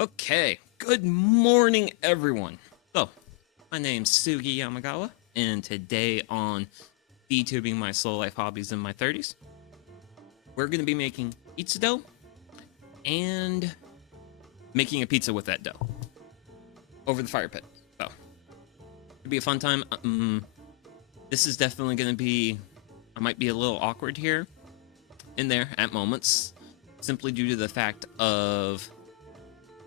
Okay, good morning, everyone. So, my name's Sugi Yamagawa, and today on VTubing my slow life hobbies in my 30s, we're going to be making pizza dough and making a pizza with that dough over the fire pit. So, it'll be a fun time. This is definitely going to be, I might be a little awkward here and there at moments, simply due to the fact of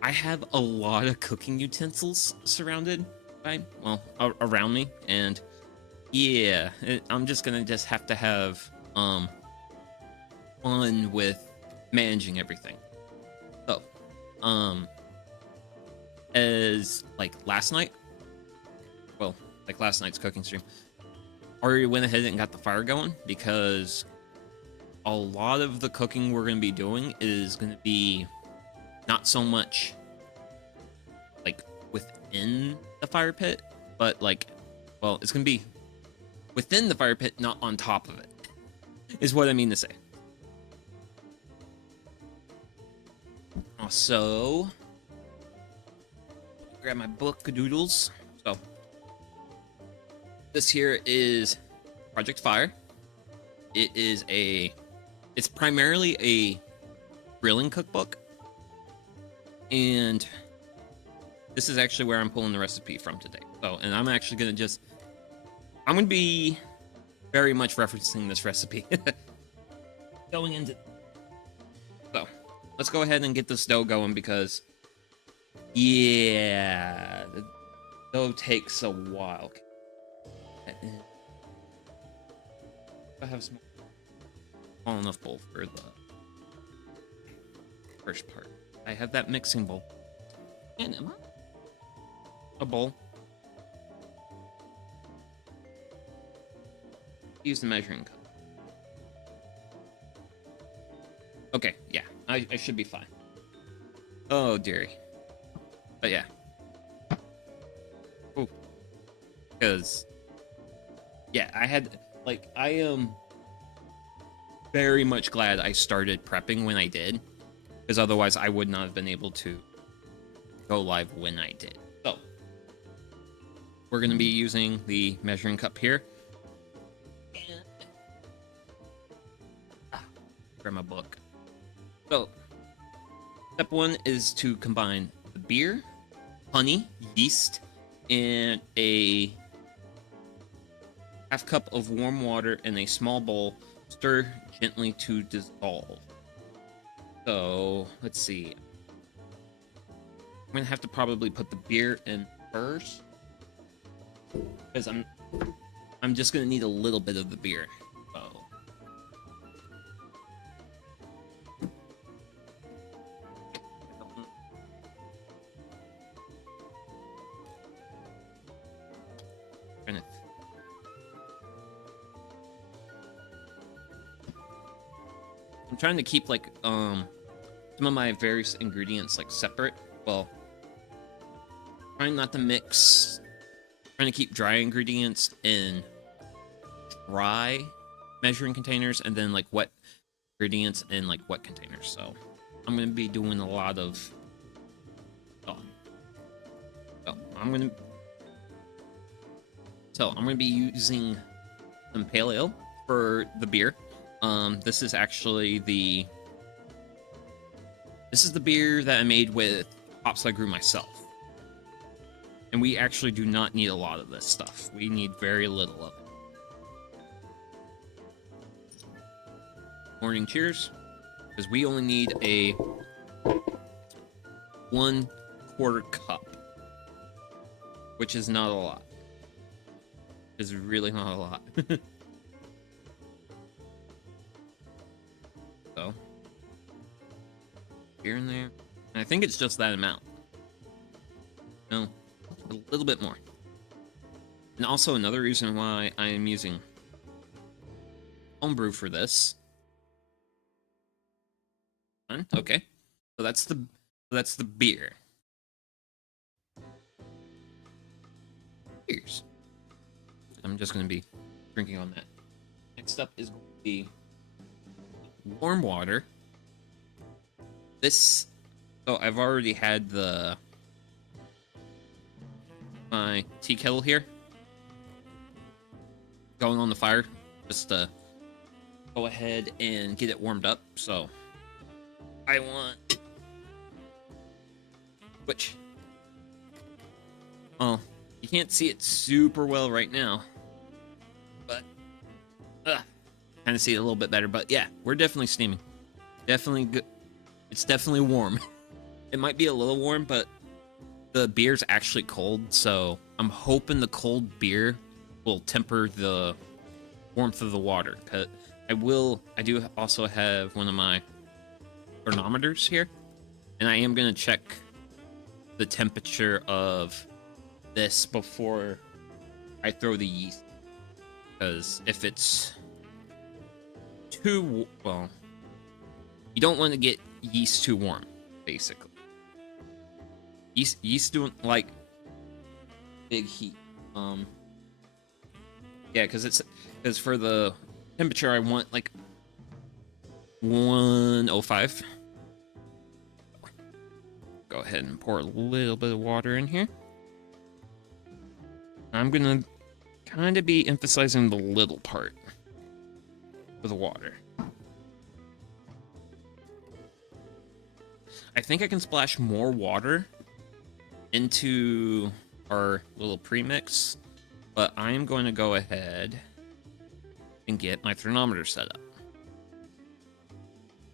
I have a lot of cooking utensils surrounded by, well, around me, and yeah, I'm just gonna have to have fun with managing everything. So, as like last night, well, like last night's cooking stream, already went ahead and got the fire going because a lot of the cooking we're gonna be doing is gonna be not so much like within the fire pit, but like, well, it's gonna be within the fire pit, not on top of it, is what I mean to say. So, grab my book doodles. So, this here is Project Fire. It's primarily a grilling cookbook, and this is actually where I'm pulling the recipe from today. So, and I'm actually I'm gonna be very much referencing this recipe going into. So, let's go ahead and get this dough going because, yeah, the dough takes a while. I have small enough bowl for the first part. I have that mixing bowl. And am I? A bowl. Use the measuring cup. Okay, yeah, I should be fine. Oh, dearie. But yeah. Oh. Because, yeah, I am very much glad I started prepping when I did, because otherwise I would not have been able to go live when I did. So, we're going to be using the measuring cup here. And grab my book. So, step one is to combine the beer, honey, yeast, and a half cup of warm water in a small bowl. Stir gently to dissolve. So, let's see. I'm gonna have to probably put the beer in first, because I'm just gonna need a little bit of the beer. So, I'm trying to keep like some of my various ingredients like separate. Well, trying not to mix, trying to keep dry ingredients in dry measuring containers and then like wet ingredients in like wet containers. So I'm going to be doing a lot of I'm going to be using some pale ale for the beer. This is actually the beer that I made with hops I grew myself. And we actually do not need a lot of this stuff. We need very little of it. Morning cheers. Because we only need a 1/4 cup. Which is not a lot. It's really not a lot. So. Beer in there. And I think it's just that amount. No. A little bit more. And also another reason why I am using homebrew for this. Okay. So that's the beer. Cheers. I'm just going to be drinking on that. Next up is going to be warm water. This So I've already had my tea kettle here going on the fire just to go ahead and get it warmed up. So I want which well, you can't see it super well right now, but kind of see it a little bit better. But yeah, we're definitely steaming. Definitely good. It's definitely warm. It might be a little warm, but the beer's actually cold, so I'm hoping the cold beer will temper the warmth of the water. Cause I do also have one of my thermometers here, and I am gonna check the temperature of this before I throw the yeast. Because if it's too well, you don't want to get yeast too warm, basically. Yeast don't like big heat. Yeah, because for the temperature I want like 105. Go ahead and pour a little bit of water in here. I'm gonna kind of be emphasizing the little part of the water. I think I can splash more water into our little premix, but I'm going to go ahead and get my thermometer set up.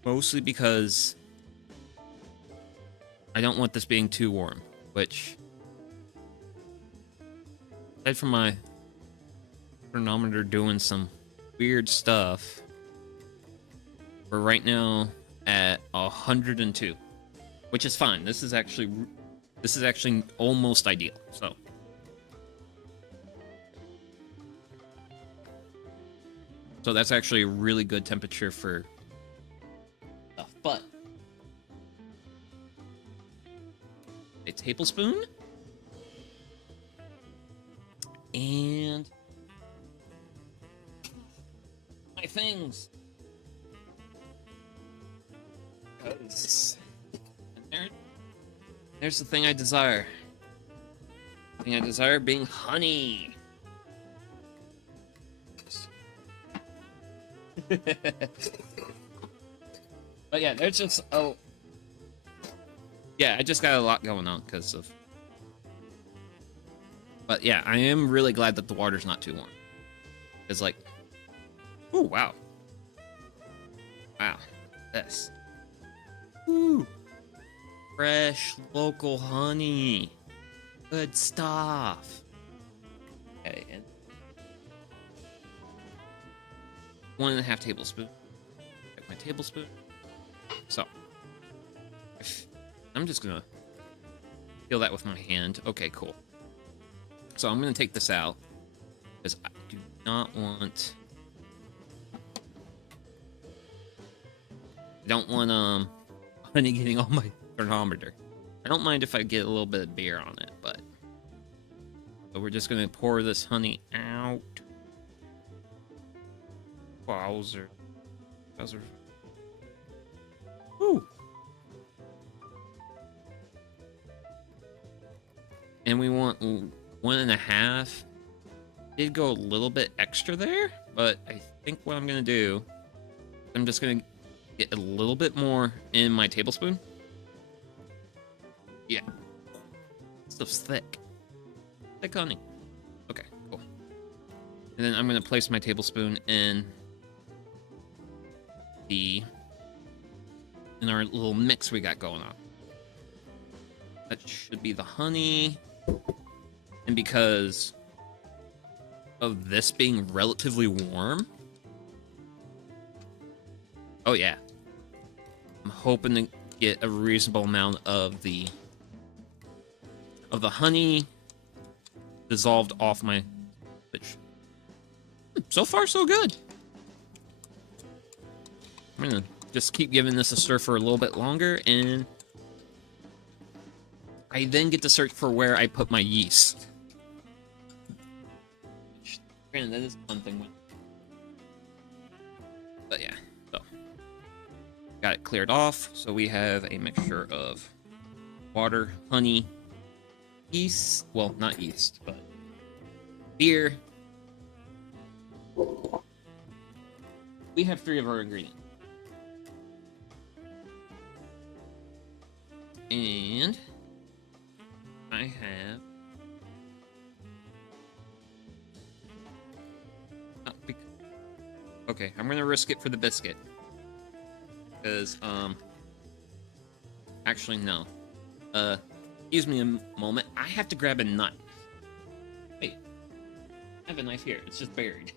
Mostly because I don't want this being too warm, which, aside from my thermometer doing some weird stuff, we're right now at 102, which is fine. This is actually almost ideal. So that's actually a really good temperature for stuff. But a tablespoon and my things. There's the thing I desire. The thing I desire being honey. But yeah, there's just yeah, I just got a lot going on because of. But yeah, I am really glad that the water's not too warm. It's like, oh wow, this, ooh, fresh local honey, good stuff. Okay, and 1.5 tablespoons. Take my tablespoon. So I'm just gonna feel that with my hand. Okay, cool. So I'm gonna take this out because I do not want. I don't want honey getting on my thermometer. I don't mind if I get a little bit of beer on it, but so we're just gonna pour this honey out. Wowzer. Woo. And we want 1.5. Did go a little bit extra there, but I think what I'm gonna do, I'm just gonna get a little bit more in my tablespoon. Yeah. Stuff's thick. Thick honey. Okay, cool. And then I'm gonna place my tablespoon in our little mix we got going on. That should be the honey. And because of this being relatively warm, oh yeah, I'm hoping to get a reasonable amount of the honey dissolved off my fish. So far, so good. I'm gonna just keep giving this a stir for a little bit longer, and I then get to search for where I put my yeast. Granted, that is one thing. But yeah, so got it cleared off. So we have a mixture of water, honey, yeast. Well, not yeast, but beer. We have 3 of our ingredients. And I have okay, I'm gonna risk it for the biscuit. Because, actually, no. Excuse me a moment. I have to grab a knife. Wait. I have a knife here. It's just buried.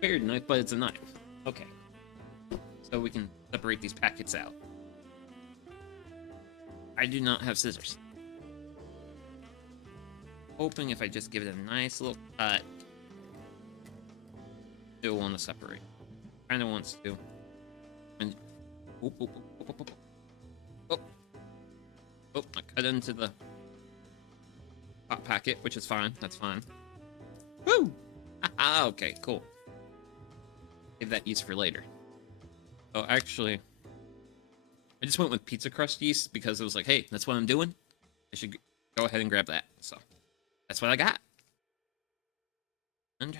Buried knife, but it's a knife. Okay. So we can separate these packets out. I do not have scissors. Hoping if I just give it a nice little cut, still want to separate. Kind of wants to. And oh, I cut into the hot packet, which is fine. That's fine. Woo! Okay, cool. Save that yeast for later. Oh, actually, I just went with pizza crust yeast because it was like, hey, that's what I'm doing. I should go ahead and grab that. So that's what I got. And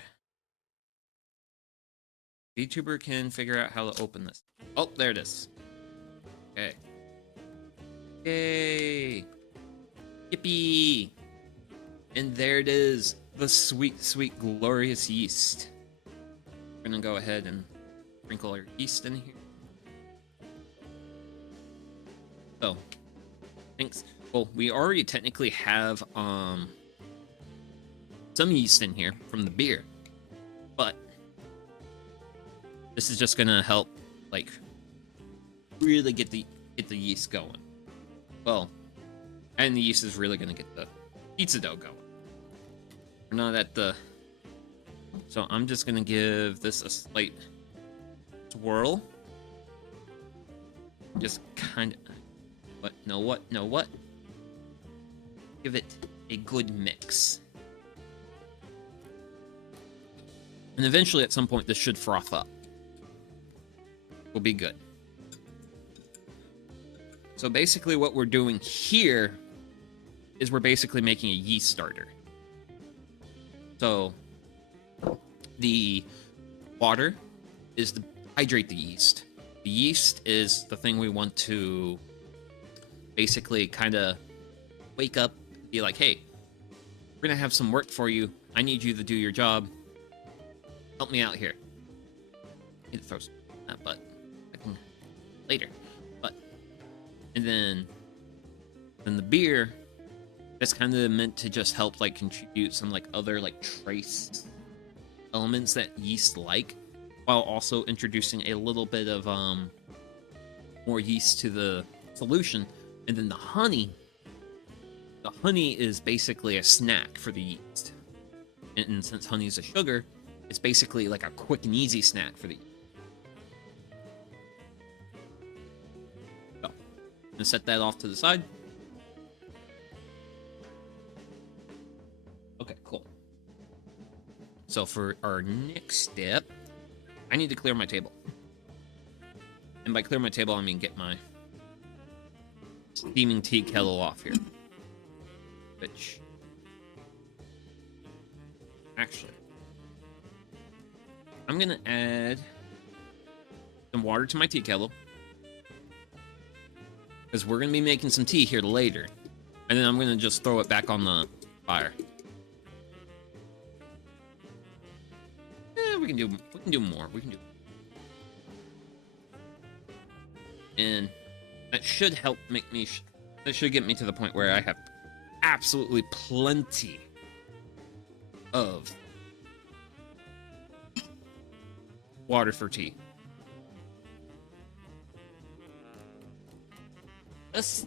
VTuber can figure out how to open this. Oh, there it is. Okay. Yay! Yippee! And there it is. The sweet, sweet, glorious yeast. We're gonna go ahead and sprinkle our yeast in here. So, thanks. Well, we already technically have some yeast in here from the beer, but this is just gonna help, like, really get the yeast going. Well, and the yeast is really gonna get the pizza dough going. We're not at the. So I'm just gonna give this a slight swirl. Just kind of. What? No, what? No, what? Give it a good mix. And eventually, at some point, this should froth up. Will be good. So basically, what we're doing here is we're basically making a yeast starter. So the water is to hydrate the yeast. The yeast is the thing we want to basically kind of wake up, be like, hey, we're gonna have some work for you. I need you to do your job. Help me out here. I need to throw some that, but I can later. But and then the beer, that's kind of meant to just help like contribute some like other like trace elements that yeast like, while also introducing a little bit of more yeast to the solution. And then the honey is basically a snack for the yeast. And since honey is a sugar, it's basically like a quick and easy snack for the yeast. So, I'm gonna set that off to the side. Okay, cool. So for our next step, I need to clear my table. And by clear my table, I mean get my steaming tea kettle off here. Which, actually, I'm gonna add some water to my tea kettle, because we're gonna be making some tea here later, and then I'm gonna just throw it back on the fire. We can do more. We can do, and that should help make me. That should get me to the point where I have absolutely plenty of water for tea. This,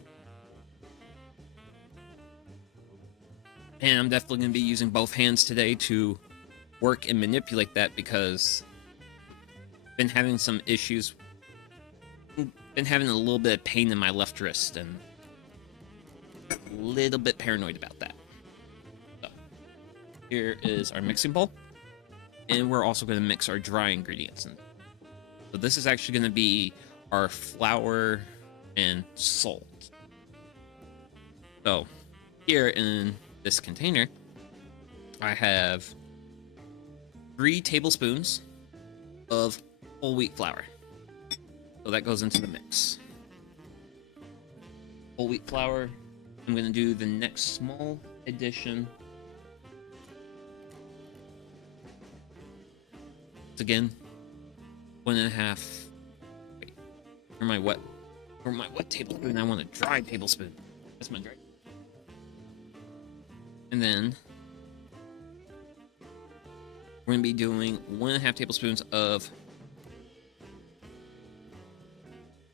and I'm definitely going to be using both hands today to work and manipulate that, because I've been having some issues. Been having a little bit of pain in my left wrist, and a little bit paranoid about that. So, here is our mixing bowl, and we're also going to mix our dry ingredients in. So this is actually going to be our flour and salt. So here in this container, I have 3 tablespoons of whole wheat flour. So that goes into the mix. Whole wheat flour. I'm going to do the next small addition. It's again 1.5. Wait, for my wet tablespoon, I want a dry tablespoon. That's my dry. And then we're going to be doing 1.5 tablespoons of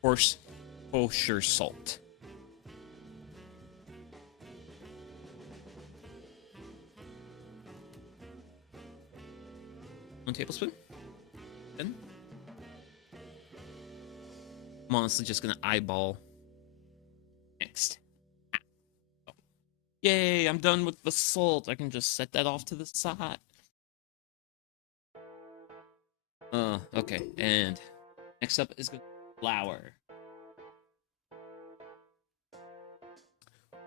kosher salt. One tablespoon. Then I'm honestly just gonna eyeball next. Oh. Yay! I'm done with the salt. I can just set that off to the side. Okay. And next up is flour.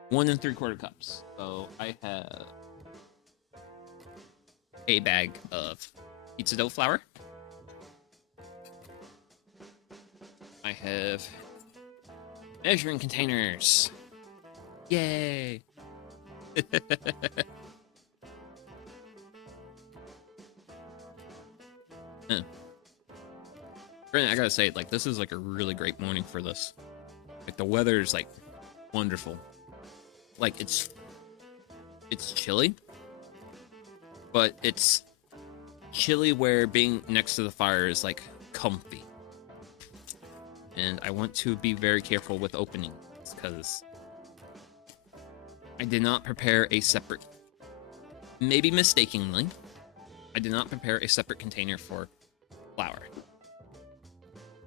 1 3/4 cups. So I have a bag of pizza dough flour. I have measuring containers. Yay! Granted, I gotta say, like, this is like a really great morning for this. Like, the weather is like wonderful. Like, it's chilly, but it's chilly where being next to the fire is like comfy. And I want to be very careful with opening this because I did not prepare a separate, maybe mistakenly, I did not prepare a separate container for flour.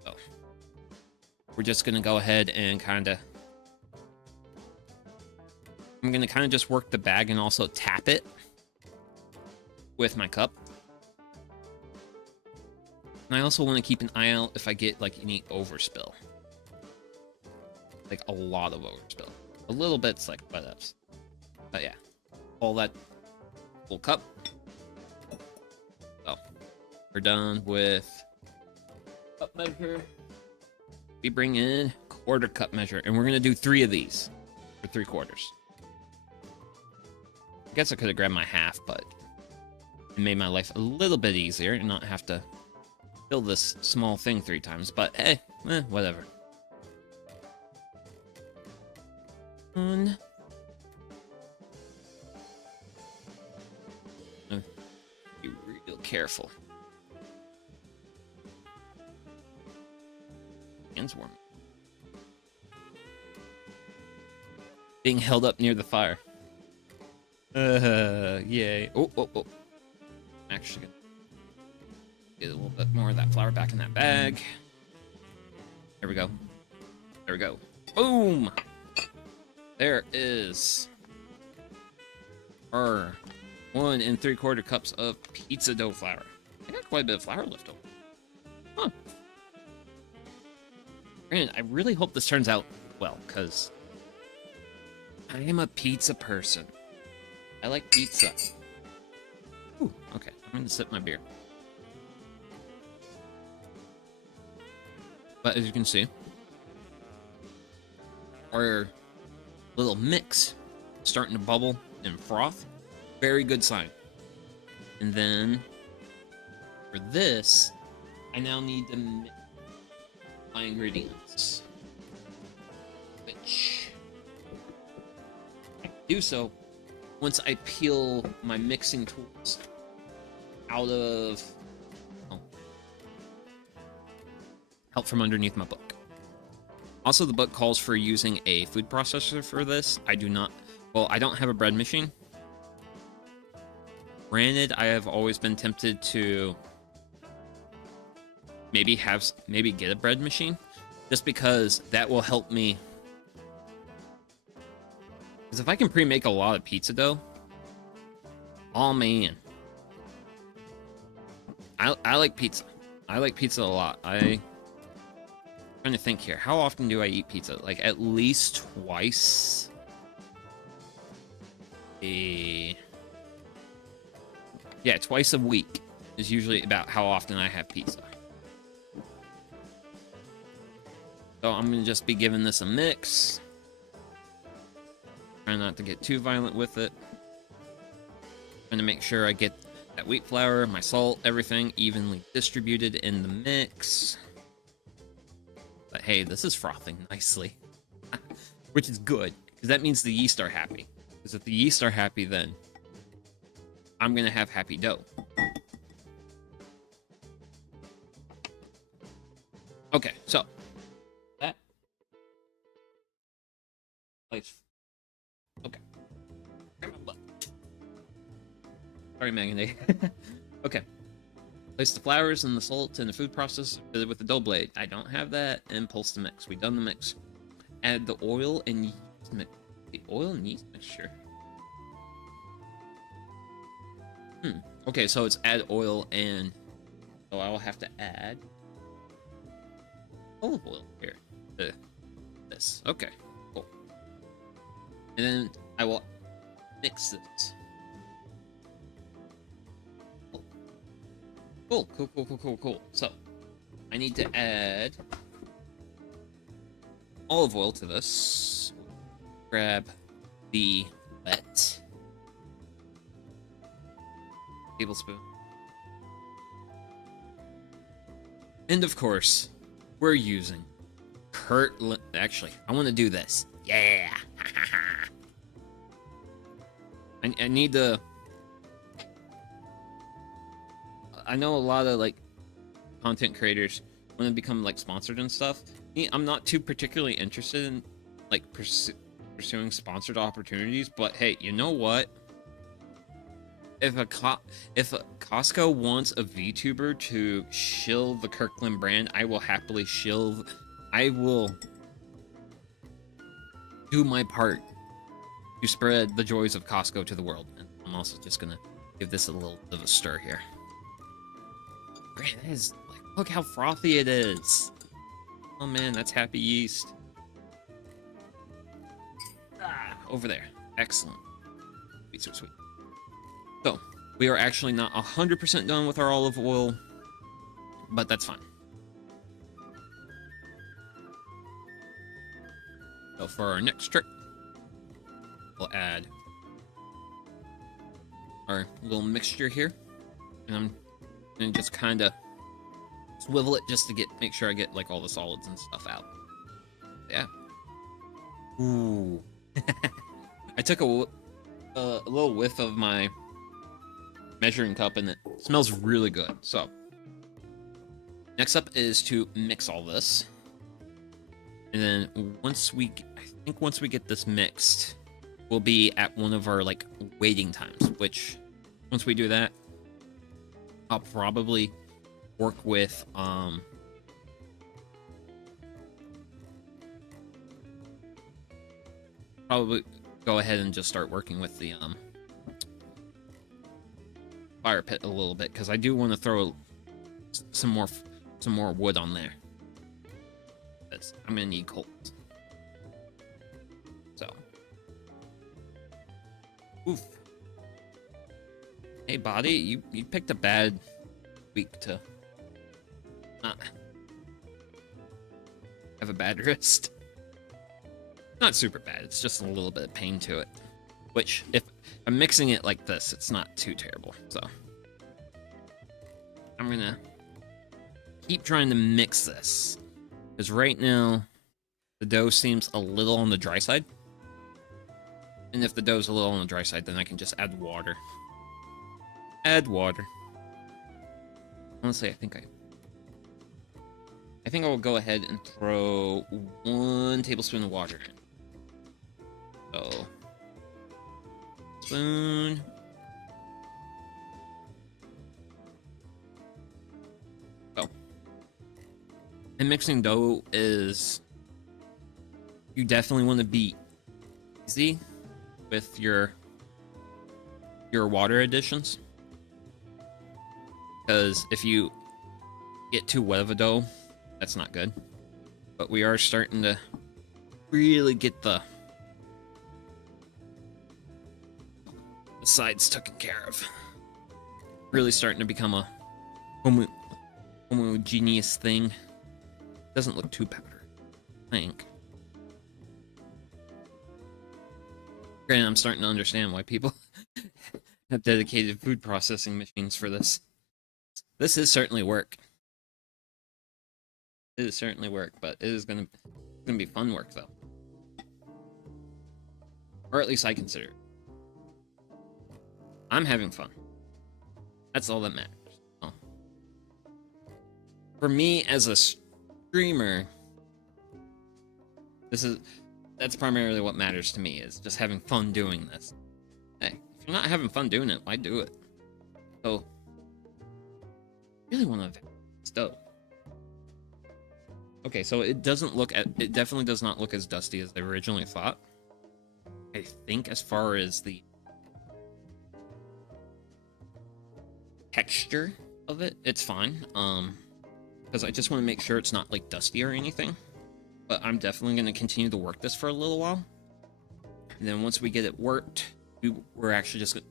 So we're just gonna go ahead and I'm gonna kind of just work the bag and also tap it with my cup. And I also want to keep an eye out if I get like any overspill. Like a lot of overspill. A little bit's like butt-ups. But yeah. All that full cup. So we're done with cup measure. We bring in 1/4 cup measure. And we're gonna do 3 of these for 3/4. I guess I could have grabbed my half, but it made my life a little bit easier and not have to fill this small thing 3 times, but hey, whatever. Be real careful. Hands warm. Being held up near the fire. Yay. Oh. Actually gonna get a little bit more of that flour back in that bag. There we go. There we go. Boom! There is our 1 3/4 cups of pizza dough flour. I got quite a bit of flour left over. Huh. Granted, I really hope this turns out well, because I am a pizza person. I like pizza. Ooh, okay. I'm gonna sip my beer. But as you can see, our little mix starting to bubble and froth. Very good sign. And then for this, I now need to mix my ingredients, which I do so once I peel my mixing tools out of help from underneath my book. Also, the book calls for using a food processor for this. I do not, well, I don't have a bread machine. Granted, I have always been tempted to maybe get a bread machine, just because that will help me. Because if I can pre-make a lot of pizza dough, oh man, I like pizza. I like pizza a lot. I'm trying to think here. How often do I eat pizza? Like at least twice Yeah, twice a week is usually about how often I have pizza. So I'm gonna just be giving this a mix. Trying not to get too violent with it. Trying to make sure I get that wheat flour, my salt, everything evenly distributed in the mix. But hey, this is frothing nicely. Which is good, because that means the yeast are happy. Because if the yeast are happy, then I'm gonna have happy dough. Okay, so that place. Okay. Sorry, Megan. Okay. Place the flours and the salt in the food processor with the dough blade. I don't have that. And pulse the mix. We've done the mix. Add the oil and yeast mix. The oil and yeast mixture. Okay, so it's add oil and... So I will have to add... olive oil here. This. Okay, cool. And then I will mix this. Cool. So, I need to add olive oil to this. Grab the wet tablespoon. And of course, we're using Kirtland. Actually, I want to do this. Yeah. I need to... I know a lot of like content creators want to become like sponsored and stuff. I'm not too particularly interested in like pursuing sponsored opportunities, but hey, you know what? If a Costco wants a VTuber to shill the Kirkland brand, I will happily shill. I will do my part to spread the joys of Costco to the world. And I'm also just gonna give this a little bit of a stir here. It is like, look how frothy it is. Oh man, that's happy yeast. Over there. Excellent. Sweet, sweet, sweet. So, we are actually not 100% done with our olive oil, but that's fine. So for our next trick, we'll add our little mixture here. And just kind of swivel it just to make sure I get like all the solids and stuff out. Yeah. Ooh. I took a little whiff of my measuring cup and it smells really good. So next up is to mix all this. And then once we get this mixed, we'll be at one of our like waiting times, which once we do that, I'll probably work with probably go ahead and just start working with the fire pit a little bit, because I do want to throw some more wood on there. I'm gonna need coals. So, oof. Hey, body, you picked a bad week to not have a bad wrist. Not super bad, it's just a little bit of pain to it. Which, if I'm mixing it like this, it's not too terrible. So, I'm gonna keep trying to mix this. Because right now, the dough seems a little on the dry side. And if the dough's a little on the dry side, then I can just add water. Add water. Honestly, I think I will go ahead and throw 1 tablespoon of water in. So, spoon. Oh. And mixing dough is... You definitely want to be easy with your water additions. Because if you get too wet of a dough, that's not good. But we are starting to really get the sides taken care of. Really starting to become a homogeneous thing. Doesn't look too powdered, I think. Granted, I'm starting to understand why people have dedicated food processing machines for this. This is certainly work. It is certainly work, but it is gonna be fun work though. Or at least I consider it. I'm having fun. That's all that matters. Oh. For me as a streamer, that's primarily what matters to me, is just having fun doing this. Hey, if you're not having fun doing it, why do it? So, I really want to stove. Okay, so it definitely does not look as dusty as I originally thought. I think as far as the texture of it, it's fine. Because I just want to make sure it's not like dusty or anything. But I'm definitely going to continue to work this for a little while. And then once we get it worked, we're actually just gonna...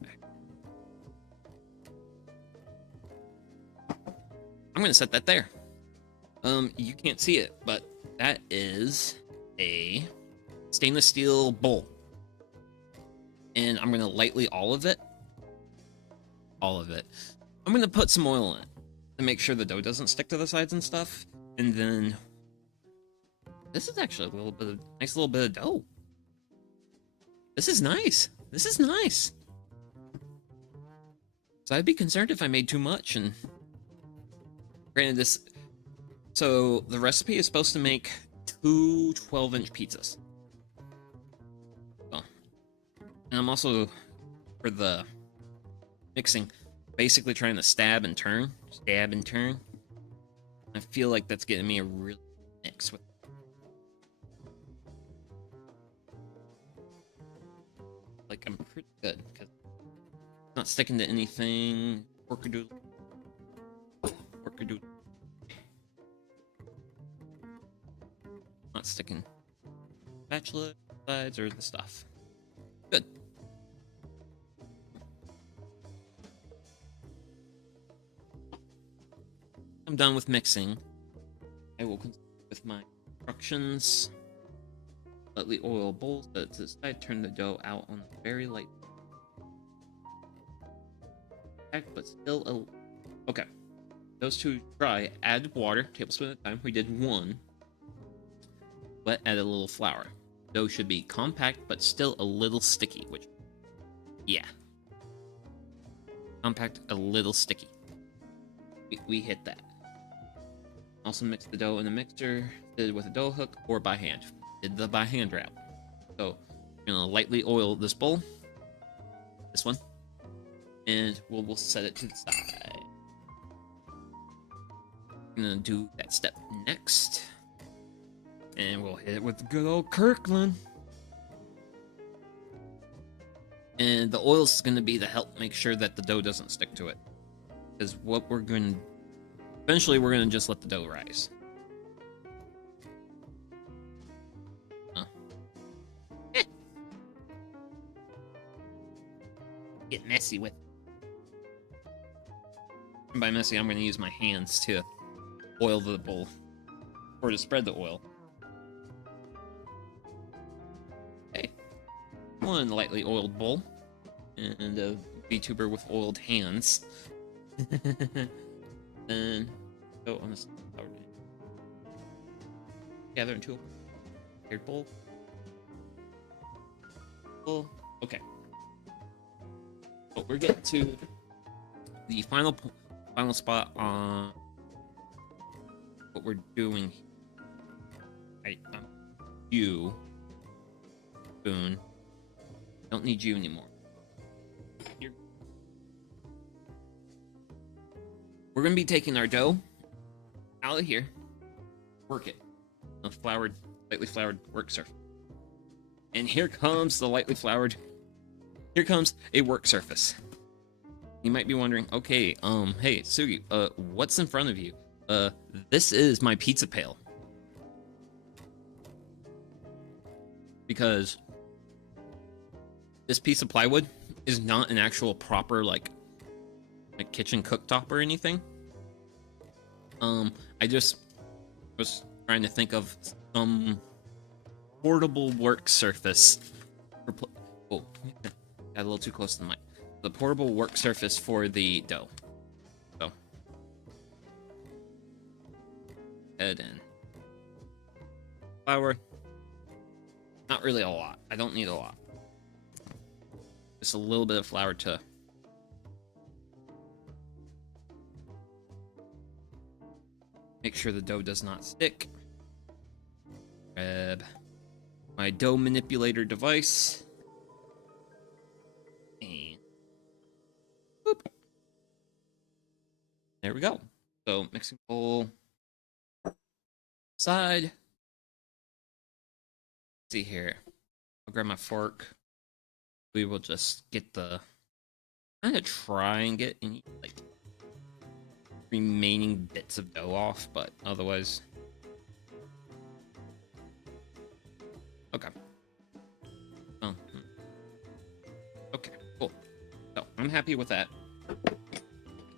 I'm going to set that there. You can't see it, but that is a stainless steel bowl. And I'm going to lightly olive it. I'm going to put some oil in it to make sure the dough doesn't stick to the sides and stuff. And then this is actually nice little bit of dough. This is nice. So I'd be concerned if I made too much. And granted, so the recipe is supposed to make 2 12-inch pizzas. And I'm also, for the mixing, basically trying to stab and turn. I feel like that's getting me a real mix with. Like, I'm pretty good, because it's not sticking to anything. Workadoodle. Not sticking spatula sides or the stuff. Good. I'm done with mixing. I will continue with my instructions. Lightly oil bowls to the side. Turn the dough out on very light. But still okay. Those two dry. Add water, tablespoon at a time. We did 1. But add a little flour. Dough should be compact, but still a little sticky, which, yeah. Compact, a little sticky. We hit that. Also mix the dough in the mixer, did it with a dough hook or by hand. Did the by hand route. So, I'm gonna lightly oil this bowl. This one. And we'll set it to the side. I'm gonna do that step next. And we'll hit it with the good old Kirkland. And the oil's gonna be to help make sure that the dough doesn't stick to it. Because what we're gonna... Eventually, we're gonna just let the dough rise. Get messy with it. And by messy, I'm gonna use my hands to oil the bowl. Or to spread the oil. Okay. 1 lightly oiled bowl. And a VTuber with oiled hands. Then go on this power. Gather into a paired bowl. Okay. But we're getting to the final spot on what we're doing. You, spoon. Don't need you anymore. We're gonna be taking our dough out of here, work it, a lightly floured work surface, and here comes the lightly floured. Here comes a work surface. You might be wondering, okay, hey Sugi, what's in front of you? This is my pizza pail, because this piece of plywood is not an actual proper like kitchen cooktop or anything. I just was trying to think of some portable work surface. Oh, got a little too close to the mic. The portable work surface for the dough. So, head in flour. Not really a lot. I don't need a lot. Just a little bit of flour to make sure the dough does not stick. Grab my dough manipulator device. And boop. There we go. So mixing bowl side. Let's see here. I'll grab my fork. We will just get the try and get any like remaining bits of dough off, but otherwise okay. Okay, cool. So I'm happy with that.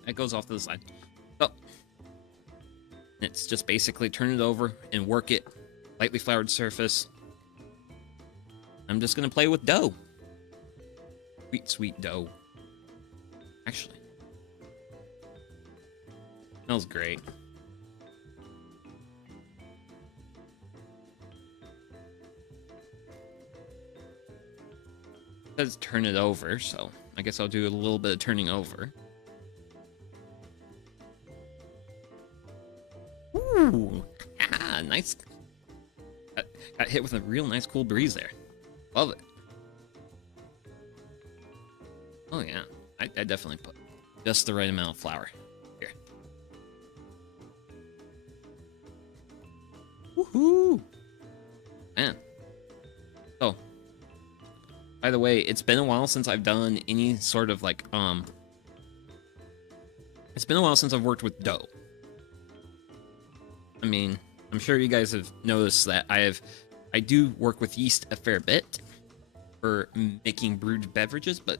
That goes off to the side. So it's just basically turn it over and work it. Lightly floured surface. I'm just gonna play with dough. Sweet, sweet dough. Actually, smells great. It says turn it over, so I guess I'll do a little bit of turning over. Ooh, nice. Got hit with a real nice cool breeze there. Love it. Oh yeah, I definitely put just the right amount of flour here. Woohoo! Man. So, by the way, it's been a while since I've done any sort of like it's been a while since I've worked with dough. I mean, I'm sure you guys have noticed that I do work with yeast a fair bit for making brewed beverages, but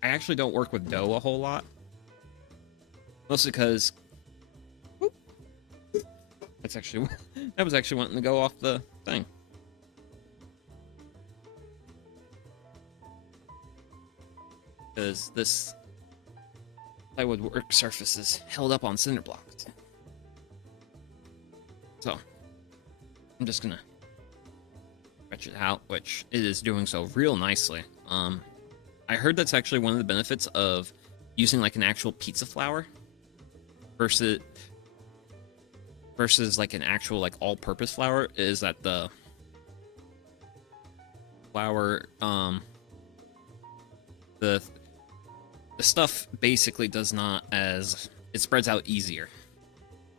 I actually don't work with dough a whole lot. Mostly because that was actually wanting to go off the thing. Because this plywood work surface is held up on cinder blocks. So I'm just gonna stretch it out, which it is doing so real nicely. I heard that's actually one of the benefits of using like an actual pizza flour versus like an actual like all-purpose flour is that the flour the stuff basically does not as it spreads out easier,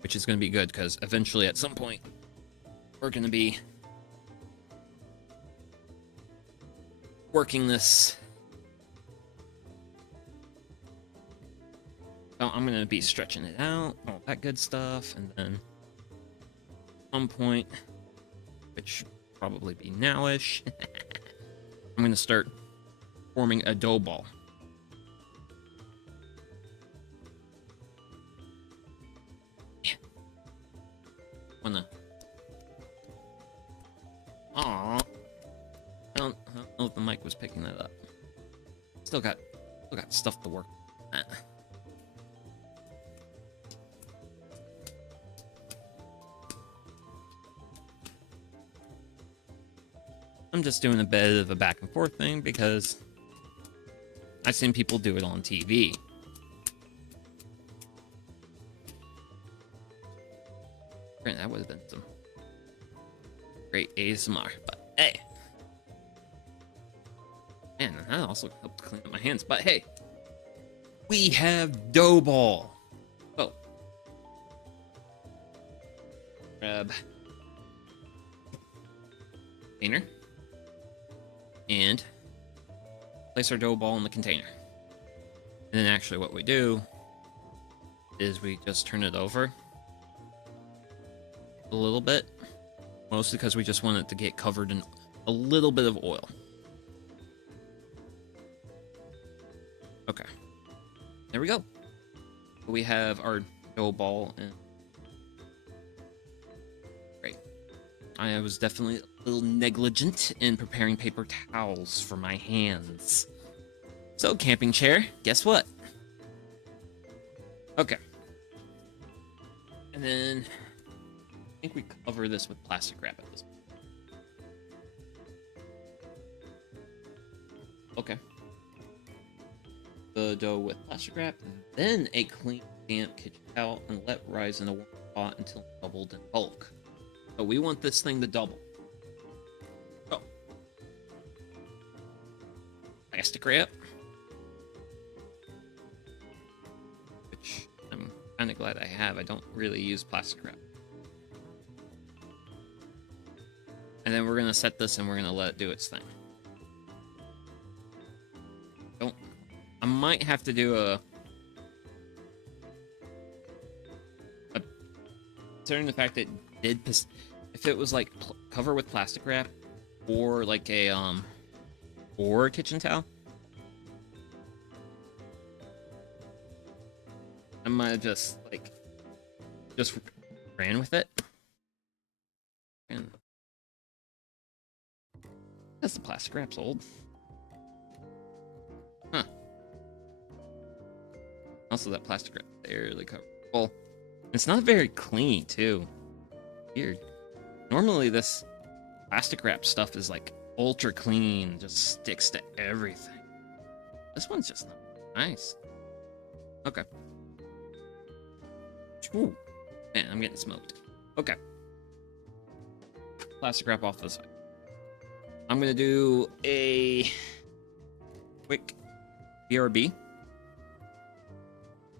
which is going to be good because eventually at some point we're going to be working this. So I'm going to be stretching it out, all that good stuff, and then at some point, which should probably be nowish, I'm going to start forming a dough ball. Yeah. Wanna. Aww. I don't know if the mic was picking that up. Still got stuff to work at. I'm just doing a bit of a back and forth thing because I've seen people do it on TV. Granted, that would have been some great ASMR, but hey. Man, that also helped clean up my hands, but hey. We have dough ball. So, grab container. And place our dough ball in the container. And then actually what we do is we just turn it over a little bit. Mostly because we just want it to get covered in a little bit of oil. There we go. We have our dough ball and great. I was definitely a little negligent in preparing paper towels for my hands. So, camping chair, guess what? Okay. And then I think we cover this with plastic wrap at this point. Okay. The dough with plastic wrap, then a clean, damp kitchen towel, and let rise in a warm pot until doubled in bulk. So we want this thing to double. So, plastic wrap, which I'm kind of glad I have. I don't really use plastic wrap. And then we're gonna set this and we're gonna let it do its thing. I might have to do considering the fact that if it was like cover with plastic wrap or like a or a kitchen towel, I might have just ran with it. And that's the plastic wrap's old. Huh. Also, that plastic wrap barely covered. Well, it's not very clean, too. Weird. Normally, this plastic wrap stuff is like ultra clean, just sticks to everything. This one's just not nice. Okay. Ooh. Man, I'm getting smoked. Okay. Plastic wrap off to the side. I'm gonna do a quick BRB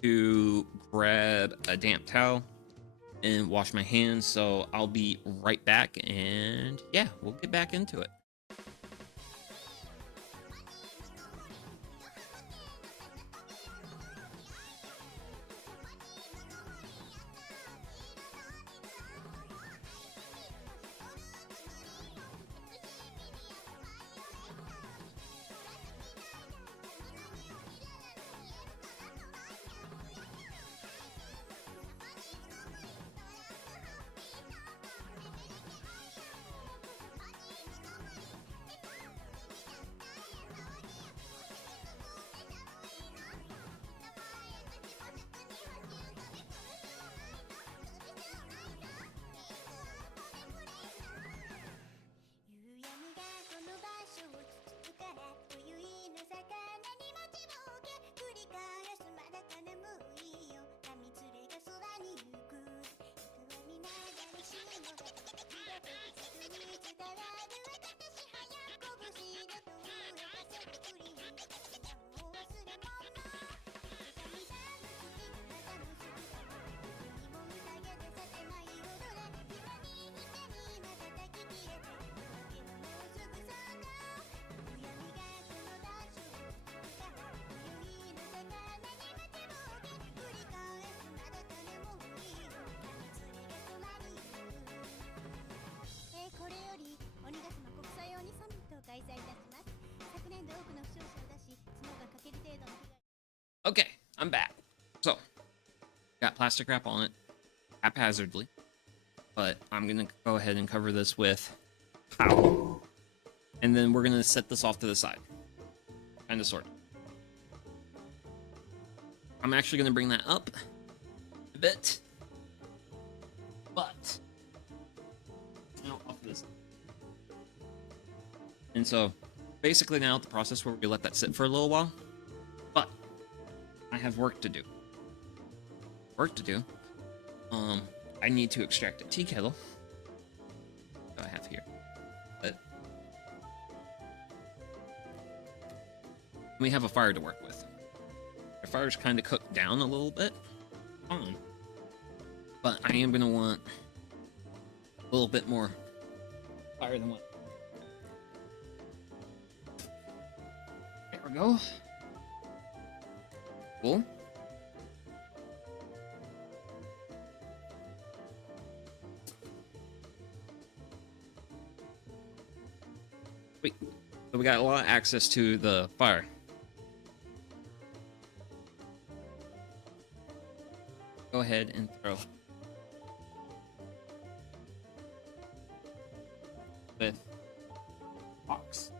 to grab a damp towel and wash my hands, so I'll be right back, and yeah, we'll get back into it. Okay, I'm back. So, got plastic wrap on it, haphazardly, but I'm gonna go ahead and cover this with towel, and then we're gonna set this off to the side, kind of sort of. I'm actually gonna bring that up a bit, but off this. And so, basically now the process where we let that sit for a little while, but I have work to do. I need to extract a tea kettle. What do I have here? But we have a fire to work with. The fire's kind of cooked down a little bit. But I am going to want a little bit more fire than what. There we go. Cool. Wait, so we got a lot of access to the fire. go ahead and throw with box.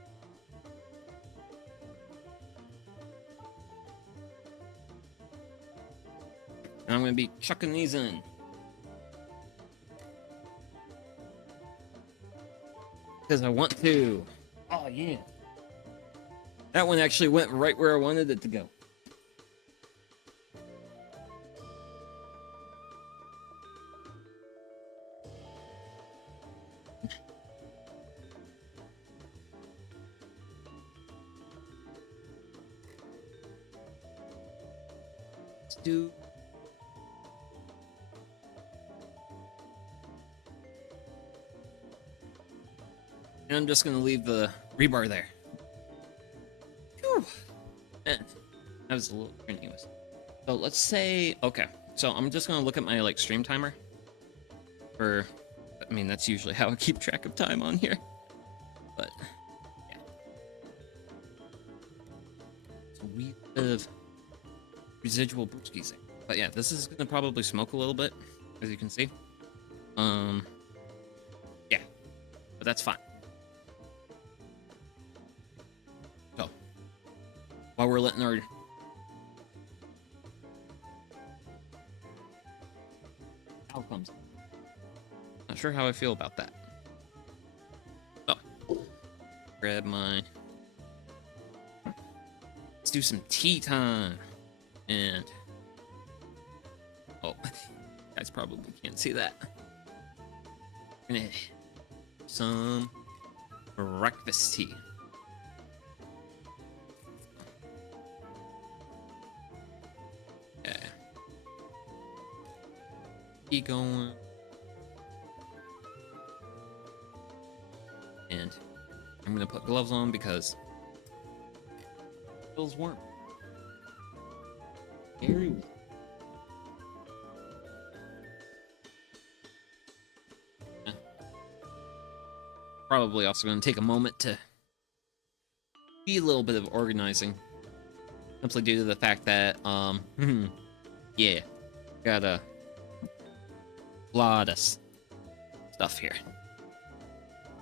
And I'm going to be chucking these in. Because I want to. Oh, yeah. That one actually went right where I wanted it to go. Let's do... And I'm just going to leave the rebar there. Whew. Man, that was a little strenuous. So let's say, okay. So I'm just going to look at my stream timer. I mean, that's usually how I keep track of time on here. But, yeah. So we have residual brewskis. But yeah, this is going to probably smoke a little bit, as you can see. Yeah. But that's fine. So, while we're letting our outcomes, not sure how I feel about that. So, grab my... Let's do some tea time. And... Oh, guys probably can't see that. Some breakfast tea. Yeah. Keep going. And I'm gonna put gloves on because it feels warm. Very warm. Probably also going to take a moment to be a little bit of organizing. Simply due to the fact that, yeah, got a lot of stuff here.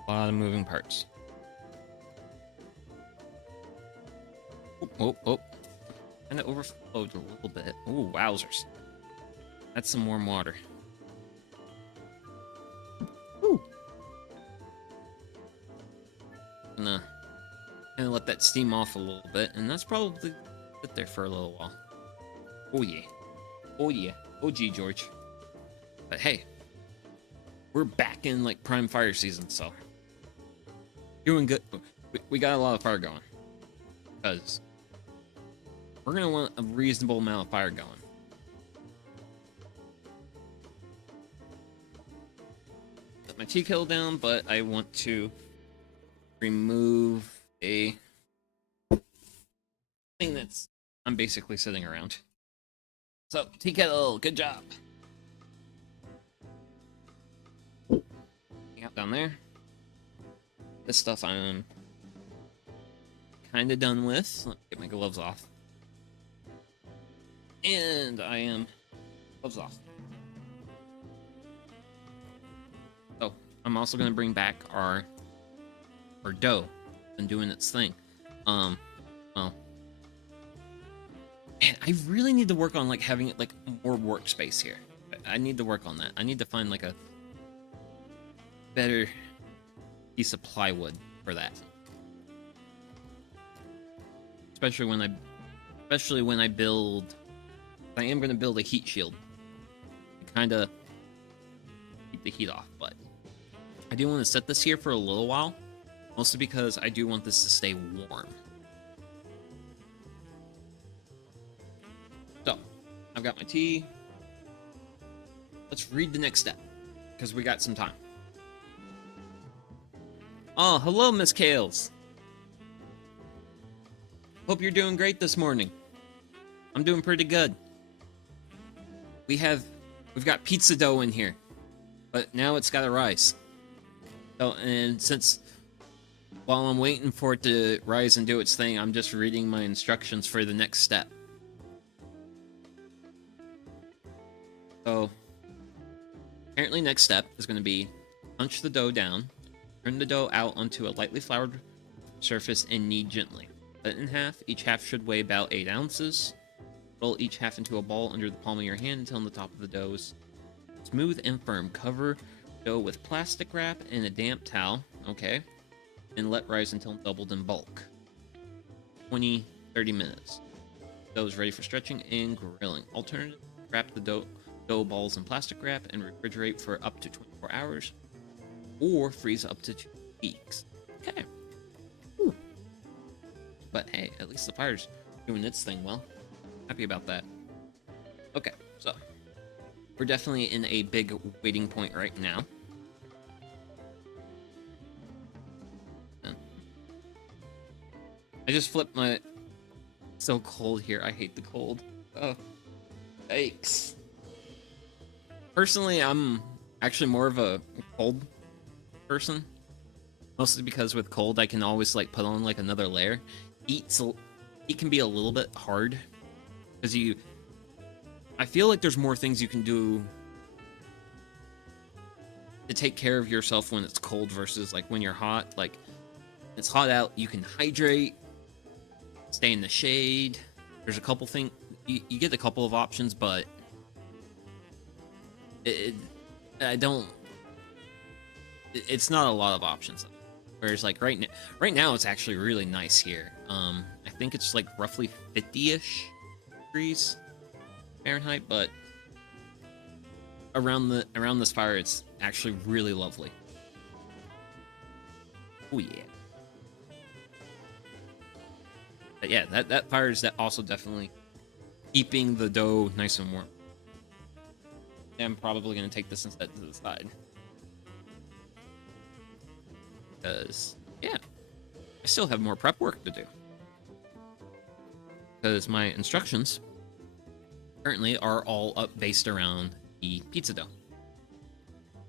A lot of moving parts. Oh. Kind of overflowed a little bit. Ooh, wowzers. That's some warm water. Ooh. Gonna let that steam off a little bit, and that's probably sit there for a little while. Oh yeah. Oh yeah. Oh gee, George. But hey, we're back in prime fire season, so doing good. We got a lot of fire going because we're gonna want a reasonable amount of fire going. Let my tea kettle down, but I want to remove a thing that's I'm basically sitting around. So, tea kettle, good job. Out down there. This stuff I'm kind of done with. Let me get my gloves off. And I am gloves off. So, I'm also going to bring back our dough and doing its thing. Well, man, I really need to work on having it more workspace here. I need to work on that. I need to find a better piece of plywood for that. Especially when I build. I am going to build a heat shield to kind of keep the heat off, but I do want to set this here for a little while, mostly because I do want this to stay warm. So, I've got my tea. Let's read the next step, because we got some time. Oh, hello, Miss Kales. Hope you're doing great this morning. I'm doing pretty good. We've got pizza dough in here, but now it's got to rise. So, and while I'm waiting for it to rise and do its thing, I'm just reading my instructions for the next step. So apparently next step is going to be punch the dough down, turn the dough out onto a lightly floured surface and knead gently. Cut it in half. Each half should weigh about 8 ounces. Roll each half into a ball under the palm of your hand until the top of the dough is smooth and firm. Cover dough with plastic wrap and a damp towel, okay, and let rise until doubled in bulk. 20-30 minutes. Dough is ready for stretching and grilling. Alternative, wrap the dough balls in plastic wrap and refrigerate for up to 24 hours, or freeze up to 2 weeks. Okay. Ooh. But hey, at least the fire's doing its thing well. Happy about that. Okay, so we're definitely in a big waiting point right now. I just flipped my... So cold here. I hate the cold. Oh, thanks. Personally, I'm actually more of a cold person. Mostly because with cold, I can always like put on like another layer. Heat can be a little bit hard. Because I feel like there's more things you can do to take care of yourself when it's cold versus like when you're hot. Like, it's hot out, you can hydrate, stay in the shade. There's a couple things, you get a couple of options, but it's not a lot of options. Whereas like right now it's actually really nice here. I think it's like roughly 50-ish degrees Fahrenheit, but around this fire it's actually really lovely. Oh yeah. But yeah, that fire is also definitely keeping the dough nice and warm. I'm probably gonna take this and set it to the side. Because yeah, I still have more prep work to do. Because my instructions currently are all based around the pizza dough,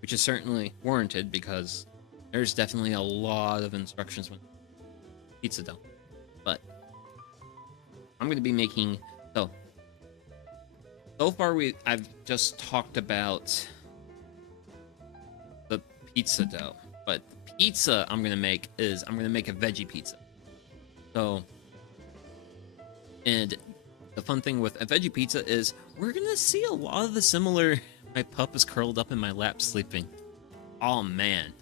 which is certainly warranted because there's definitely a lot of instructions with pizza dough. But I'm going to be making so far I've just talked about the pizza dough, but the pizza I'm going to make a veggie pizza. So, and the fun thing with a veggie pizza is we're gonna see a lot of the similar. My pup is curled up in my lap sleeping. Oh man.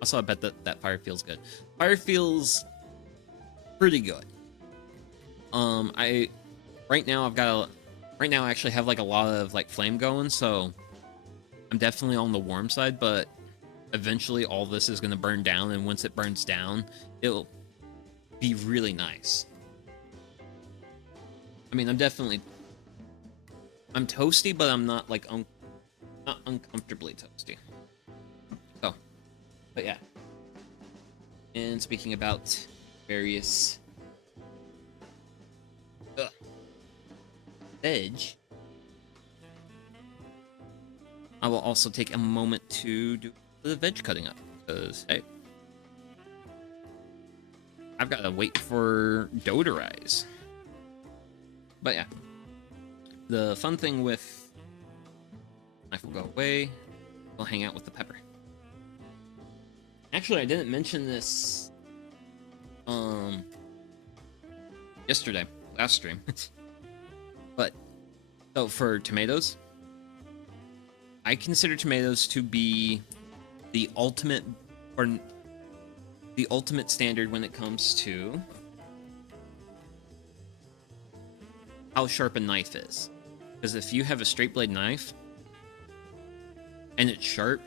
Also, I bet that fire feels good. Fire feels pretty good. Right now I actually have like a lot of like flame going, so I'm definitely on the warm side, but eventually all this is gonna burn down, and once it burns down, it'll be really nice. I mean, I'm toasty, but I'm not like not uncomfortably toasty. So, but yeah. And speaking about various veg, I will also take a moment to do the veg cutting up, because hey, I've got to wait for dough to rise. But yeah, the fun thing with knife will go away. We'll hang out with the pepper. Actually, I didn't mention this yesterday, last stream. But so for tomatoes, I consider tomatoes to be the ultimate standard when it comes to how sharp a knife is. Because if you have a straight blade knife and it's sharp,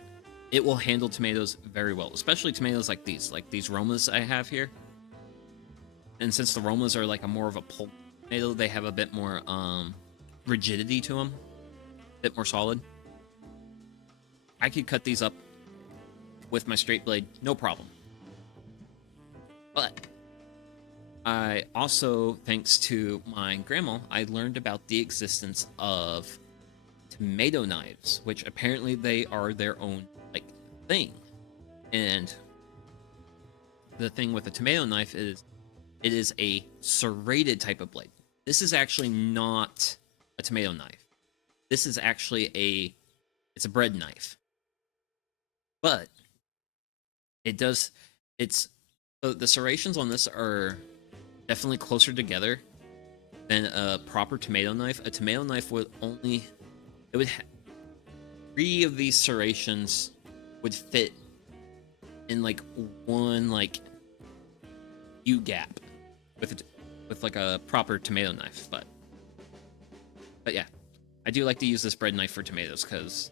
it will handle tomatoes very well, especially tomatoes like these Romas I have here. And since the Romas are like a more of a pulp tomato, they have a bit more rigidity to them, a bit more solid. I could cut these up with my straight blade, no problem. But I also, thanks to my grandma, I learned about the existence of tomato knives, which apparently they are their own like thing. And the thing with a tomato knife is it is a serrated type of blade. This is actually not a tomato knife. This is actually it's a bread knife, but it does, it's, the serrations on this are definitely closer together than a proper tomato knife. A tomato knife would only, it would, 3 of these serrations would fit in like one like U gap with like a proper tomato knife, but yeah, I do like to use this bread knife for tomatoes because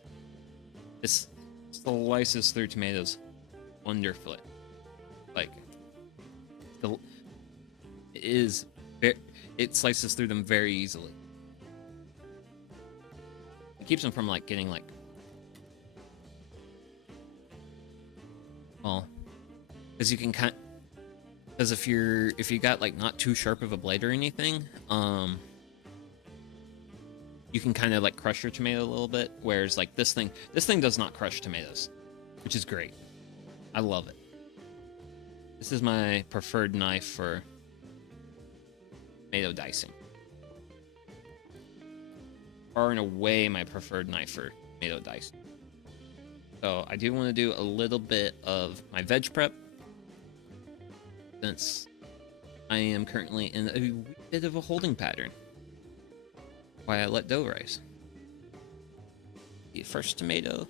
this slices through tomatoes wonderfully. Like, it is it slices through them very easily. It keeps them from like getting like, well, because you can because if you got like not too sharp of a blade or anything, you can kind of like crush your tomato a little bit, whereas like this thing does not crush tomatoes, which is great. I love it. This is my preferred knife for tomato dicing. Far and away my preferred knife for tomato dicing. So I do want to do a little bit of my veg prep, since I am currently in a bit of a holding pattern while I let dough rise. The first tomato,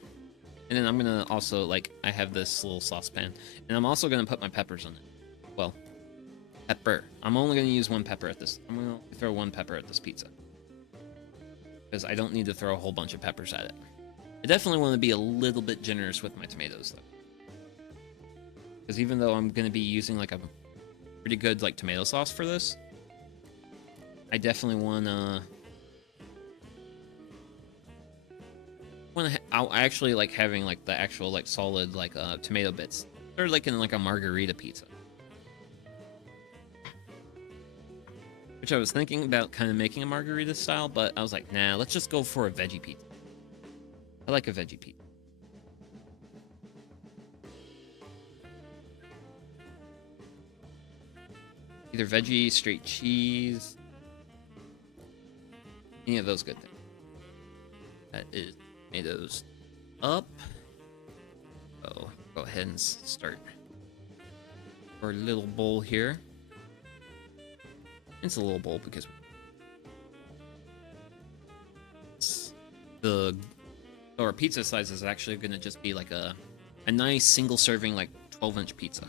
and then I'm gonna also, like, I have this little saucepan, and I'm also gonna put my peppers in it. Well, pepper. I'm only gonna use 1 pepper at this. I'm gonna throw 1 pepper at this pizza, because I don't need to throw a whole bunch of peppers at it. I definitely want to be a little bit generous with my tomatoes, though, because even though I'm gonna be using like a pretty good like tomato sauce for this, I definitely I actually like having like the actual like solid like tomato bits. They're like in like a margarita pizza, which I was thinking about kind of making a margarita style, but I was like, nah, let's just go for a veggie pizza. I like a veggie pizza. Either veggie, straight cheese, any of those good things. That is tomatoes up. So go ahead and start our little bowl here. It's a little bowl because our pizza size is actually going to just be like a nice single serving like 12-inch pizza.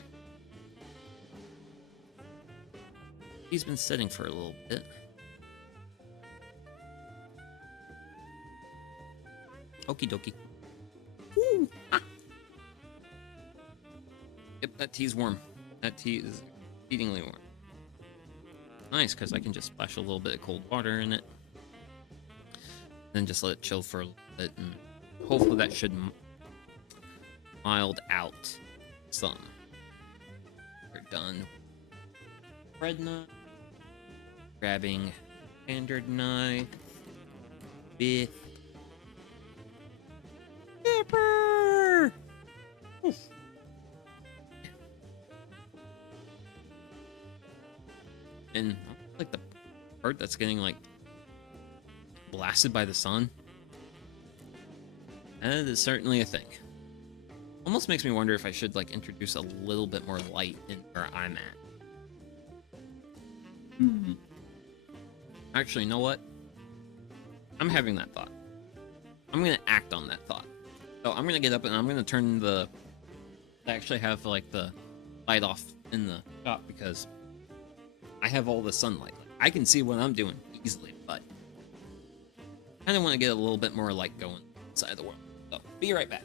He's been sitting for a little bit. Okie dokie. Woo! Ah. Yep, that tea's warm. That tea is exceedingly warm. Nice, because I can just splash a little bit of cold water in it. Then just let it chill for a little bit, and hopefully that should mild out some. We're done. Bread knife. Grabbing standard knife with pepper. Oof. And like the part that's getting like blasted by the sun. That is certainly a thing. Almost makes me wonder if I should like introduce a little bit more light in where I'm at. Actually, you know what? I'm having that thought. I'm gonna act on that thought. So I'm gonna get up and I'm gonna turn I actually have like the light off in the shop because I have all the sunlight. I can see what I'm doing easily, but I kind of want to get a little bit more light going inside of the world. So be right back.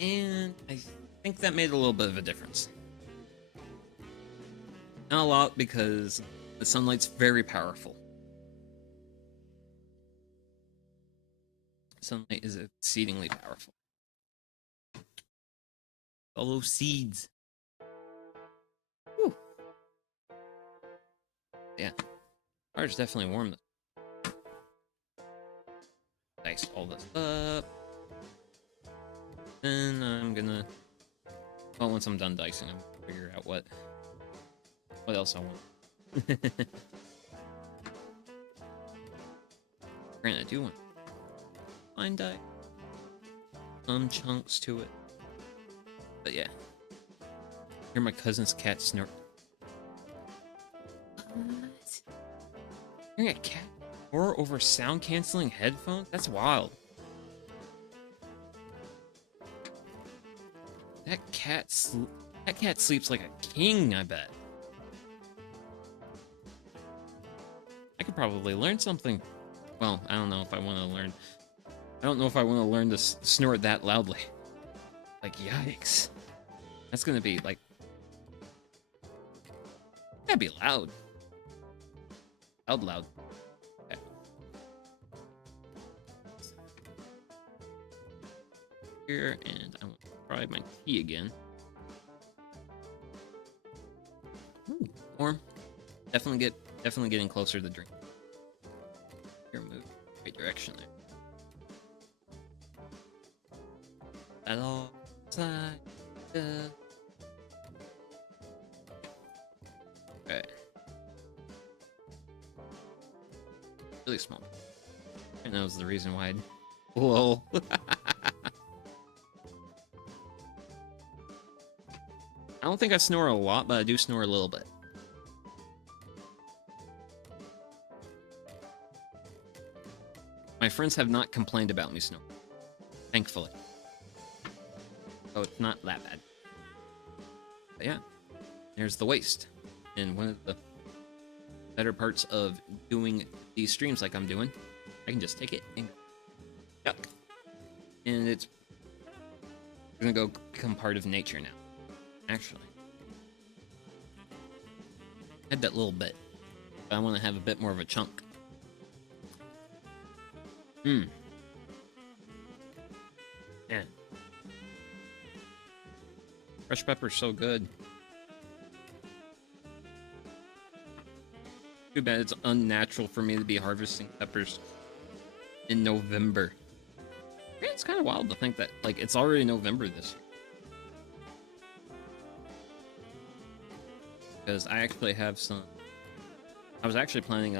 And I think that made a little bit of a difference. Not a lot, because the sunlight's very powerful. Sunlight is exceedingly powerful. All those seeds. Whew. Yeah. Fire's definitely warm. Dice all this up. Then I'm gonna... Well, once I'm done dicing, I'm gonna figure out what else I want. Granted, I do want fine die. Some chunks to it. But yeah. Hear my cousin's cat snort. What? Hearing a cat roar over sound canceling headphones? That's wild. That cat sleeps like a king, I bet. I could probably learn something. Well, I don't know if I want to learn. I don't know if I want to learn to snort that loudly. Like, yikes. That's gonna be like... That'd be loud. Loud. Okay. Here, and I want to try my tea again. Ooh, warm. Definitely getting closer to the drink. Here, move right direction there. At all side. Okay. Really small. And that was the reason why Whoa. I don't think I snore a lot, but I do snore a little bit. My friends have not complained about me snoring. Thankfully. So it's not that bad. But yeah, there's the waste. And one of the better parts of doing these streams like I'm doing, I can just take it and yuck. And it's gonna go become part of nature now. Actually. I had that little bit. But I want to have a bit more of a chunk. Man. Fresh pepper's so good. Too bad it's unnatural for me to be harvesting peppers in November. Yeah, it's kind of wild to think that, like, it's already November this year. Because I actually have some... I was actually planning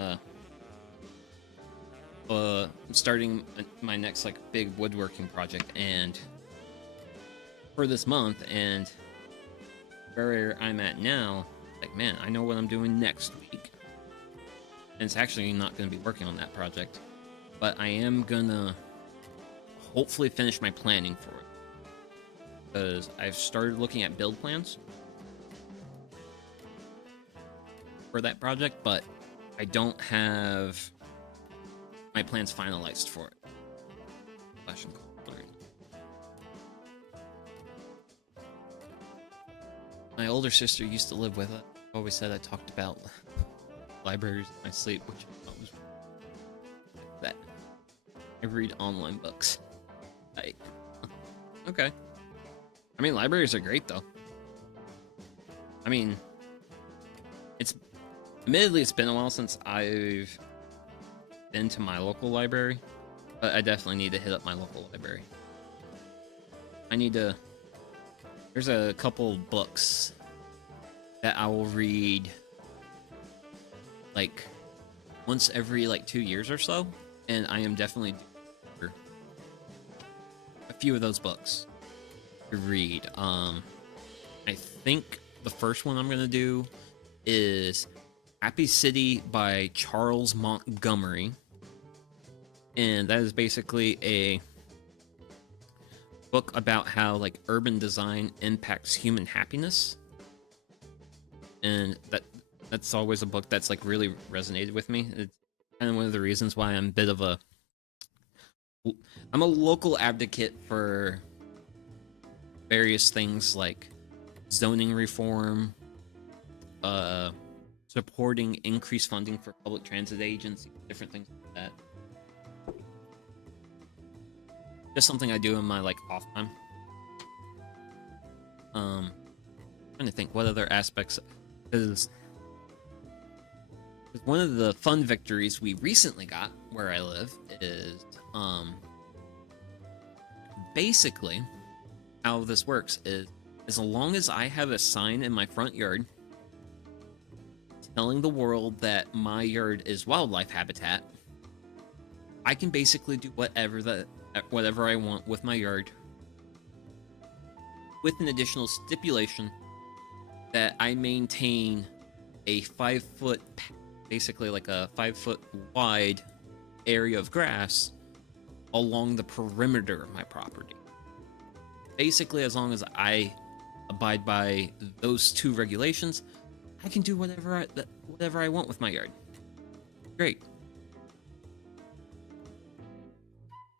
starting my next, like, big woodworking project, and for this month, and where I'm at now, like, man, I know what I'm doing next week. And it's actually not going to be working on that project, but I am gonna hopefully finish my planning for it, because I've started looking at build plans for that project, but I don't have my plans finalized for it. Flash and color. My older sister used to live with it. Always said I talked about libraries in my sleep, which I thought was that. I read online books. Like, okay. I mean, libraries are great, though. I mean, admittedly, it's been a while since I've been to my local library, but I definitely need to hit up my local library. There's a couple books that I will read, like, once every, like, 2 years or so, and I am definitely due for a few of those books to read. I think the first one I'm gonna do is Happy City by Charles Montgomery, and that is basically a book about how, like, urban design impacts human happiness, and that's always a book that's, like, really resonated with me. It's kind of one of the reasons why I'm a local advocate for various things like zoning reform, supporting increased funding for public transit agencies, different things like that. Just something I do in my, like, off time. Trying to think what other aspects, because one of the fun victories we recently got where I live is basically how this works is, as long as I have a sign in my front yard telling the world that my yard is wildlife habitat, I can basically do whatever I want with my yard, with an additional stipulation that I maintain a 5-foot, basically like a 5-foot wide area of grass along the perimeter of my property. Basically, as long as I abide by those two regulations, I can do whatever I want with my yard. Great.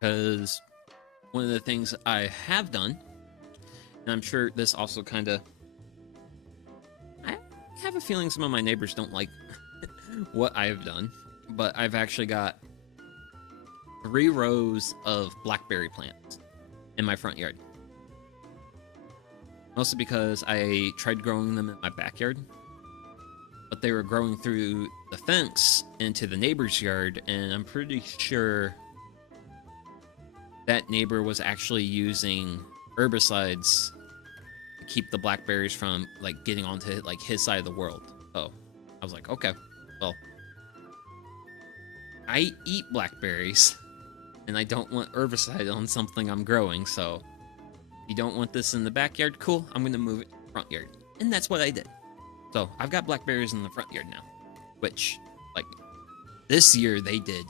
Because one of the things I have done, and I'm sure this also kind of, I have a feeling some of my neighbors don't like what I have done, but I've actually got 3 rows of blackberry plants in my front yard. Mostly because I tried growing them in my backyard, but they were growing through the fence into the neighbor's yard, and I'm pretty sure that neighbor was actually using herbicides to keep the blackberries from like getting onto like his side of the world. So I was like, okay, well, I eat blackberries and I don't want herbicide on something I'm growing, so you don't want this in the backyard? Cool, I'm gonna move it to the front yard. And that's what I did. So I've got blackberries in the front yard now, which, like, this year they did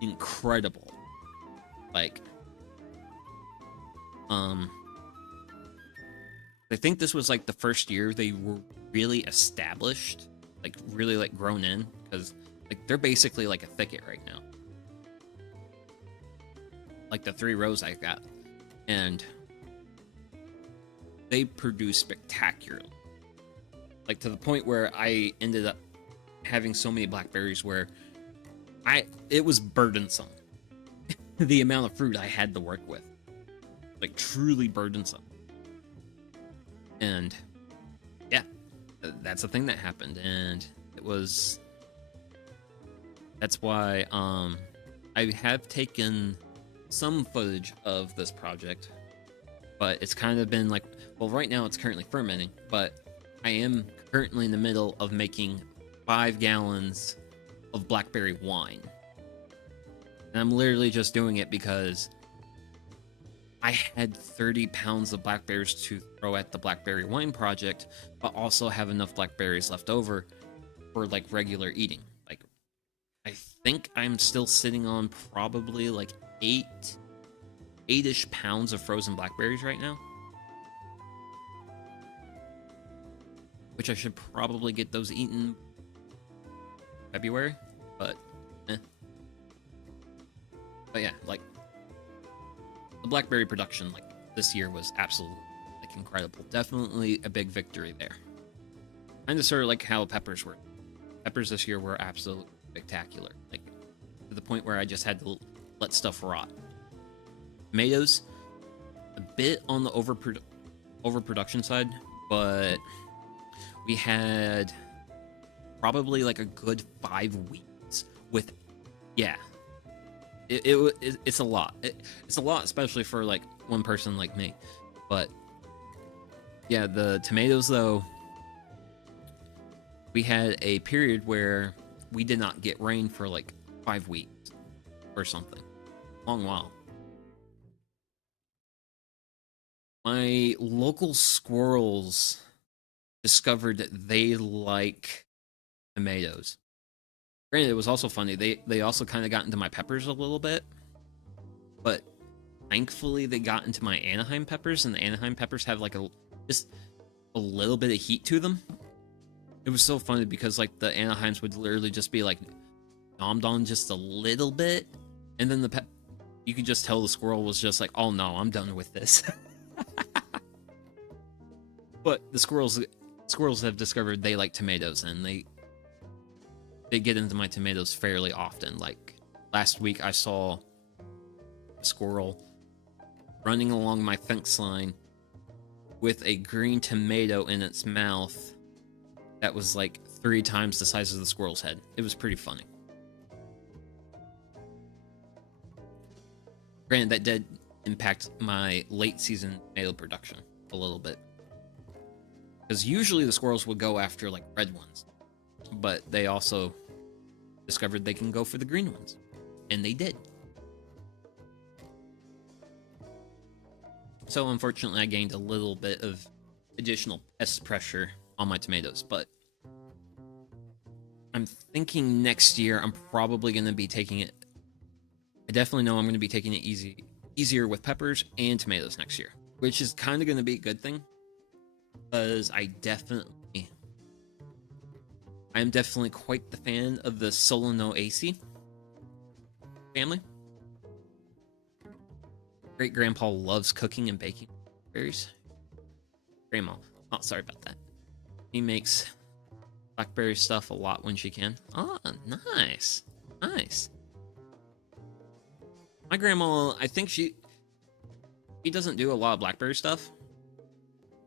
incredible. Like, I think this was like the first year they were really established, like really like grown in, because like they're basically like a thicket right now. Like the 3 rows I got, and they produce spectacularly. Like to the point where I ended up having so many blackberries where it was burdensome. The amount of fruit I had to work with. Like truly burdensome. And yeah, that's a thing that happened, and that's why I have taken some footage of this project, but it's kind of been like, well, right now it's currently fermenting, but I am currently in the middle of making 5 gallons of blackberry wine. And I'm literally just doing it because I had 30 pounds of blackberries to throw at the blackberry wine project, but also have enough blackberries left over for like regular eating. Like, I think I'm still sitting on probably like 8-ish pounds of frozen blackberries right now, which I should probably get those eaten February, but But yeah, like, the blackberry production, like, this year was absolutely, like, incredible. Definitely a big victory there. Kind of sort of like how peppers were. Peppers this year were absolutely spectacular. Like, to the point where I just had to let stuff rot. Tomatoes, a bit on the overproduction side, but we had probably, like, a good 5 weeks with, yeah. It's a lot. It's a lot, especially for like one person like me. But yeah, the tomatoes though, we had a period where we did not get rain for like 5 weeks or something. Long while. My local squirrels discovered that they like tomatoes. Granted, it was also funny. They also kind of got into my peppers a little bit, but thankfully they got into my Anaheim peppers, and the Anaheim peppers have like just a little bit of heat to them. It was so funny because like the Anaheims would literally just be like nommed on just a little bit, and then you could just tell the squirrel was just like, "Oh no, I'm done with this." But the squirrels have discovered they like tomatoes, and they get into my tomatoes fairly often. Like last week I saw a squirrel running along my fence line with a green tomato in its mouth that was like 3 times the size of the squirrel's head. It was pretty funny. Granted, impact my late season tomato production a little bit. Because usually the squirrels would go after like red ones, but they also discovered they can go for the green ones, and they did. So unfortunately I gained a little bit of additional pest pressure on my tomatoes, but I'm thinking next year I'm probably going to be taking it. I definitely know I'm going to be taking it easier with peppers and tomatoes next year, which is kind of going to be a good thing, because I'm definitely quite the fan of the Solanoaceae family. Great grandpa loves cooking and baking berries. Grandma, oh, sorry about that. He makes blackberry stuff a lot when she can. Oh, nice. Nice. My grandma, I think she doesn't do a lot of blackberry stuff.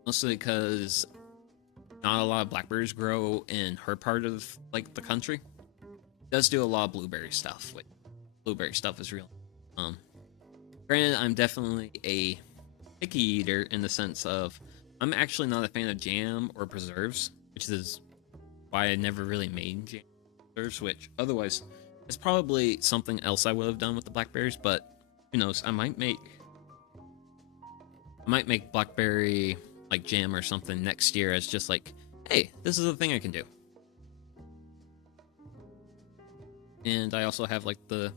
Mostly because not a lot of blackberries grow in her part of like the country. Does do a lot of blueberry stuff. Which blueberry stuff is real. Granted, I'm definitely a picky eater in the sense of I'm actually not a fan of jam or preserves, which is why I never really made jam preserves, which otherwise is probably something else I would have done with the blackberries, but who knows, I might make blackberry like jam or something next year as just like, hey, this is a thing I can do. And I also have like the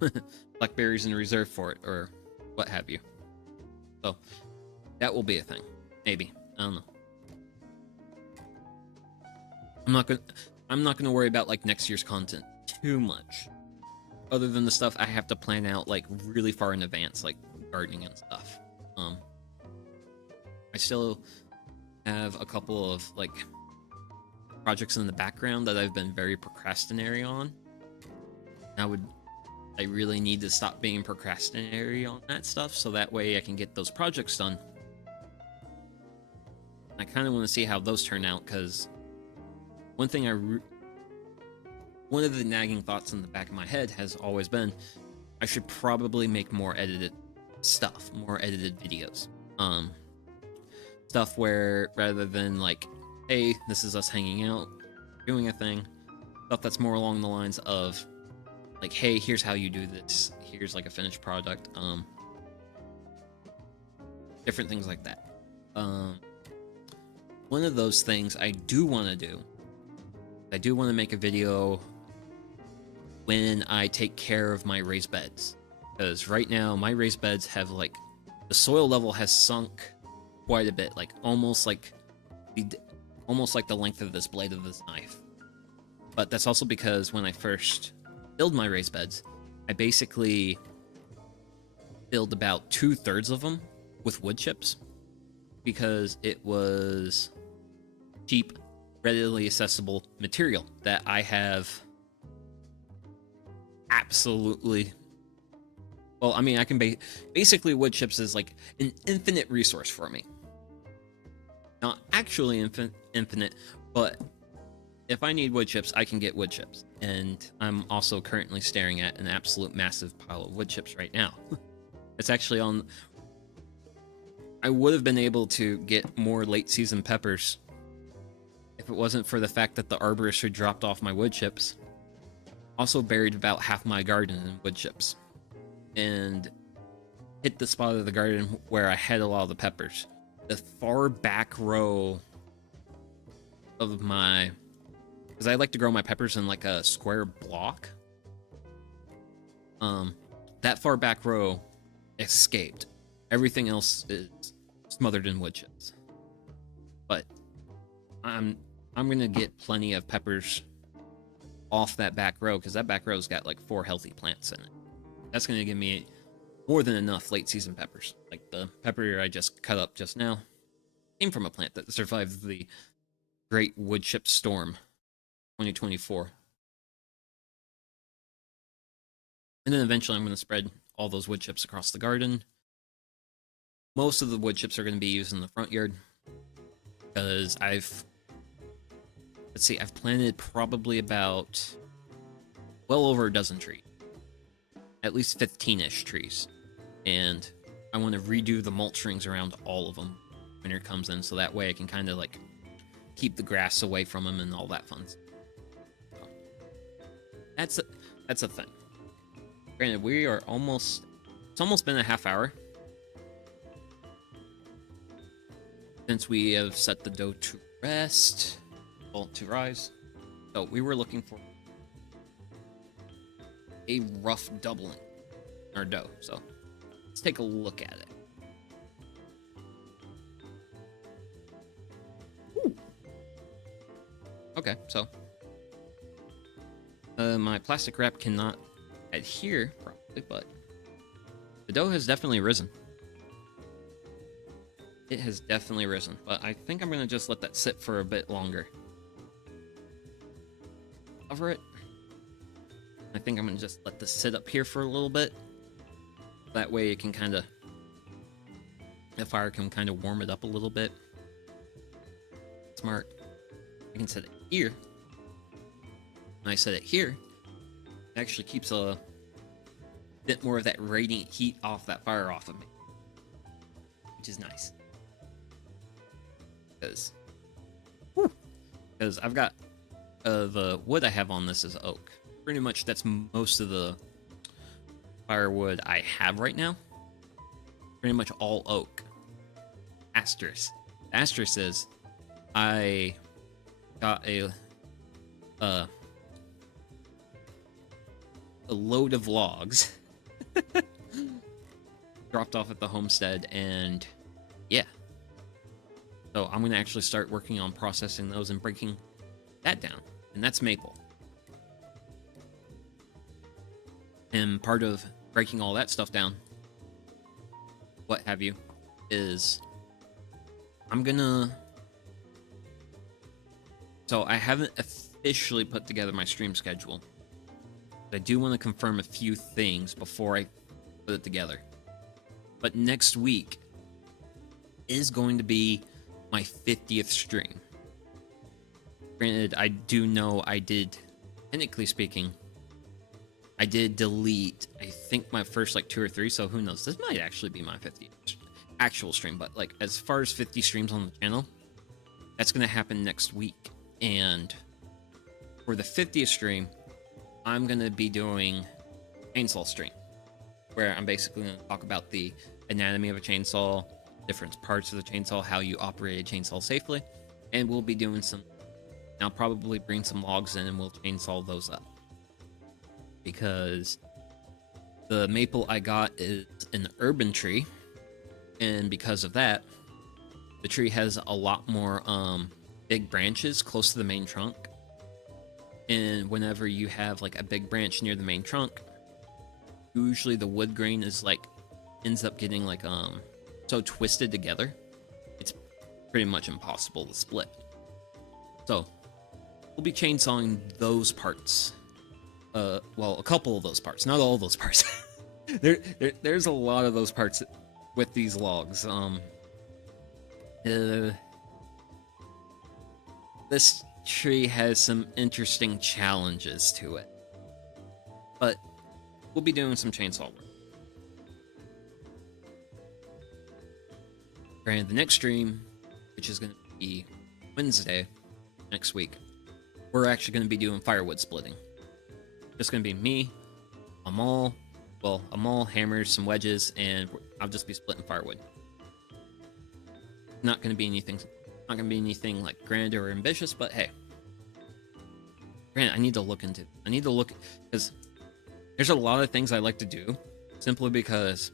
blackberries in reserve for it or what have you. So that will be a thing. Maybe. I don't know. I'm not gonna worry about like next year's content too much. Other than the stuff I have to plan out like really far in advance, like gardening and stuff. I still have a couple of like projects in the background that I've been very procrastinatory on. I really need to stop being procrastinatory on that stuff so that way I can get those projects done. I kind of want to see how those turn out, because one of the nagging thoughts in the back of my head has always been I should probably make more edited stuff, more edited videos. Stuff where rather than like, hey, this is us hanging out, doing a thing, stuff that's more along the lines of like, hey, here's how you do this, here's like a finished product, different things like that. One of those things I do want to do, I do want to make a video when I take care of my raised beds, because right now my raised beds have like, the soil level has sunk quite a bit, like almost like the length of this blade of this knife. But that's also because when I first build my raised beds, I basically filled about 2/3 of them with wood chips, because it was cheap, readily accessible material that I have absolutely, well, I mean, I can basically wood chips is like an infinite resource for me. Not actually infinite, but if I need wood chips, I can get wood chips. And I'm also currently staring at an absolute massive pile of wood chips right now. It's actually on... I would have been able to get more late season peppers if it wasn't for the fact that the arborist who dropped off my wood chips also buried about half my garden in wood chips. And hit the spot of the garden where I had a lot of the peppers. The far back row of my... because I like to grow my peppers in like a square block. That far back row escaped. Everything else is smothered in wood chips. But I'm gonna get plenty of peppers off that back row, because that back row's got like 4 healthy plants in it. That's gonna give me more than enough late season peppers. Like the pepper I just cut up just now came from a plant that survived the Great Wood Chip Storm 2024. And then eventually I'm going to spread all those wood chips across the garden. Most of the wood chips are going to be used in the front yard, because I've planted probably about well over a dozen trees. At least 15-ish trees. And I want to redo the mulch rings around all of them when winter comes in, so that way I can kind of like keep the grass away from them and all that fun stuff. So, that's a thing. Granted, we are it's almost been a half hour since we have set the dough to rest, well, to rise. So we were looking for a rough doubling in our dough. So let's take a look at it. Ooh. Okay, so my plastic wrap cannot adhere properly, but the dough has definitely risen. It has definitely risen, but I think I'm gonna just let that sit for a bit longer. Cover it. I think I'm gonna just let this sit up here for a little bit. That way it can kind of, the fire can kind of warm it up a little bit. Smart. I can set it here. When I set it here, it actually keeps a bit more of that radiant heat off that fire off of me, which is nice. Because I've got the wood I have on this is oak. Pretty much that's most of the firewood I have right now. Pretty much all oak. Asterisk. The asterisk is I got a load of logs dropped off at the homestead, and yeah. So I'm gonna actually start working on processing those and breaking that down, and that's maple. And part of breaking all that stuff down, what have you, is so I haven't officially put together my stream schedule. But I do want to confirm a few things before I put it together. But next week is going to be my 50th stream. Granted, I do know I did, technically speaking, I did delete, I think, my first like 2 or 3, so who knows? This might actually be my 50th actual stream, but like as far as 50 streams on the channel, that's going to happen next week. And for the 50th stream, I'm going to be doing chainsaw stream, where I'm basically going to talk about the anatomy of a chainsaw, different parts of the chainsaw, how you operate a chainsaw safely, and we'll be doing some, I'll probably bring some logs in and we'll chainsaw those up. Because the maple I got is an urban tree, and because of that, the tree has a lot more big branches close to the main trunk. And whenever you have like a big branch near the main trunk, usually the wood grain is like ends up getting like so twisted together, it's pretty much impossible to split. So we'll be chainsawing those parts. Well, a couple of those parts, not all those parts. There's a lot of those parts with these logs. This tree has some interesting challenges to it, but we'll be doing some chainsaw work. Granted, the next stream, which is going to be Wednesday next week, we're actually going to be doing firewood splitting. It's going to be me, a maul, hammers, some wedges, and I'll just be splitting firewood. Not going to be anything like grand or ambitious, but hey. Granted, I need to look, because there's a lot of things I like to do, simply because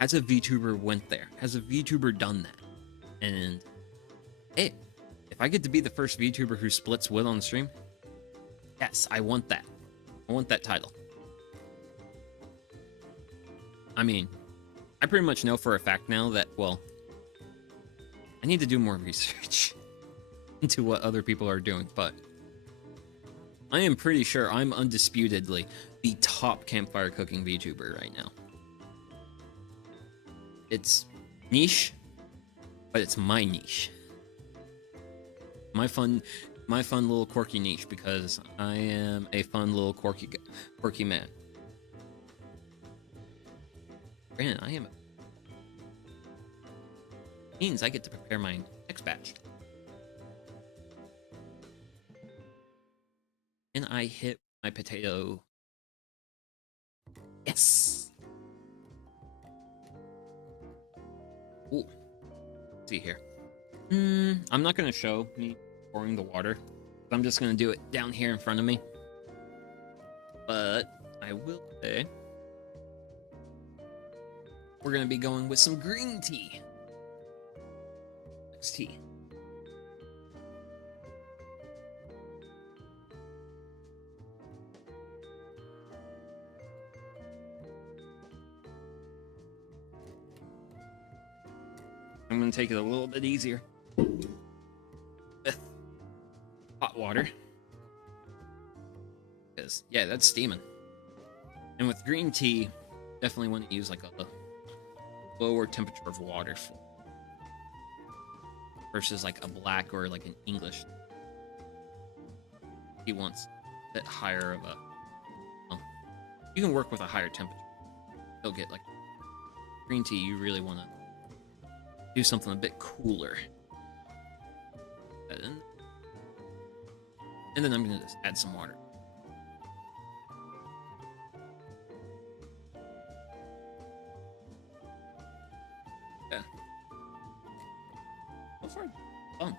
has a VTuber went there? Has a VTuber done that? And hey, if I get to be the first VTuber who splits wood on the stream, yes, I want that. I want that title. I mean, I pretty much know for a fact now that, well, I need to do more research into what other people are doing, but I am pretty sure I'm undisputedly the top campfire cooking VTuber right now. It's niche, but it's my niche. My fun little quirky niche, because I am a fun little quirky man. Granted, Means I get to prepare my next batch. And I hit my potato. Yes! Ooh. Let's see here. I'm not going to show me pouring the water. I'm just going to do it down here in front of me. But I will say we're going to be going with some green tea. Next tea. I'm going to take it a little bit easier with hot water. Because, yeah, that's steaming. And with green tea, definitely want to use like a lower temperature of water versus like a black or like an English. He wants a bit higher of a... Well, you can work with a higher temperature. You'll get like green tea, you really want to do something a bit cooler. And then I'm going to just add some water. Yeah. So far, fun.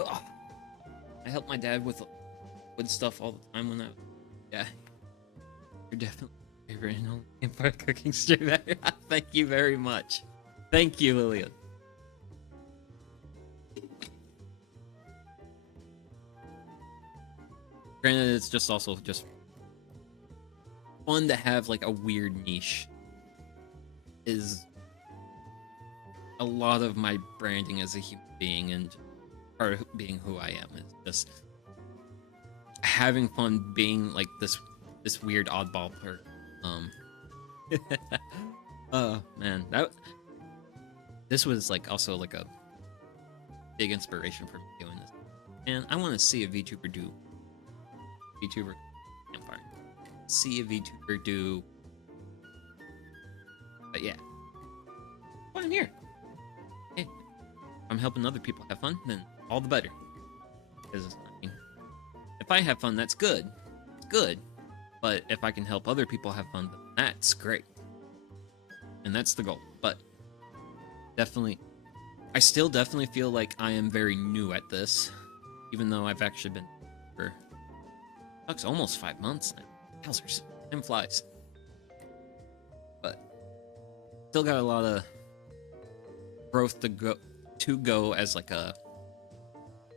Ugh. I help my dad with stuff all the time when yeah. You're definitely my favorite and only Campfire cooking streamer. Thank you very much. Thank you, Lillian. Granted, it's just also just fun to have like a weird niche. Is a lot of my branding as a human being and part of being who I am is just having fun being like this weird oddball person. Oh man, this was like also like a big inspiration for me doing this, and I want to see a VTuber Campfire. See a VTuber do, but yeah, fun here. Hey, if I'm helping other people have fun, then all the better. Because I mean, if I have fun, that's good. It's good. But if I can help other people have fun, then that's great. And that's the goal. But definitely, I still definitely feel like I am very new at this, even though I've actually been for almost 5 months now. Wowzers, time flies. But still got a lot of growth to go as like a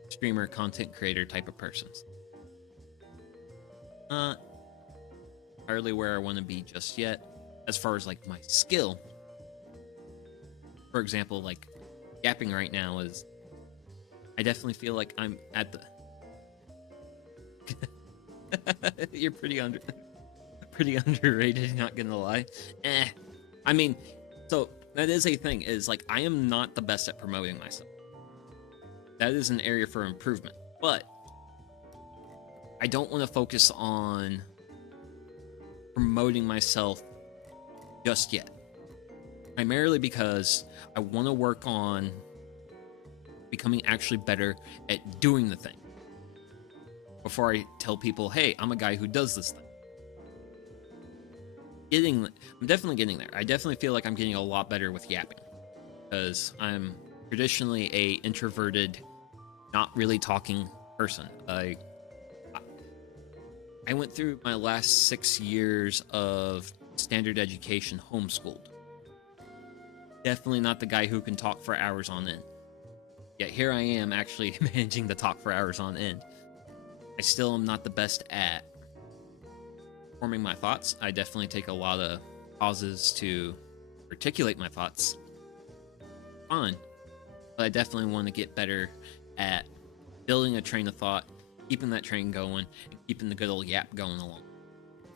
streamer, content creator type of person. Hardly where I want to be just yet. As far as like my skill, for example, like yapping right now is, I definitely feel like I'm at the. You're pretty underrated. Not gonna lie. I mean, so that is a thing. Is like I am not the best at promoting myself. That is an area for improvement, but I don't want to focus on promoting myself just yet. Primarily because I want to work on becoming actually better at doing the thing before I tell people, hey, I'm a guy who does this thing. I'm definitely getting there. I definitely feel like I'm getting a lot better with yapping because I'm traditionally a introverted, not really talking person. I went through my last 6 years of standard education homeschooled. Definitely not the guy who can talk for hours on end. Yet here I am actually managing to talk for hours on end. I still am not the best at forming my thoughts. I definitely take a lot of pauses to articulate my thoughts. Fine. But I definitely want to get better at building a train of thought, keeping that train going, and keeping the good old yap going along.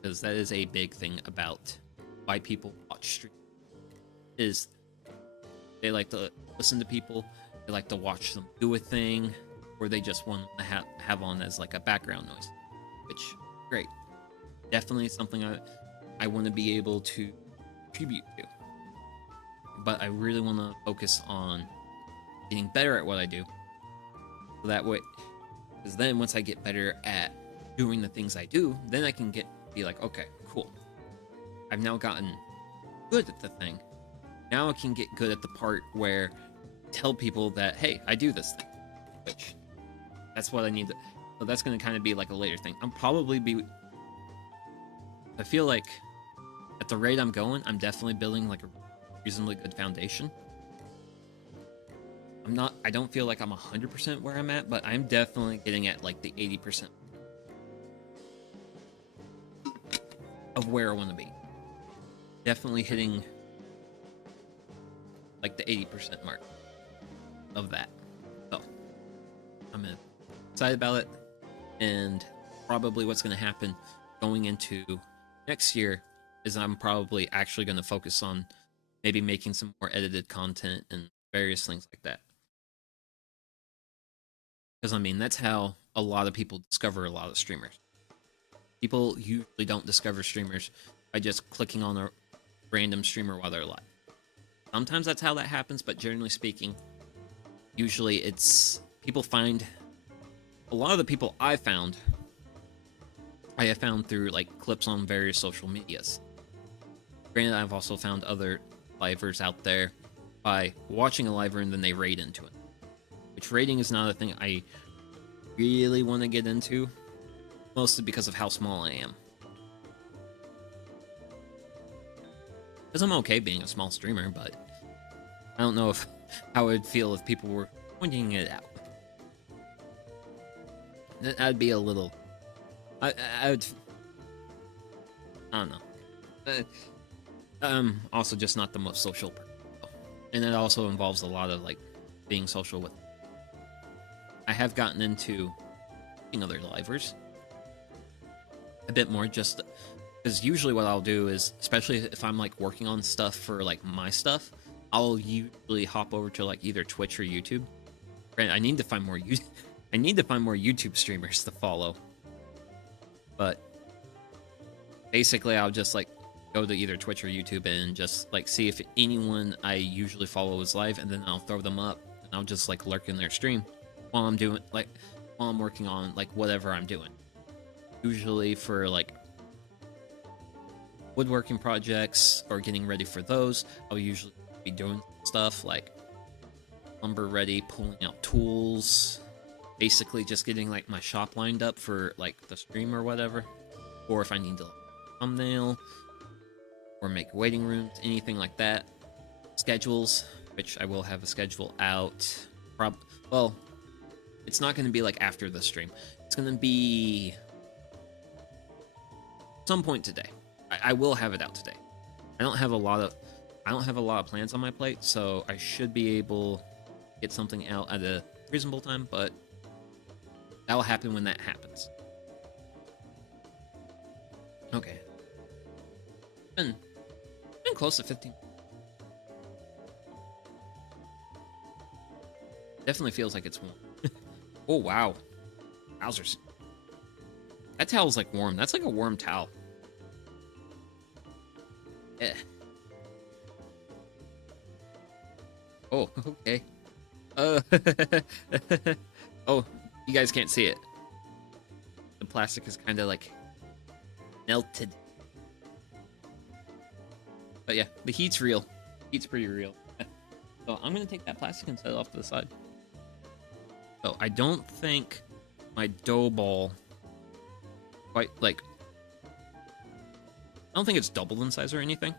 Because that is a big thing about why people watch streams. Is they like to listen to people, they like to watch them do a thing, or they just want to have on as like a background noise. Which, great. Definitely something I want to be able to contribute to. but I really want to focus on getting better at what I do. So that way, because then once I get better at doing the things I do, then I can be like, okay, cool. I've now gotten good at the thing. Now I can get good at the part where I tell people that, hey, I do this thing. Which, that's what I need to, so that's going to kind of be like a later thing. I feel like at the rate I'm going, I'm definitely building like a reasonably good foundation. I don't feel like I'm 100% where I'm at, but I'm definitely getting at like the 80% of where I want to be. Definitely hitting like the 80% mark of that. So I'm excited about it, and probably what's going to happen going into next year is I'm probably actually going to focus on maybe making some more edited content and various things like that. Because, I mean, that's how a lot of people discover a lot of streamers. People usually don't discover streamers by just clicking on a random streamer while they're live. Sometimes that's how that happens, but generally speaking, usually it's people find... A lot of the people I have found through, like, clips on various social medias. Granted, I've also found other livers out there by watching a liver and then they raid into it. Which raiding is not a thing I really want to get into, mostly because of how small I am. Because I'm okay being a small streamer, but I don't know how I would feel if people were pointing it out. I'd be a little... I don't know. Also just not the most social person. And it also involves a lot of, like, being social with... I have gotten into other livers a bit more, just because usually what I'll do is, especially if I'm like working on stuff for like my stuff, I'll usually hop over to like either Twitch or YouTube. Granted, I need to find more YouTube streamers to follow, but basically I'll just like go to either Twitch or YouTube and just like see if anyone I usually follow is live, and then I'll throw them up and I'll just like lurk in their stream while I'm working on like whatever I'm doing. Usually for like woodworking projects or getting ready for those, I'll usually be doing stuff like lumber ready, pulling out tools, basically just getting like my shop lined up for like the stream or whatever. Or if I need to thumbnail or make waiting rooms, anything like that. Schedules, which I will have a schedule out. Well, it's not going to be like after the stream. It's going to be some point today. I will have it out today. I don't have a lot of plans on my plate, so I should be able to get something out at a reasonable time, but that'll happen when that happens. Okay. Been close to 15. Definitely feels like it's warm. Oh, wow. Wowzers. That towel's like warm. That's like a warm towel. Yeah. Oh, okay. Oh, you guys can't see it. The plastic is kind of like melted. But yeah, the heat's real. Heat's pretty real. So I'm going to take that plastic and set it off to the side. So I don't think my dough ball quite like... I don't think it's doubled in size or anything.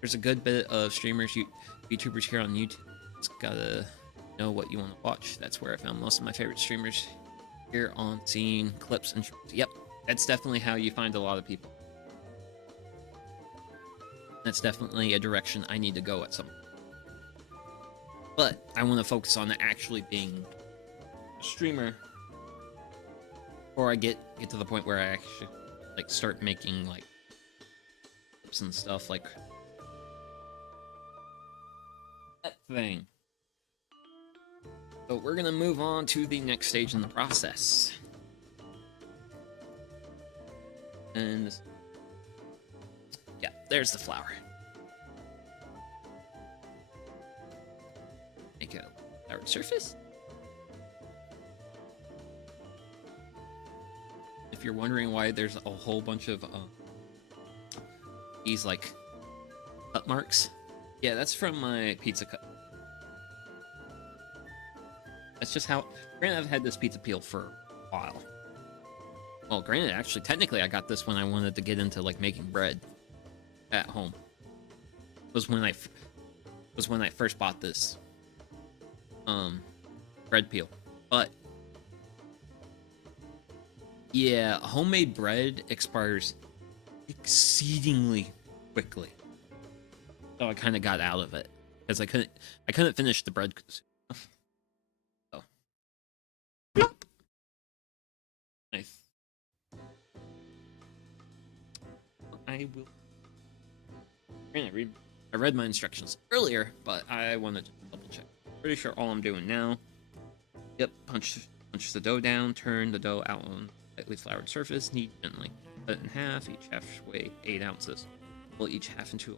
There's a good bit of streamers, YouTubers here on YouTube. Just gotta know what you want to watch. That's where I found most of my favorite streamers, here on seeing clips and... Yep, that's definitely how you find a lot of people. That's definitely a direction I need to go at some point. But I want to focus on actually being a streamer before I get to the point where I actually like start making like clips and stuff like that thing. So we're gonna move on to the next stage in the process. And yeah, there's the flower. Floured surface. If you're wondering why there's a whole bunch of these like cut marks, yeah, that's from my pizza cut. That's just how. Granted, I've had this pizza peel for a while. Well, granted, actually, technically, I got this when I wanted to get into like making bread at home. Was when I first bought this bread peel. But yeah, homemade bread expires exceedingly quickly. So I kind of got out of it because I couldn't finish the bread. So nice. I will. I read my instructions earlier, but I wanted to double check. Pretty sure all I'm doing now. Yep, punch the dough down, turn the dough out on lightly floured surface, knead gently. Cut it in half, each half weigh 8 ounces. Pull each half into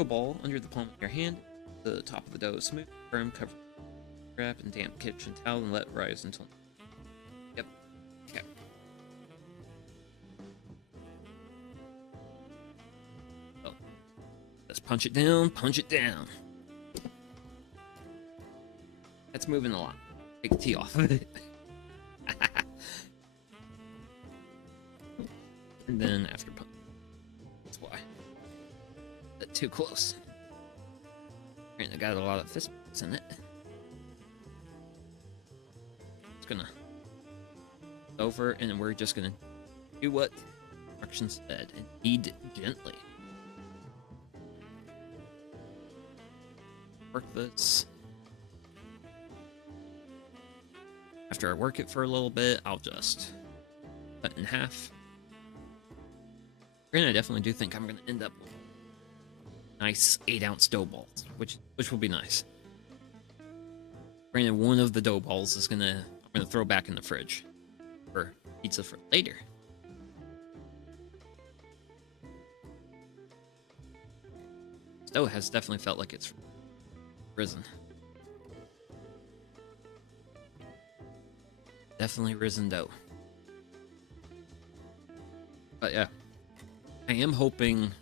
a ball under the palm of your hand. The top of the dough is smooth, firm, cover wrap in damp kitchen towel and let it rise until. Yep. Okay. So let's punch it down, punch it down. That's moving a lot. Take the tea off of it. And then after punch. That's why. That's too close. And I got a lot of fist bumps in it. It's gonna over, and we're just gonna do what instructions said and knead gently. Work this. After I work it for a little bit, I'll just cut in half. And I definitely do think I'm gonna end up with nice 8-ounce dough balls, which will be nice. Granted, one of the dough balls is I'm gonna throw back in the fridge for pizza for later. This dough has definitely felt like it's risen. Definitely risen dough. But yeah, I am hoping,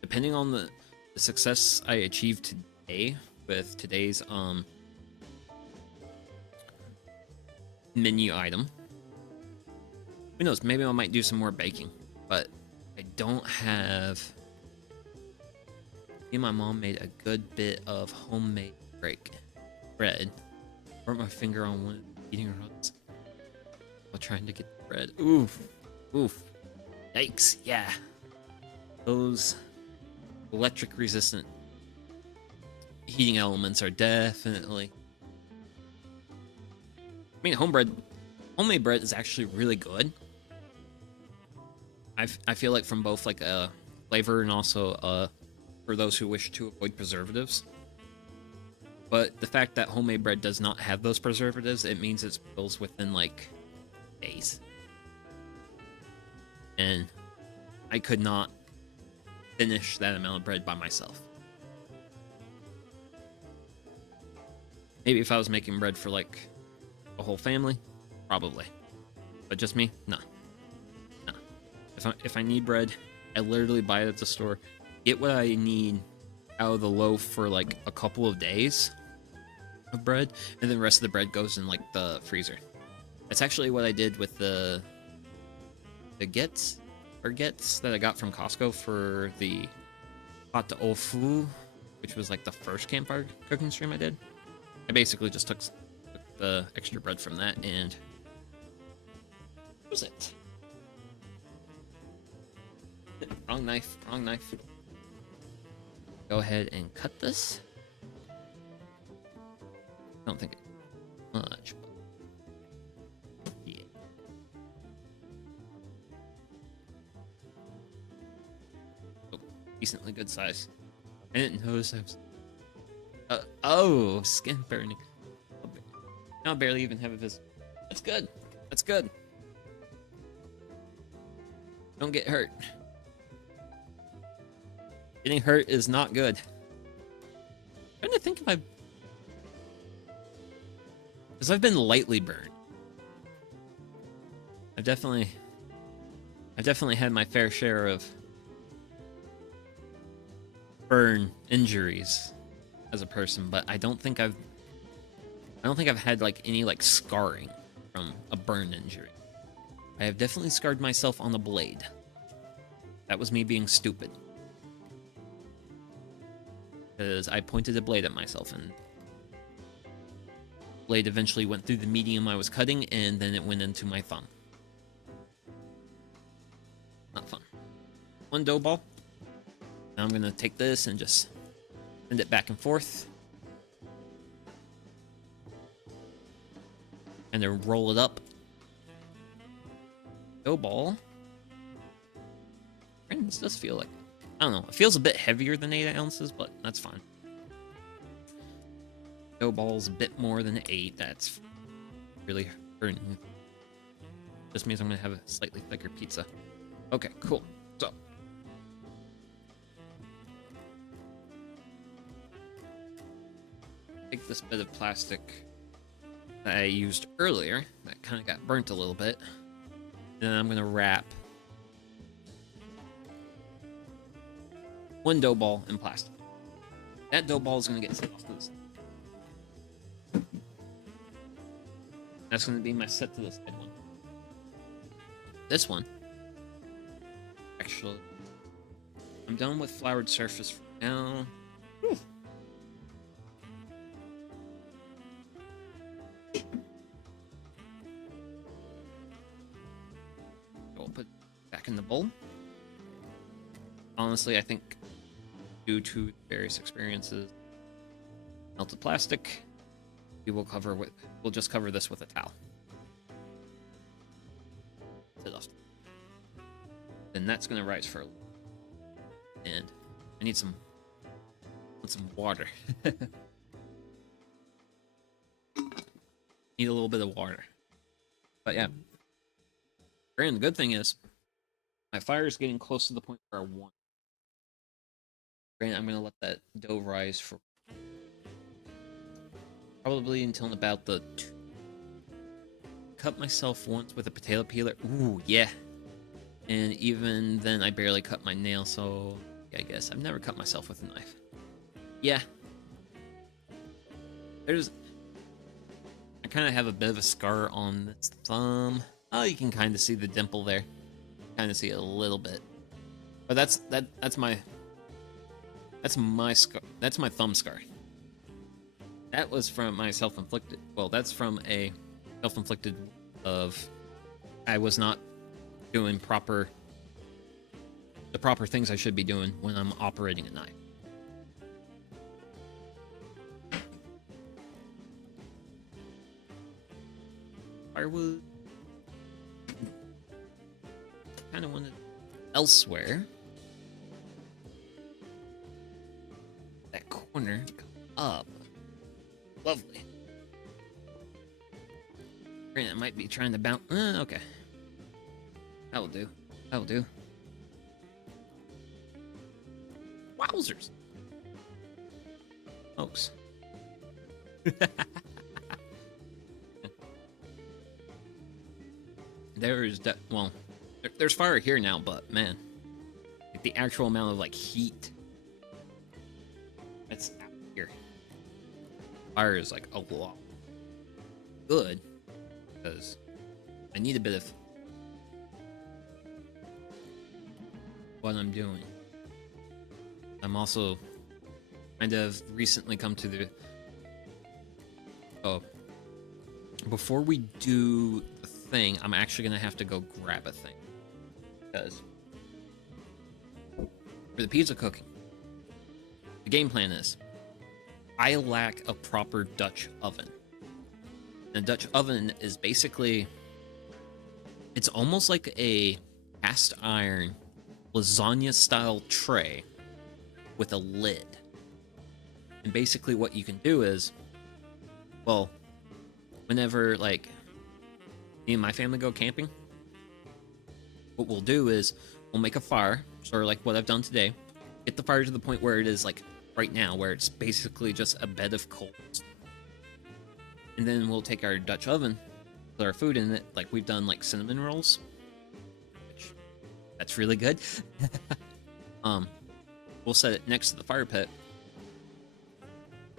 depending on the success I achieve today with today's menu item, who knows, maybe I might do some more baking. But I don't have. Me and my mom made a good bit of homemade bread. Burnt my finger on one eating rods while trying to get the bread. Oof. Yikes, yeah. Those electric resistant heating elements are definitely. I mean, homemade bread is actually really good. I feel like from both like a flavor and also for those who wish to avoid preservatives. But the fact that homemade bread does not have those preservatives, it means it spoils within like days. And I could not finish that amount of bread by myself. Maybe if I was making bread for like a whole family, probably. But just me? No. If I need bread, I literally buy it at the store, get what I need out of the loaf for like a couple of days of bread, and then the rest of the bread goes in like the freezer. That's actually what I did with the gets that I got from Costco for the hot tofu, which was like the first Campfire cooking stream I did. I basically just took the extra bread from that and what was it? Wrong knife. Go ahead and cut this. I don't think it's much, but yeah. Oh, decently good size. I didn't notice I was. Oh, skin burning. I'll barely even have a visit. That's good. That's good. Don't get hurt. Getting hurt is not good. I'm trying to think if I've... Because I've been lightly burned. I've definitely had my fair share of burn injuries as a person, but I don't think I've had like any like scarring from a burn injury. I have definitely scarred myself on the blade. That was me being stupid. Because I pointed a blade at myself, and the blade eventually went through the medium I was cutting, and then it went into my thumb. Not fun. One dough ball. Now I'm gonna take this and just send it back and forth. And then roll it up. Dough ball. And this does feel like, I don't know, it feels a bit heavier than 8 ounces, but that's fine. Dough ball's a bit more than 8. That's really hurting. Just means I'm gonna have a slightly thicker pizza. Okay, cool. So take this bit of plastic that I used earlier that kind of got burnt a little bit, and then I'm gonna wrap one dough ball in plastic. That dough ball is gonna get set off to the side. That's gonna be my set to the side one. This one, actually, I'm done with floured surface for now. Whew. We'll put it back in the bowl. Honestly, I think due to various experiences, melted plastic, we'll just cover this with a towel. Then that's gonna rise for a little. And I need some water. Need a little bit of water. But yeah. And the good thing is my fire is getting close to the point where I want. And I'm gonna let that dough rise for probably until about the cut myself once with a potato peeler. Ooh, yeah. And even then, I barely cut my nail, so yeah, I guess I've never cut myself with a knife. Yeah. I kind of have a bit of a scar on this thumb. Oh, you can kind of see the dimple there. Kind of see it a little bit. But that's my scar. That's my thumb scar. That was from my self-inflicted. Well, that's from a self-inflicted of I was not doing the proper things I should be doing when I'm operating a knife. Firewood. Kind of wanted elsewhere. That corner up. Lovely. Granted, I might be trying to bounce. Okay. That'll do. That'll do. Wowzers. Folks. There's fire here now, but man, like the actual amount of like heat that's out here. Fire is like a lot. Good, because I need a bit of what I'm doing. I'm also kind of recently come to the before we do the thing, I'm actually gonna have to go grab a thing, because for the pizza cooking, the game plan is I lack a proper Dutch oven. And a Dutch oven is basically, it's almost like a cast iron lasagna style tray with a lid. And basically what you can do is, well, whenever like me and my family go camping, what we'll do is we'll make a fire, sort of like what I've done today, get the fire to the point where it is like right now, where it's basically just a bed of coals. And then we'll take our Dutch oven, put our food in it, like we've done like cinnamon rolls, which that's really good. We'll set it next to the fire pit,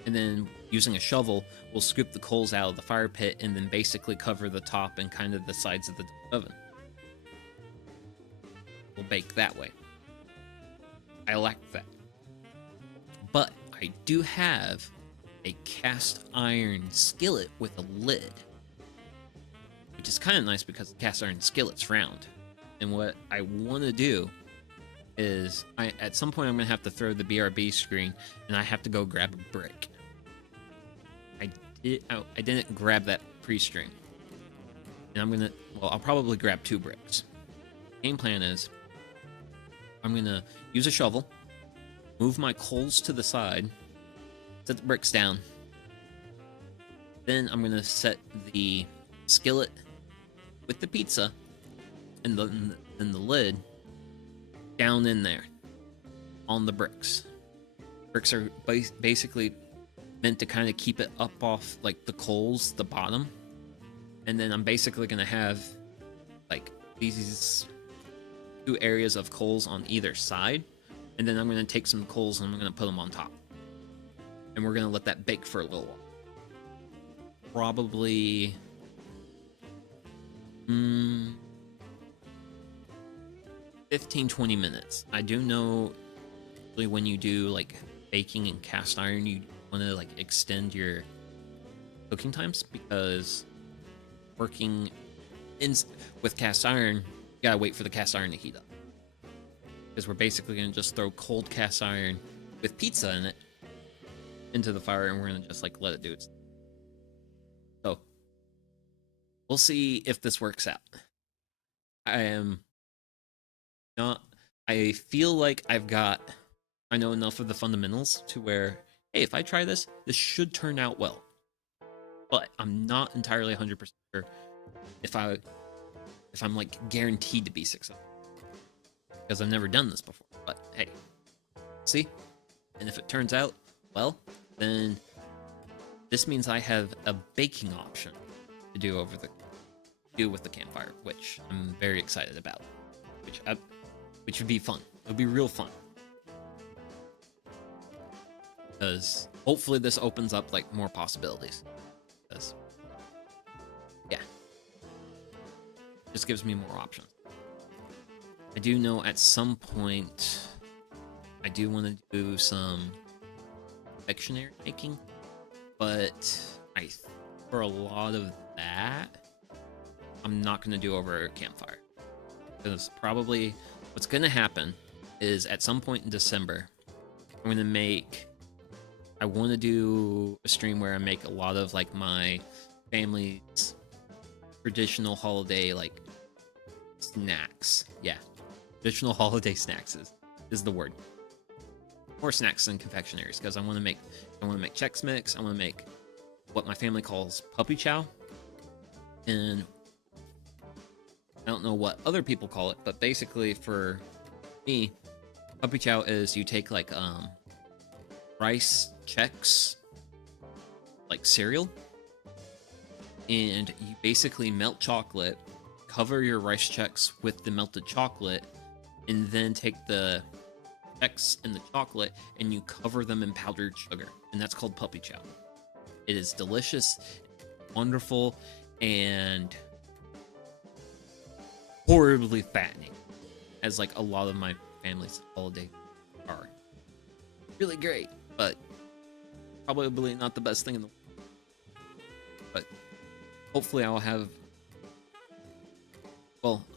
and then using a shovel, we'll scoop the coals out of the fire pit and then basically cover the top and kind of the sides of the oven. We'll bake that way. I like that. But I do have a cast iron skillet with a lid, which is kind of nice because the cast iron skillet's round. And what I want to do is, at some point I'm going to have to throw the BRB screen, and I have to go grab a brick. I didn't grab that pre-stream. And I'll probably grab 2 bricks. Game plan is, I'm going to use a shovel, move my coals to the side, set the bricks down. Then I'm going to set the skillet with the pizza and the lid down in there on the bricks. Bricks are basically meant to kind of keep it up off like the coals, the bottom. And then I'm basically going to have like these 2 areas of coals on either side. And then I'm going to take some coals and I'm going to put them on top. And we're going to let that bake for a little while. Probably 15-20 minutes. I do know when you do like baking and cast iron, you want to like extend your cooking times, because working with cast iron, you gotta wait for the cast iron to heat up, because we're basically gonna just throw cold cast iron with pizza in it into the fire, and we're gonna just like let it do its thing. So we'll see if this works out. I feel like I know enough of the fundamentals to where, hey, if I try this should turn out well. But I'm not entirely 100% sure if I'm like guaranteed to be successful, because I've never done this before. But hey, see? And if it turns out well, then this means I have a baking option to do with the campfire, which I'm very excited about. Which would be fun. It would be real fun. Because hopefully this opens up like more possibilities. Because yeah, just gives me more options. I do know at some point I do want to do some confectionery making, but for a lot of that, I'm not going to do over a campfire. Because probably what's going to happen is at some point in December, I want to do a stream where I make a lot of like my family's traditional holiday like snacks. Yeah, traditional holiday snacks is the word. More snacks than confectionaries, because I want to make Chex Mix. I want to make what my family calls puppy chow, and I don't know what other people call it, but basically for me, puppy chow is you take like rice Chex, like cereal, and you basically melt chocolate, cover your rice Chex with the melted chocolate, and then take the Chex and the chocolate and you cover them in powdered sugar, and that's called puppy chow. It is delicious, wonderful, and horribly fattening, as like a lot of my family's holiday are. Really great, but probably not the best thing in the world. But hopefully I'll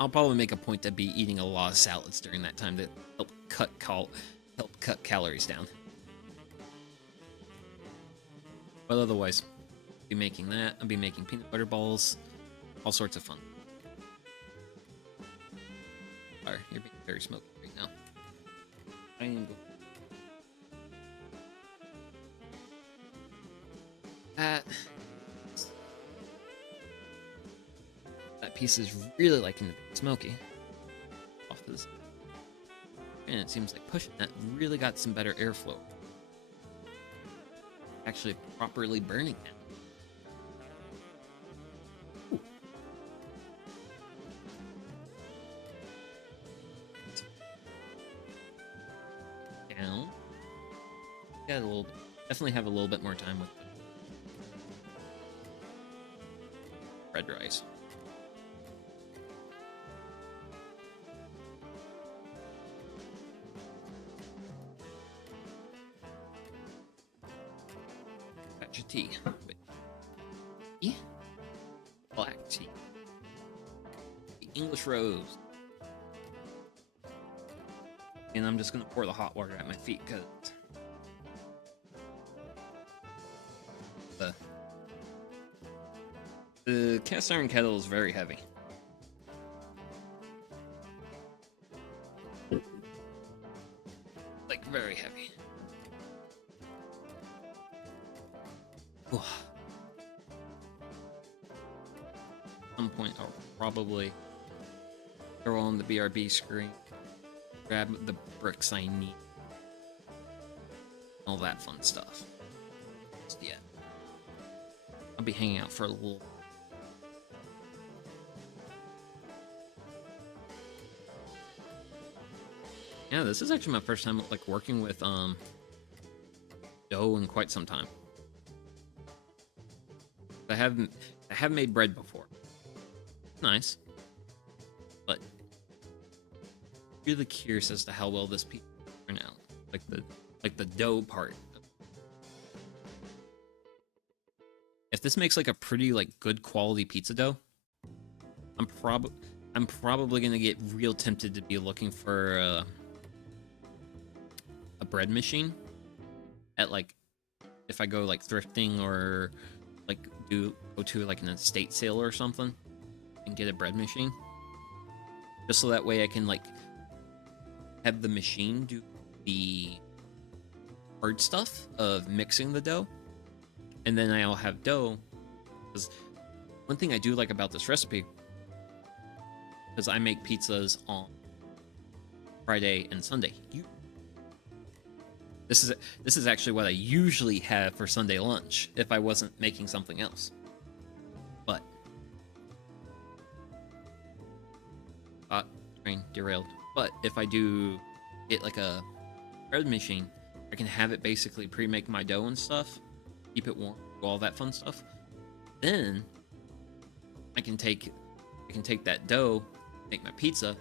probably make a point to be eating a lot of salads during that time to help cut calories down. But otherwise, I'll be making that. I'll be making peanut butter balls, all sorts of fun. Fire, you're being very smoky right now. Triangle. That piece is really liking the smoky. Off to this. And it seems like pushing that really got some better airflow. actually properly burning now. Ooh. Down. Got a little, definitely have a little bit more time with the red rice. Got your tea. Wait. Tea? Black tea. The English rose. And I'm just gonna pour the hot water at my feet because the cast iron kettle is very heavy. Like, very heavy. At some point, I'll probably throw on the BRB screen, grab the bricks I need, all that fun stuff. So, yeah, I'll be hanging out for a little. Yeah, this is actually my first time like working with dough in quite some time. I have made bread before. Nice. But really curious as to how well this pizza will turn out. Like the dough part. If this makes like a pretty like good quality pizza dough, I'm probably gonna get real tempted to be looking for a bread machine at like if I go like thrifting or like go to like an estate sale or something and get a bread machine, just so that way I can like have the machine do the hard stuff of mixing the dough, and then I'll have dough. Because one thing I do like about this recipe, because I make pizzas on Friday and Sunday. This is actually what I usually have for Sunday lunch if I wasn't making something else. But train derailed. But if I do get like a bread machine, I can have it basically pre-make my dough and stuff, keep it warm, do all that fun stuff. Then I can take that dough, make my pizza,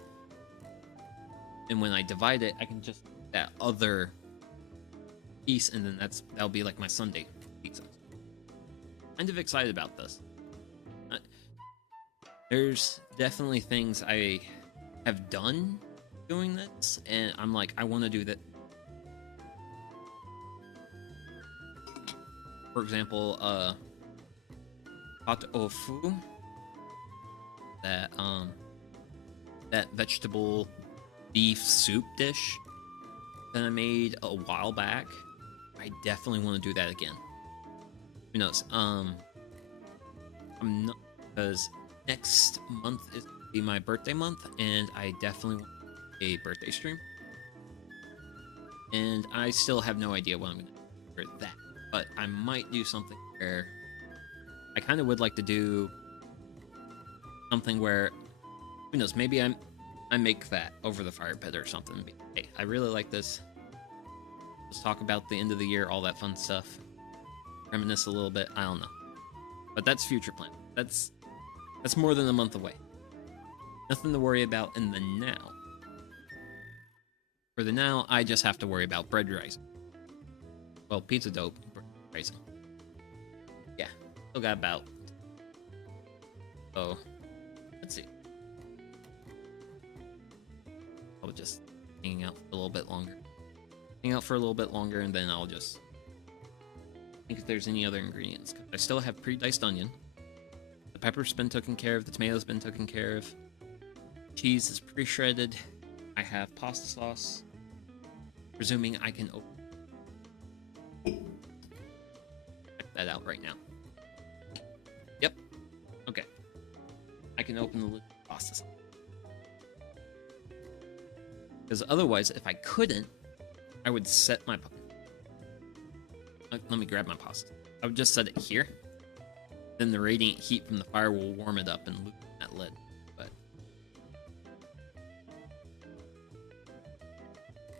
and when I divide it, I can just that other piece, and then that'll be like my Sunday pizza. Kind of excited about this. There's definitely things I have done doing this, and I'm like, I want to do that. For example, hot tofu, that vegetable beef soup dish that I made a while back. I definitely want to do that again. Who knows? I'm not, because next month is gonna be my birthday month, and I definitely want a birthday stream. And I still have no idea what I'm gonna do for that, but I might do something where I kind of would like to do something where, who knows? Maybe I make that over the fire pit or something. Hey, I really like this. Let's talk about the end of the year, all that fun stuff. Reminisce a little bit. I don't know, but that's future plan. That's more than a month away. Nothing to worry about in the now. For the now, I just have to worry about bread rising. Well, pizza dough rising. Yeah, still got about. Oh, let's see. I'll just hang out for a little bit longer. Hang out for a little bit longer, and then I'll just think if there's any other ingredients. I still have pre-diced onion. The pepper's been taken care of. The tomato's been taken care of. Cheese is pre-shredded. I have pasta sauce. Presuming I can open check that out right now. Yep. Okay. I can open the pasta sauce. Because otherwise, if I couldn't, I would set my let me grab my pasta. I would just set it here. Then the radiant heat from the fire will warm it up and loosen that lid. But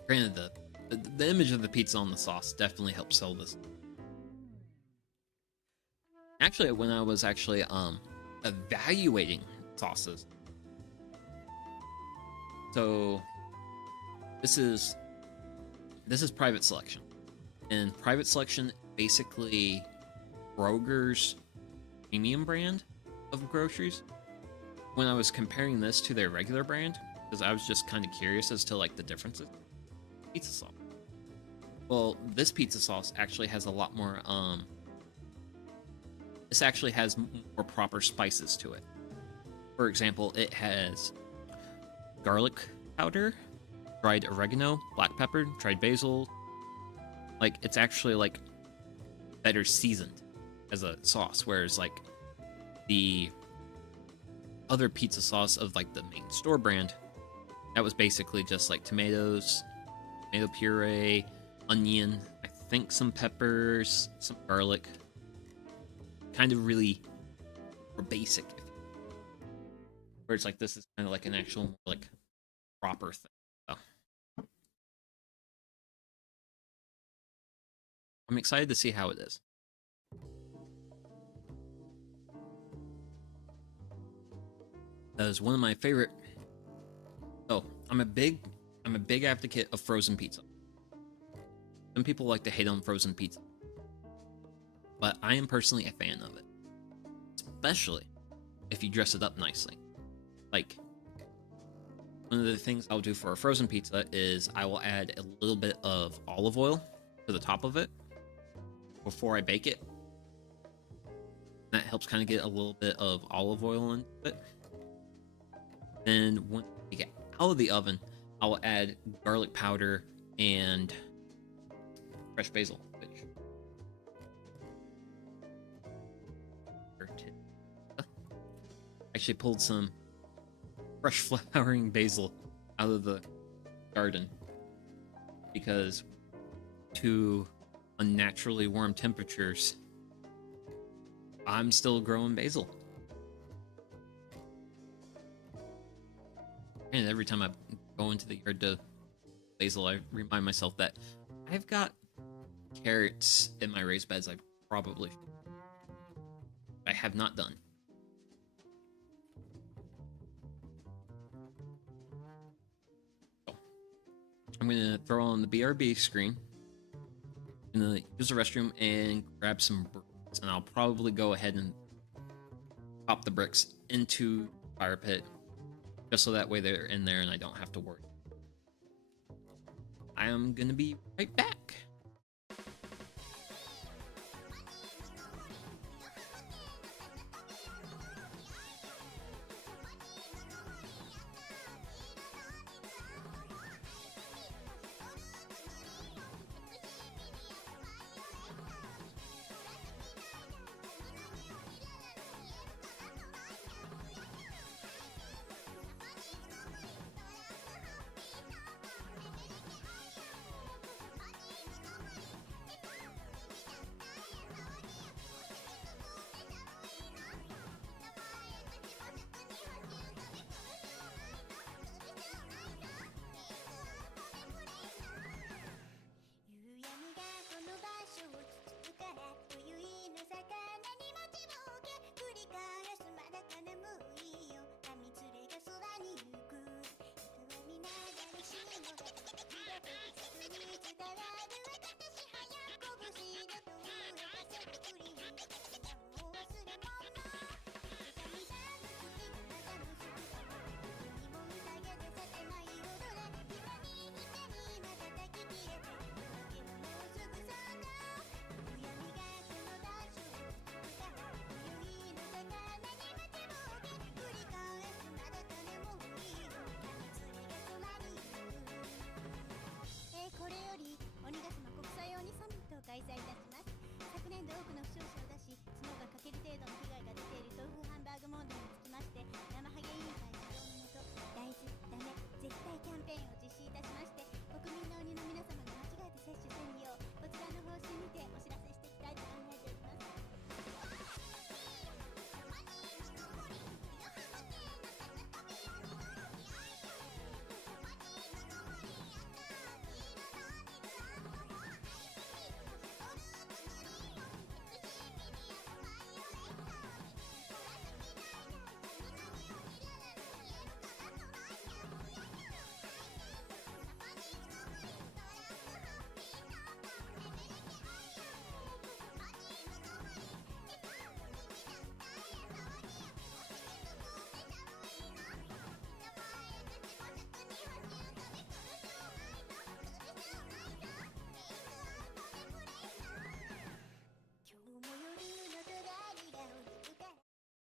granted, the image of the pizza on the sauce definitely helps sell this. Actually, when I was actually evaluating sauces, so this is private selection, and private selection basically Kroger's premium brand of groceries. When I was comparing this to their regular brand, because I was just kind of curious as to like the differences. Pizza sauce. Well, this pizza sauce actually has a lot more this actually has more proper spices to it. For example, it has garlic powder, dried oregano, black pepper, dried basil. Like, it's actually like better seasoned as a sauce, whereas like the other pizza sauce of like the main store brand, that was basically just like tomatoes, tomato puree, onion, I think some peppers, some garlic. Kind of really basic. Where it's like this is kind of like an actual like proper thing. So I'm excited to see how it is. That is one of my favorite. Oh, I'm a big advocate of frozen pizza. Some people like to hate on frozen pizza, but I am personally a fan of it, especially if you dress it up nicely. Like, one of the things I'll do for a frozen pizza is I will add a little bit of olive oil to the top of it before I bake it. That helps kind of get a little bit of olive oil into it. Then when you get out of the oven, I will add garlic powder and fresh basil. Actually pulled some fresh flowering basil out of the garden because to unnaturally warm temperatures, I'm still growing basil. And every time I go into the yard to basil, I remind myself that I've got carrots in my raised beds I probably should. I have not done. I'm gonna throw on the BRB screen. I'm gonna use the restroom and grab some bricks, and I'll probably go ahead and pop the bricks into the fire pit, just so that way they're in there and I don't have to worry. I am gonna be right back.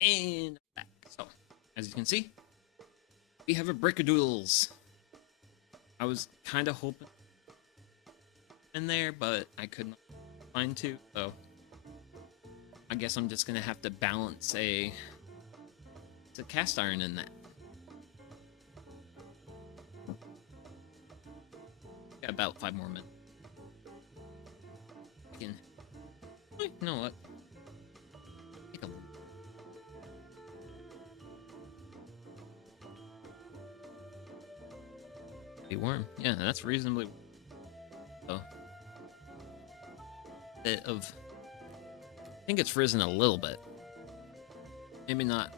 And back. So, as you can see, we have a Brickadoodles. I was kind of hoping in there, but I could not find two, so I guess I'm just gonna have to balance a cast iron in that. Got about 5 more minutes. You know what? Take a be warm. Yeah, that's reasonably warm. So, bit of. I think it's risen a little bit. Maybe not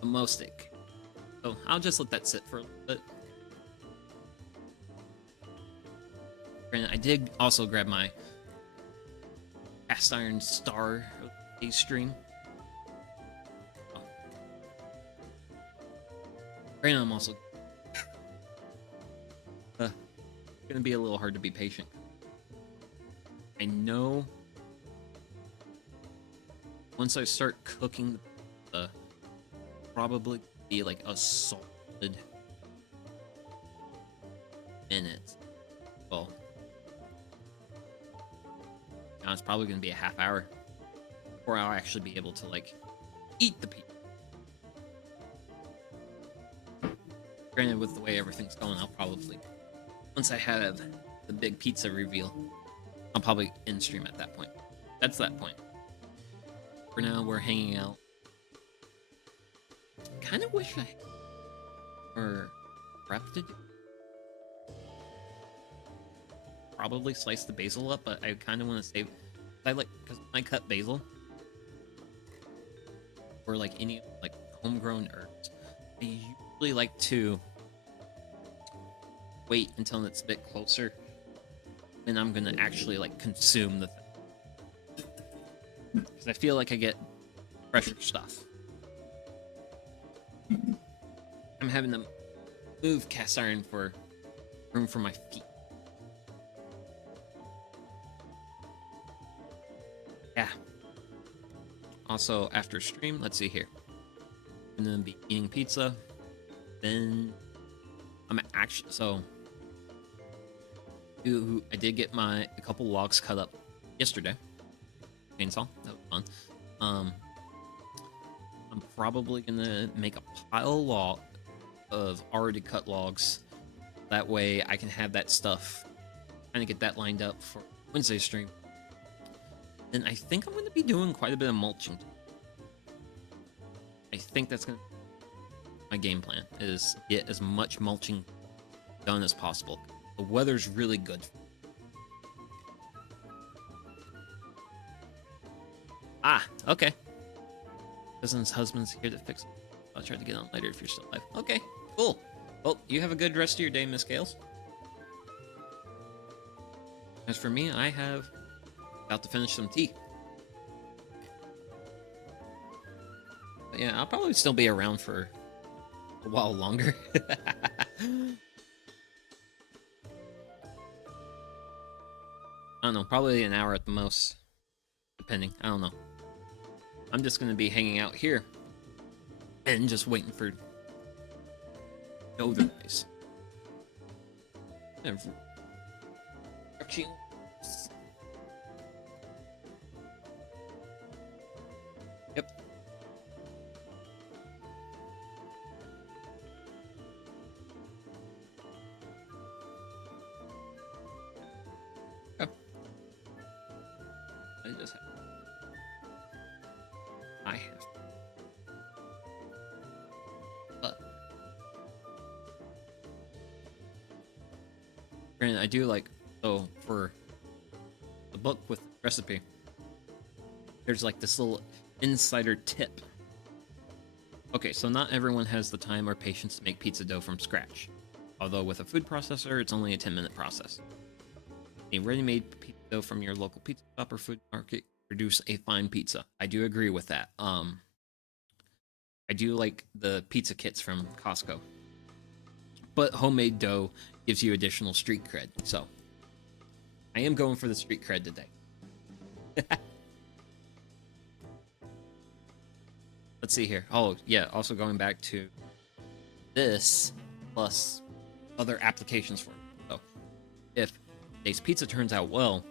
the most it. So I'll just let that sit for a little bit. And I did also grab my cast iron star of the stream. Oh. Granted, I'm also gonna be a little hard to be patient. I know once I start cooking the probably be like a solid minute. Well, now it's probably gonna be a half hour before I'll actually be able to like eat the pizza. Granted, with the way everything's going, I'll probably once I have the big pizza reveal, I'll probably end stream at that point. That's that point. For now, we're hanging out. Kind of wish I or prep to do. Probably slice the basil up, but I kind of want to save. I like because when I cut basil or like any like homegrown herbs, I usually like to wait until it's a bit closer, and I'm gonna actually like consume the thing because I feel like I get fresher stuff. I'm having to move cast iron for room for my feet. Yeah. Also, after stream, let's see here. I'm gonna be eating pizza. Then I'm actually I did get a couple logs cut up yesterday. Chainsaw, that was fun. I'm probably gonna make a pile of already cut logs. That way I can have that stuff, kind of get that lined up for Wednesday stream. Then I think I'm gonna be doing quite a bit of mulching. I think that's gonna my game plan is get as much mulching done as possible. The weather's really good. Ah, okay. Cousin's husband's here to fix it. I'll try to get on later if you're still alive. Okay, cool. Well, you have a good rest of your day, Miss Gales. As for me, I have about to finish some tea. But yeah, I'll probably still be around for a while longer. I don't know, probably an hour at the most, depending. I don't know. I'm just gonna be hanging out here and just waiting for other guys. Yep. I just have. I have. But. Granted, I do like. So, for the book with the recipe, there's like this little insider tip. Okay, so not everyone has the time or patience to make pizza dough from scratch. Although with a food processor, it's only a 10-minute process. A ready-made pizza dough from your local pizza shop or food market produce a fine pizza. I do agree with that. I do like the pizza kits from Costco. But homemade dough gives you additional street cred. So, I am going for the street cred today. let's see here. Oh, yeah, also going back to this plus other applications for it. So, if Dave's Pizza turns out well,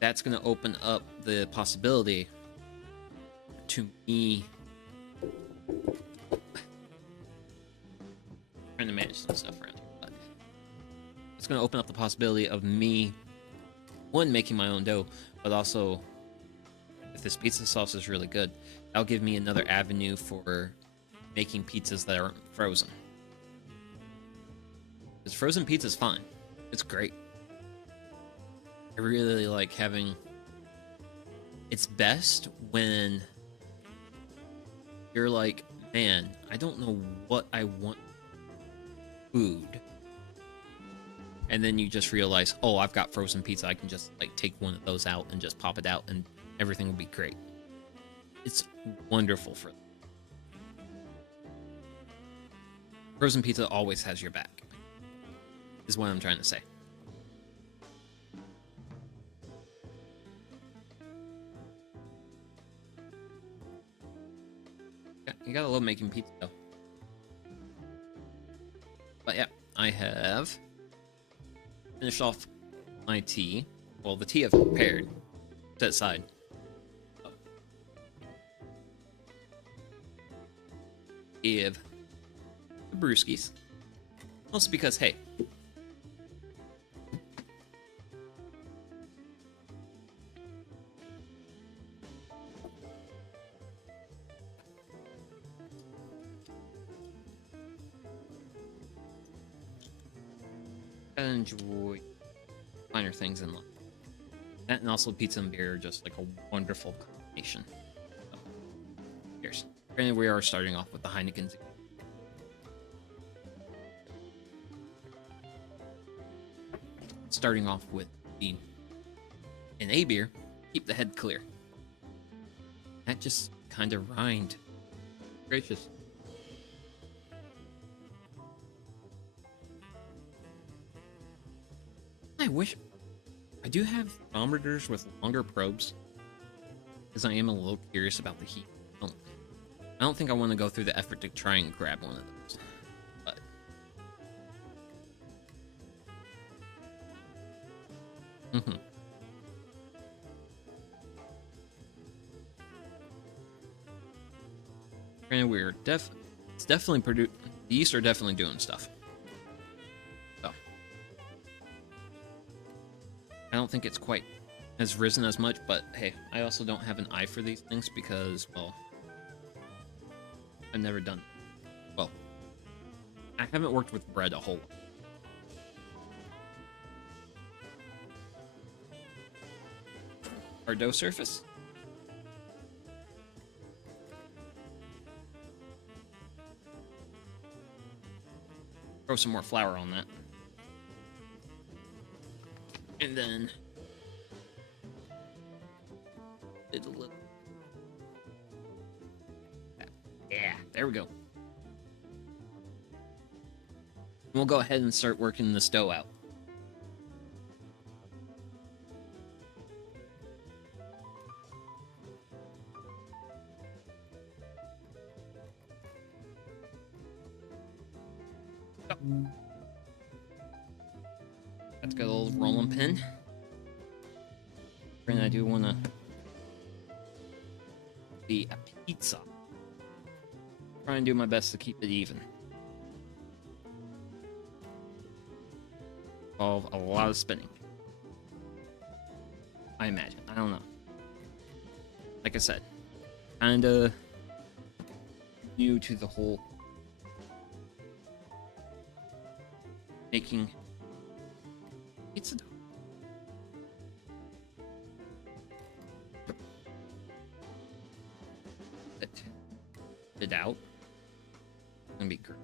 that's going to open up the possibility to me trying to manage some stuff around here, but it's going to open up the possibility of me, one, making my own dough, but also, if this pizza sauce is really good, that'll give me another avenue for making pizzas that aren't frozen. Because frozen pizza is fine. It's great. I really like having... It's best when you're like, man, I don't know what I want food. And then you just realize, oh, I've got frozen pizza. I can just like take one of those out and just pop it out and everything will be great. It's wonderful for them. Frozen pizza always has your back, is what I'm trying to say. You gotta love making pizza though. But yeah, I have finished off my tea. Well, the tea I've prepared. Set aside. Give the brewskis. Mostly because, hey, I enjoy minor things in life. That and also pizza and beer are just like a wonderful combination. So, cheers. Granted, we are starting off with the Heineken. Starting off with the NA beer, keep the head clear. That just kind of rhymed. Gracious. I wish I do have thermometers with longer probes, because I am a little curious about the heat. I don't think I want to go through the effort to try and grab one of those. But and we're it's definitely the yeast are definitely doing stuff. So I don't think it's quite has risen as much, but hey, I also don't have an eye for these things because, well, I've never done it. Well, I haven't worked with bread a whole lot. Our dough surface. Throw some more flour on that. And then it's a little. Yeah, there we go. We'll go ahead and start working this dough out. That's got a little rolling pin. And I do want to be a pizza. Try and do my best to keep it even. Involve a lot of spinning. I imagine. I don't know. Like I said, kinda new to the whole making pizza dough. It out. It's gonna be great.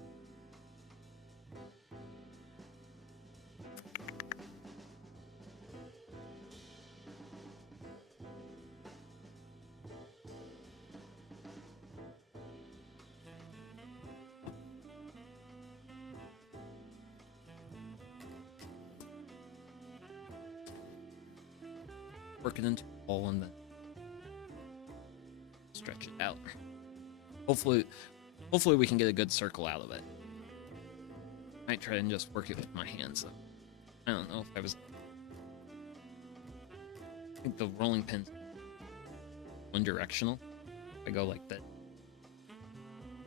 Work it into a bowl and then stretch it out. Hopefully we can get a good circle out of it. Might try and just work it with my hands though. I don't know if I think the rolling pin's one directional. If I go like that,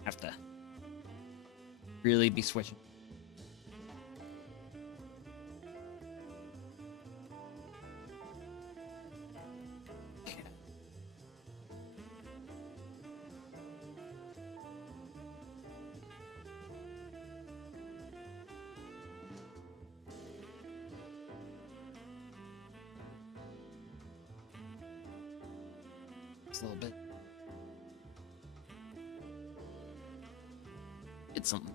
have to really be switching. A little bit. It's something.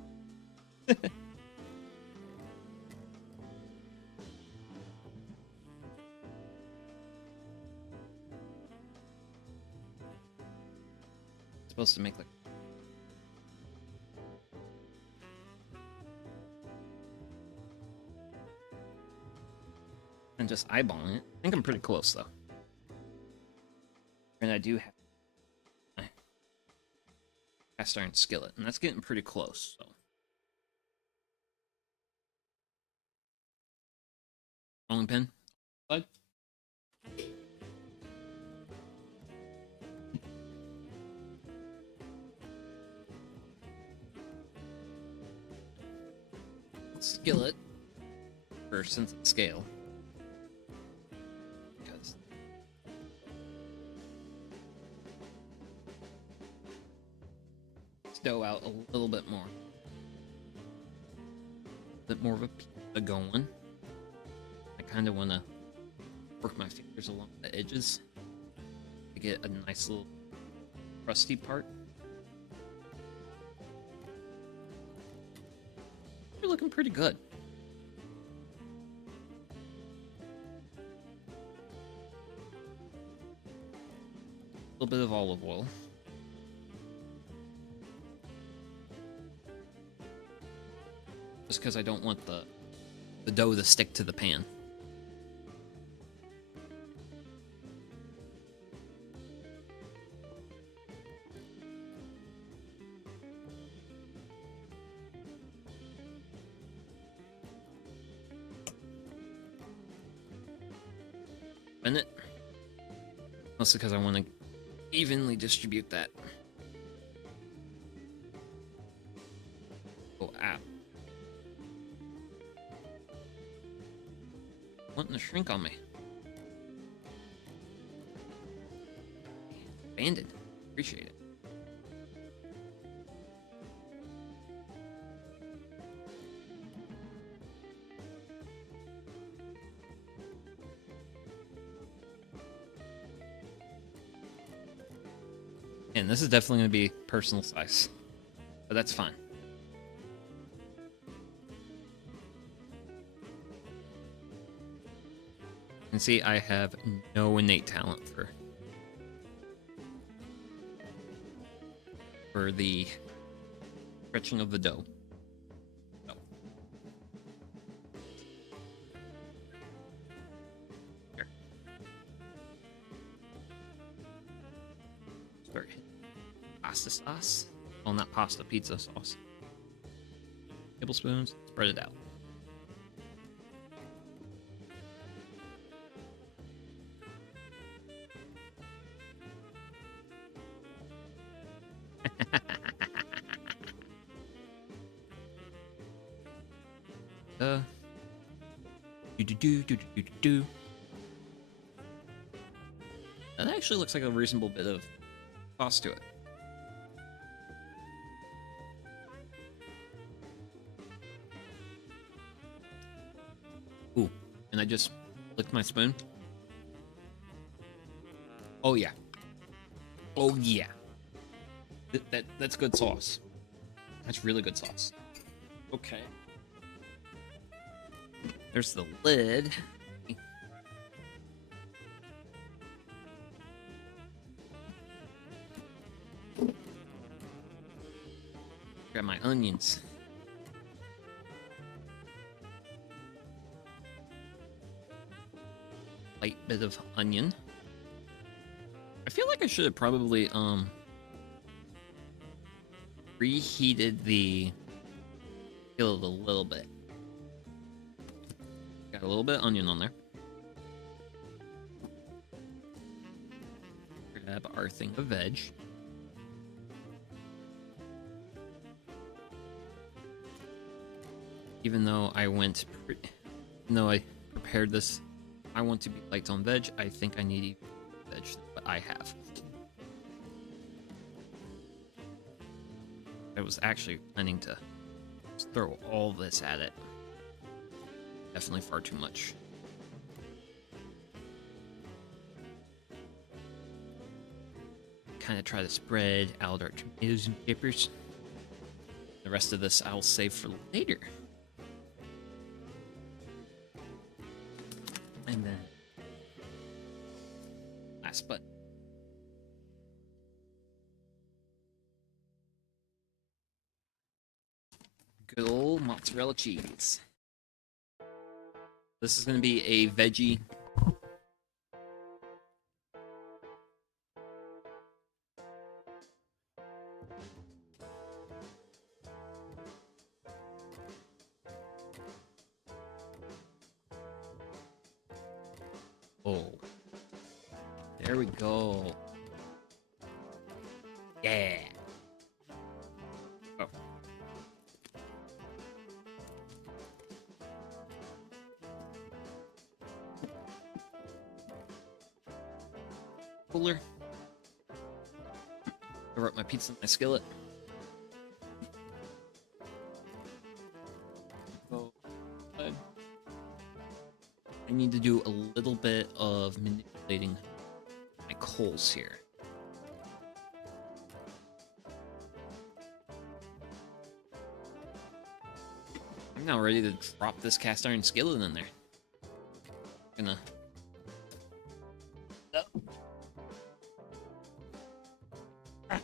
Supposed to make like and just eyeballing it. I think I'm pretty close though. And I do have my cast iron skillet, and that's getting pretty close, so. Rolling pin. Slide. Skillet for sense of scale. Dough out a little bit more. A bit more of a pizza going. I kind of want to work my fingers along the edges to get a nice little crusty part. You're looking pretty good. A little bit of olive oil. Just because I don't want the dough to stick to the pan. Bend it. Mostly because I want to evenly distribute that. Oh, ah. Wanting to shrink on me. Banded. Appreciate it. And this is definitely going to be personal size, but that's fine. And see, I have no innate talent for the stretching of the dough. No. Here. Start hitting pasta sauce. Well, not pasta, pizza sauce. Tablespoons, spread it out. That actually looks like a reasonable bit of sauce to it. Ooh, and I just licked my spoon. Oh yeah. Oh yeah. That's good sauce. That's really good sauce. Okay. There's the lid. Grab my onions. Light bit of onion. I feel like I should have probably reheated the skillet a little bit. Got a little bit of onion on there. Grab our thing of veg. Even though I prepared this, I want to be light on veg. I think I need veg, but I have. I was actually planning to just throw all this at it. Definitely far too much. Kind of try to spread out our tomatoes and peppers. The rest of this I'll save for later. And then last but good old mozzarella cheese. This is going to be a veggie. Oh, there we go. Yeah. Oh. Cooler. Cover up my pizza in my skillet. Go ahead. I need to do a little bit of manipulating my coals here. I'm now ready to drop this cast iron skillet in there. Gonna. Oh. Ah.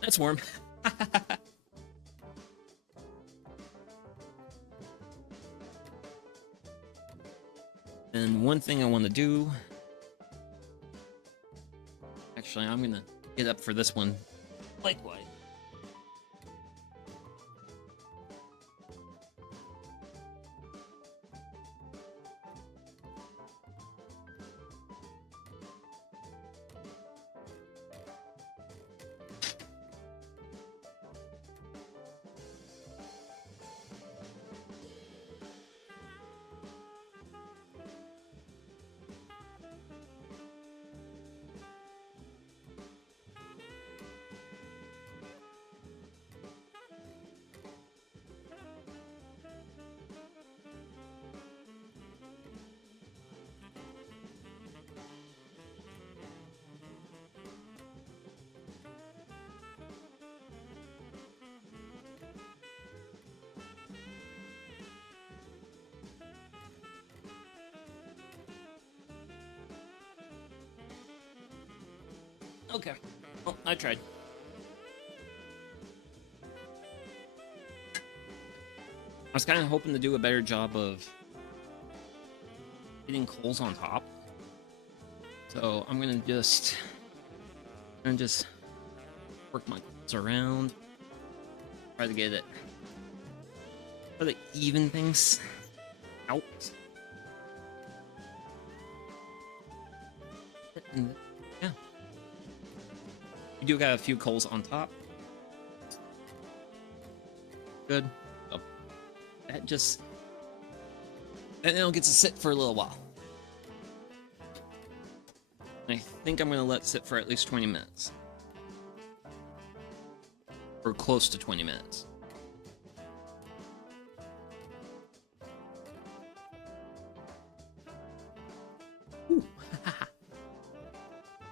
That's warm. And one thing I want to do... Actually, I'm going to get up for this one likewise. Okay. Well, I tried. I was kind of hoping to do a better job of getting coals on top. So I'm gonna just work my coals around. Try to get it. Try to even things out. And yeah. We do got a few coals on top. Good. So that now gets to sit for a little while. I think I'm gonna let it sit for at least 20 minutes. Or close to 20 minutes. Ooh.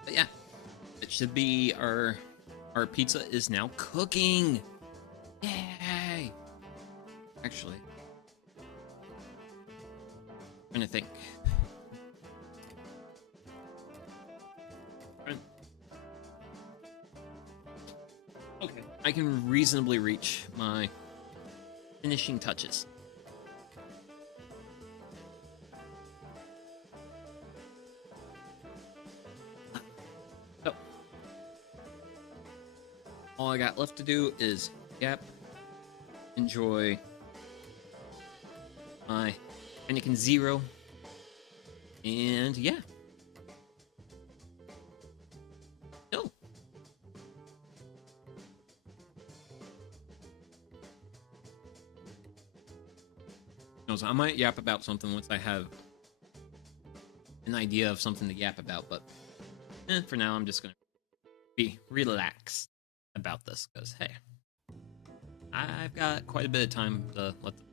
But yeah. It should be our pizza is now cooking. Yay! Actually, I'm trying to think. I can reasonably reach my finishing touches. So, all I got left to do is yap, enjoy my Anakin Zero, and yeah. No. No, so I might yap about something once I have an idea of something to yap about, but for now I'm just gonna be relaxed about this because hey, I've got quite a bit of time to let them.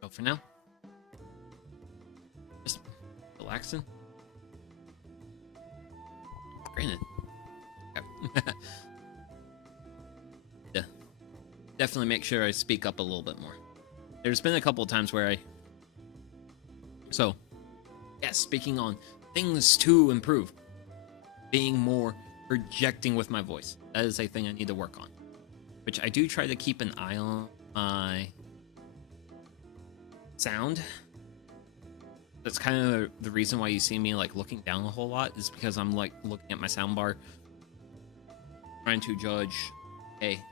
So for now, just relaxing. Granted. Okay. Yeah. Definitely make sure I speak up a little bit more. There's been a couple of times where So, yeah, speaking on things to improve. Being more projecting with my voice. That is a thing I need to work on. Which I do try to keep an eye on my sound. That's kind of the reason why you see me like looking down a whole lot, is because I'm like looking at my soundbar, trying to judge, hey,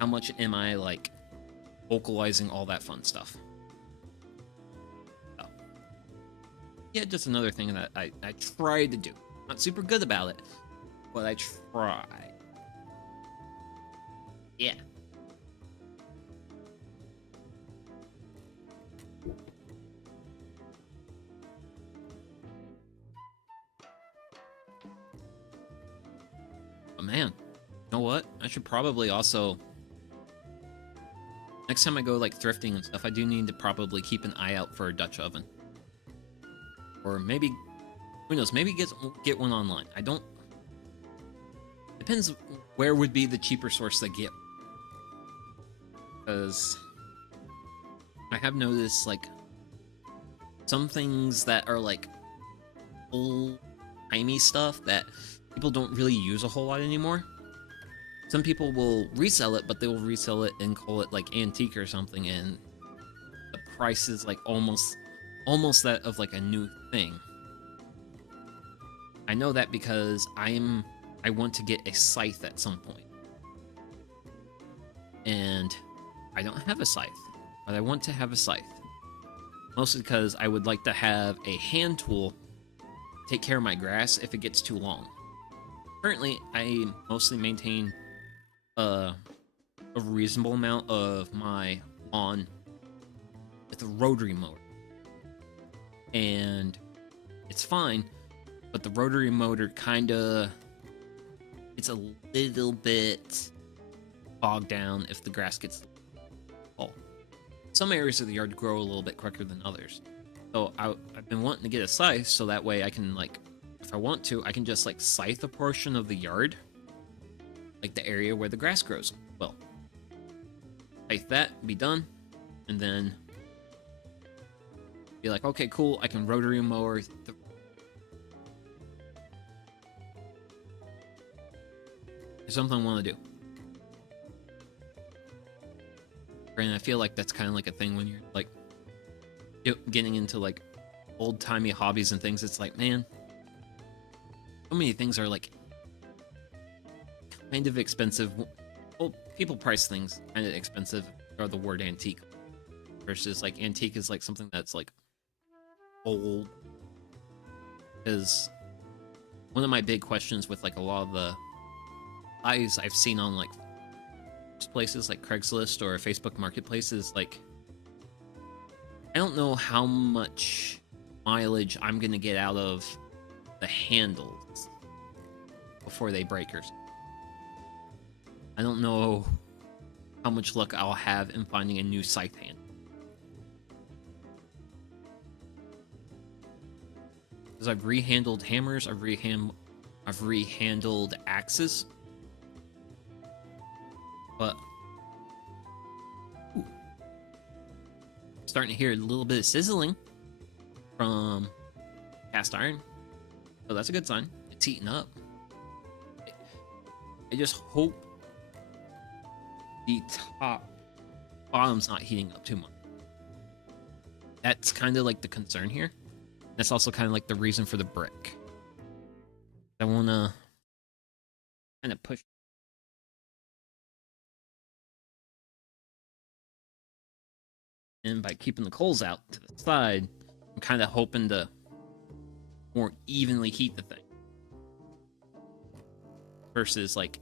how much am I like vocalizing all that fun stuff. So, yeah, just another thing that I try to do. Not super good about it, but I try. Yeah. But man, you know what? I should probably also, next time I go like thrifting and stuff, I do need to probably keep an eye out for a Dutch oven. Or maybe, who knows, maybe get one online. I don't, depends where would be the cheaper source to get. Because I have noticed like some things that are like old-timey stuff that people don't really use a whole lot anymore. Some people will resell it, but they will resell it and call it like antique or something, and the price is like almost that of like a new thing. I know that because I want to get a scythe at some point. And I don't have a scythe, but I want to have a scythe. Mostly because I would like to have a hand tool to take care of my grass if it gets too long. Currently, I mostly maintain a reasonable amount of my lawn with a rotary mower. And it's fine, but the rotary motor kinda, it's a little bit bogged down if the grass gets tall. Some areas of the yard grow a little bit quicker than others. So I've been wanting to get a scythe so that way I can like, if I want to, I can just like scythe a portion of the yard, like the area where the grass grows. Well, scythe that, be done, and then be like, okay, cool, I can rotary mower the... There's something I want to do. And I feel like that's kind of like a thing when you're like getting into like old-timey hobbies and things. It's like, man, so many things are like kind of expensive. Well, people price things kind of expensive, or the word antique, versus like antique is like something that's like old. Is one of my big questions with like a lot of the eyes I've seen on like places like Craigslist or Facebook Marketplace is like, I don't know how much mileage I'm gonna get out of the handles before they break or something. I don't know how much luck I'll have in finding a new scythe hand. Because I've rehandled hammers, I've rehandled axes. But ooh, starting to hear a little bit of sizzling from cast iron. So that's a good sign. It's heating up. I just hope the bottom's not heating up too much. That's kind of like the concern here. That's also kind of like the reason for the brick. I want to kind of push. And by keeping the coals out to the side, I'm kind of hoping to more evenly heat the thing. Versus like,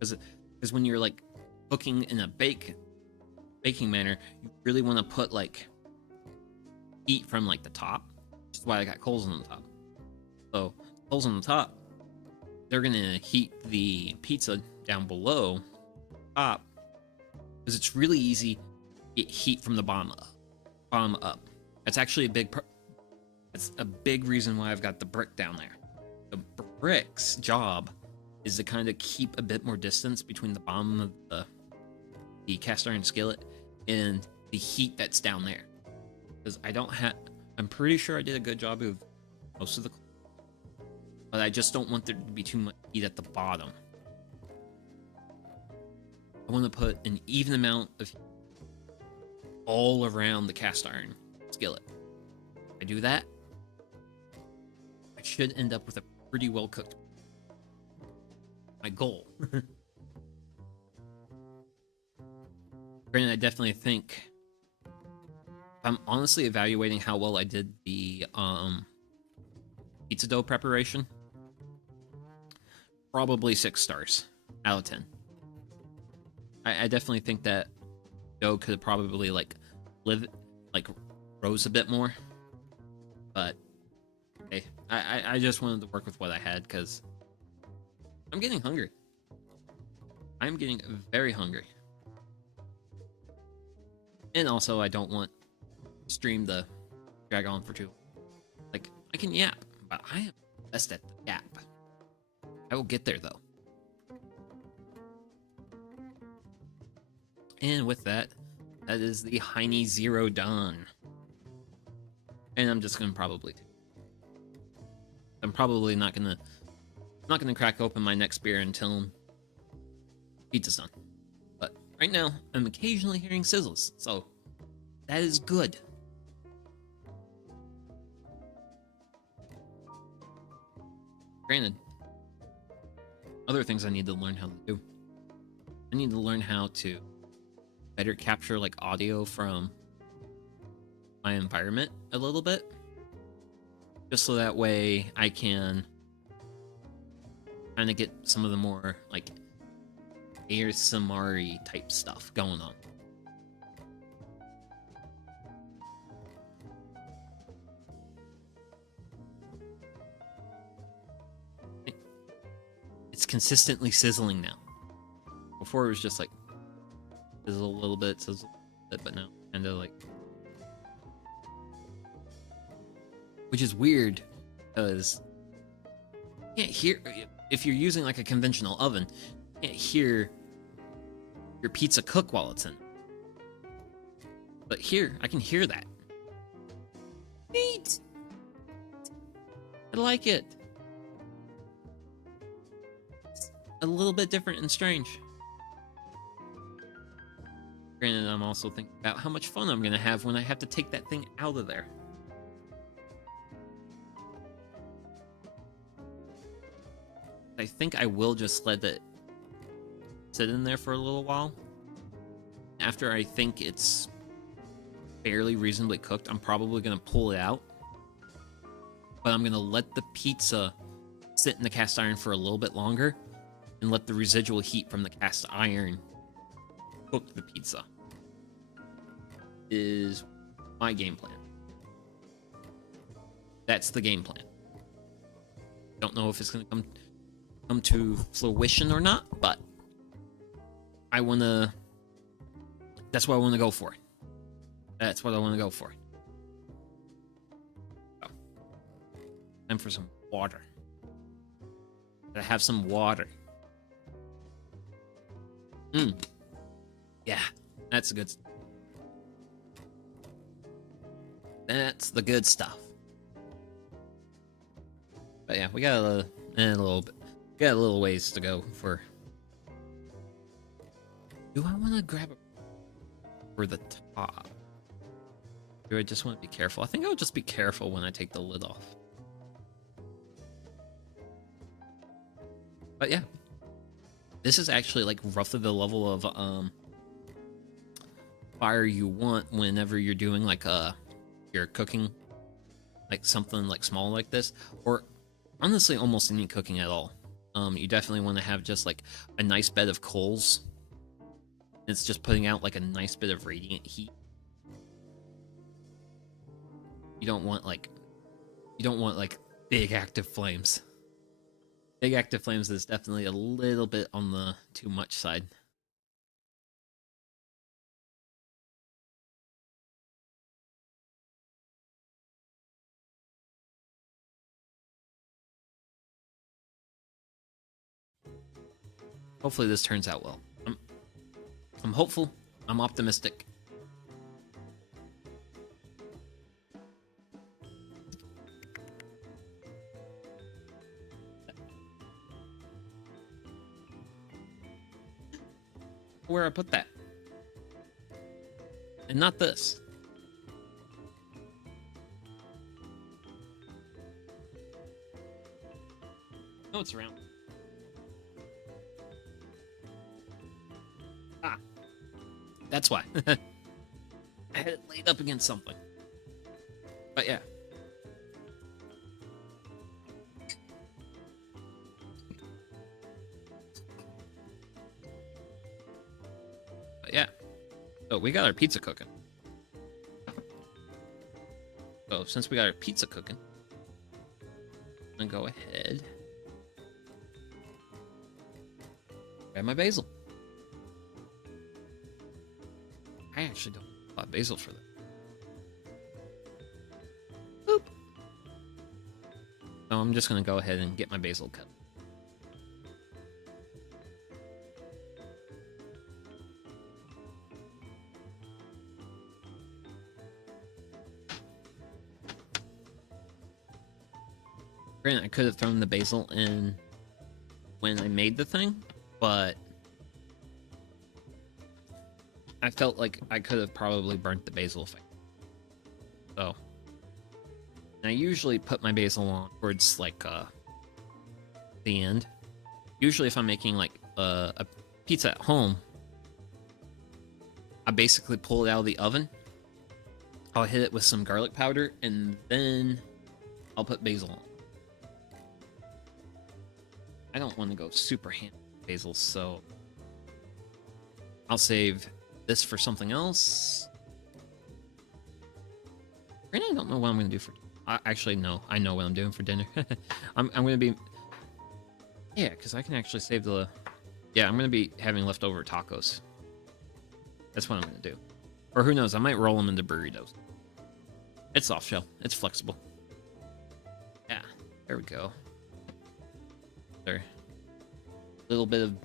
because when you're like cooking in a baking manner, you really want to put like heat from like the top, which is why I got coals on the top. So coals on the top, they're gonna heat the pizza down below top, because it's really easy to get heat from the bottom up. That's actually it's a big reason why I've got the brick down there. The brick's job is to kind of keep a bit more distance between the bottom of the cast iron skillet and the heat that's down there. Because I'm pretty sure I did a good job of most of the, but I just don't want there to be too much heat at the bottom. I want to put an even amount of heat all around the cast iron skillet. If I do that, I should end up with a pretty well cooked. My goal. Granted, I definitely think I'm honestly evaluating how well I did the pizza dough preparation. Probably 6 stars out of 10. I definitely think that dough could have probably rose a bit more, but hey, I just wanted to work with what I had because I'm getting hungry. I'm getting very hungry. And also, I don't want stream to drag on for too long. Like, I can yap, but I am best at the yap. I will get there, though. And with that, that is the Heine Zero done. And I'm just gonna I'm probably not gonna crack open my next beer until pizza's done. But right now, I'm occasionally hearing sizzles, so that is good. Granted, other things I need to learn how to do. I need to learn how to better capture like audio from my environment a little bit, just so that way I can kind of get some of the more like ASMR type stuff going on. It's consistently sizzling now. Before it was just like sizzle a little bit, sizzle a bit, but now kind of like, which is weird because you can't hear, if you're using like a conventional oven, you can't hear your pizza cook while it's in. But here, I can hear that. Neat. I like it. It's a little bit different and strange. Granted, I'm also thinking about how much fun I'm gonna have when I have to take that thing out of there. I think I will just let it sit in there for a little while. After I think it's fairly reasonably cooked, I'm probably gonna pull it out. But I'm gonna let the pizza sit in the cast iron for a little bit longer and let the residual heat from the cast iron cook the pizza. Is my game plan. That's the game plan. Don't know if it's gonna come to fruition or not, but I wanna. That's what I want to go for. That's what I want to go for. So, time for some water. Gotta have some water. Yeah, that's good. That's the good stuff. But yeah, we got a little bit, got a little ways to go for. Do I want to grab it for the top? Do I just want to be careful? I think I'll just be careful when I take the lid off. But yeah, this is actually like roughly the level of fire you want whenever you're doing like you're cooking like something like small like this, or honestly almost any cooking at all. You definitely want to have just like a nice bed of coals. It's just putting out like a nice bit of radiant heat. You don't want like big active flames. Big active flames is definitely a little bit on the too much side. Hopefully this turns out well. I'm hopeful. I'm optimistic. Where I put that. And not this. No, it's around. Ah. That's why. I had it laid up against something. But yeah. But yeah. So we got our pizza cooking. So since we got our pizza cooking, I'm gonna go ahead. Grab my basil. I actually don't buy basil for that. Boop. So I'm just gonna go ahead and get my basil cut. Granted, I could have thrown the basil in when I made the thing, but I felt like I could have probably burnt the basil if I... So, and I usually put my basil on towards like the end. Usually if I'm making like a pizza at home, I basically pull it out of the oven. I'll hit it with some garlic powder and then I'll put basil on. I don't want to go super ham with basil, so I'll save this for something else. Right now, I don't know what I'm going to do for... Actually, no. I know what I'm doing for dinner. I'm going to be... Yeah, because I can actually save the... Yeah, I'm going to be having leftover tacos. That's what I'm going to do. Or who knows, I might roll them into burritos. It's soft shell. It's flexible. Yeah, there we go. There. Little bit of...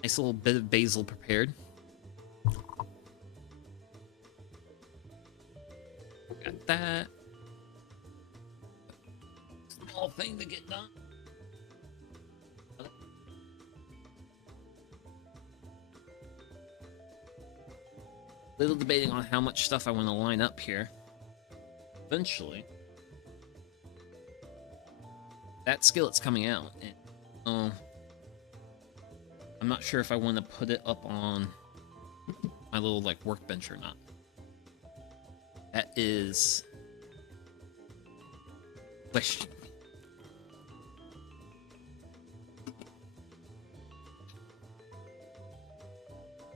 Nice little bit of basil prepared. Got that. Small thing to get done. Little debating on how much stuff I want to line up here. Eventually, that skillet's coming out. And, I'm not sure if I want to put it up on my little like workbench or not. That is question.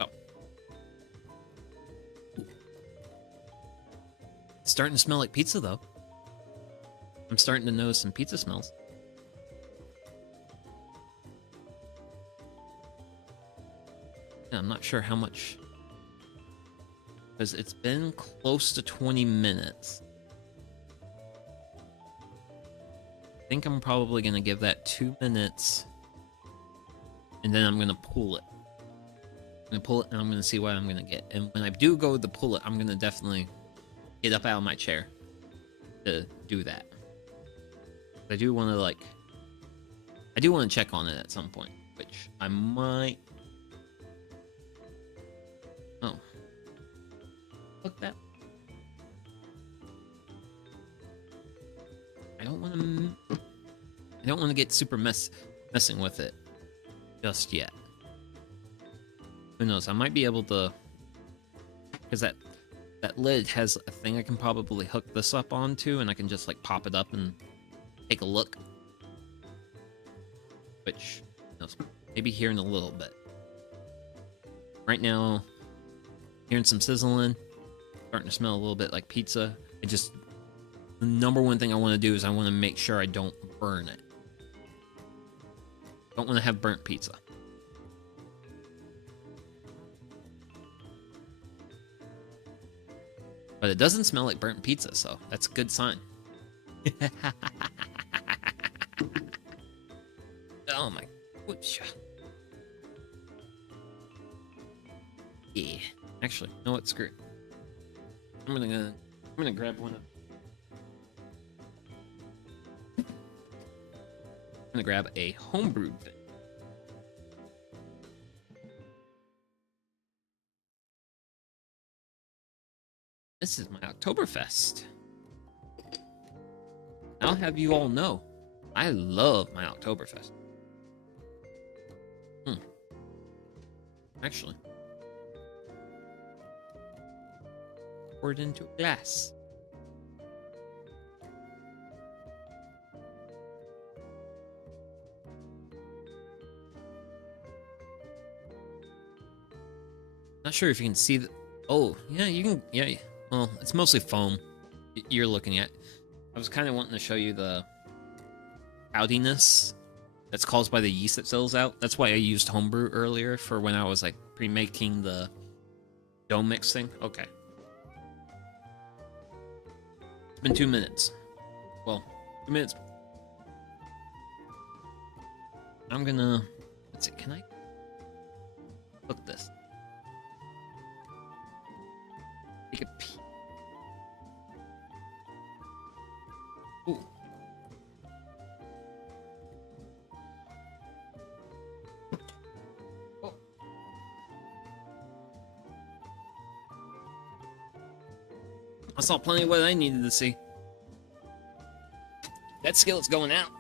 Oh. It's starting to smell like pizza though. I'm starting to notice some pizza smells. I'm not sure how much, because it's been close to 20 minutes. I think I'm probably going to give that 2 minutes, and then I'm going to pull it. I'm going to pull it, and I'm going to see what I'm going to get. And when I do go to pull it, I'm going to definitely get up out of my chair to do that. I do want to I do want to check on it at some point, which I might. Oh, look that. I don't want to. I don't want to get super messing with it just yet. Who knows? I might be able to, because that lid has a thing I can probably hook this up onto, and I can just like pop it up and take a look. Which, you know, maybe here in a little bit. Right now, hearing some sizzling, starting to smell a little bit like pizza. The number one thing I want to do is I want to make sure I don't burn it. Don't want to have burnt pizza. But it doesn't smell like burnt pizza, so that's a good sign. Oh my, whoosh. Yeah. Actually, you know what? Screw it. I'm gonna grab one of. I'm gonna grab a homebrewed thing. This is my Oktoberfest. I'll have you all know, I love my Oktoberfest. Actually, pour it into a glass. Not sure if you can see the. Oh, yeah, you can. Yeah, well, it's mostly foam you're looking at. I was kind of wanting to show you the cloudiness that's caused by the yeast that fills out. That's why I used homebrew earlier for when I was like pre-making the dough mix thing. Okay. It's been 2 minutes. Well, 2 minutes. I'm gonna. Let's see. Can I cook this? Take a peek. Ooh. Oh. I saw plenty of what I needed to see. That skillet's going out.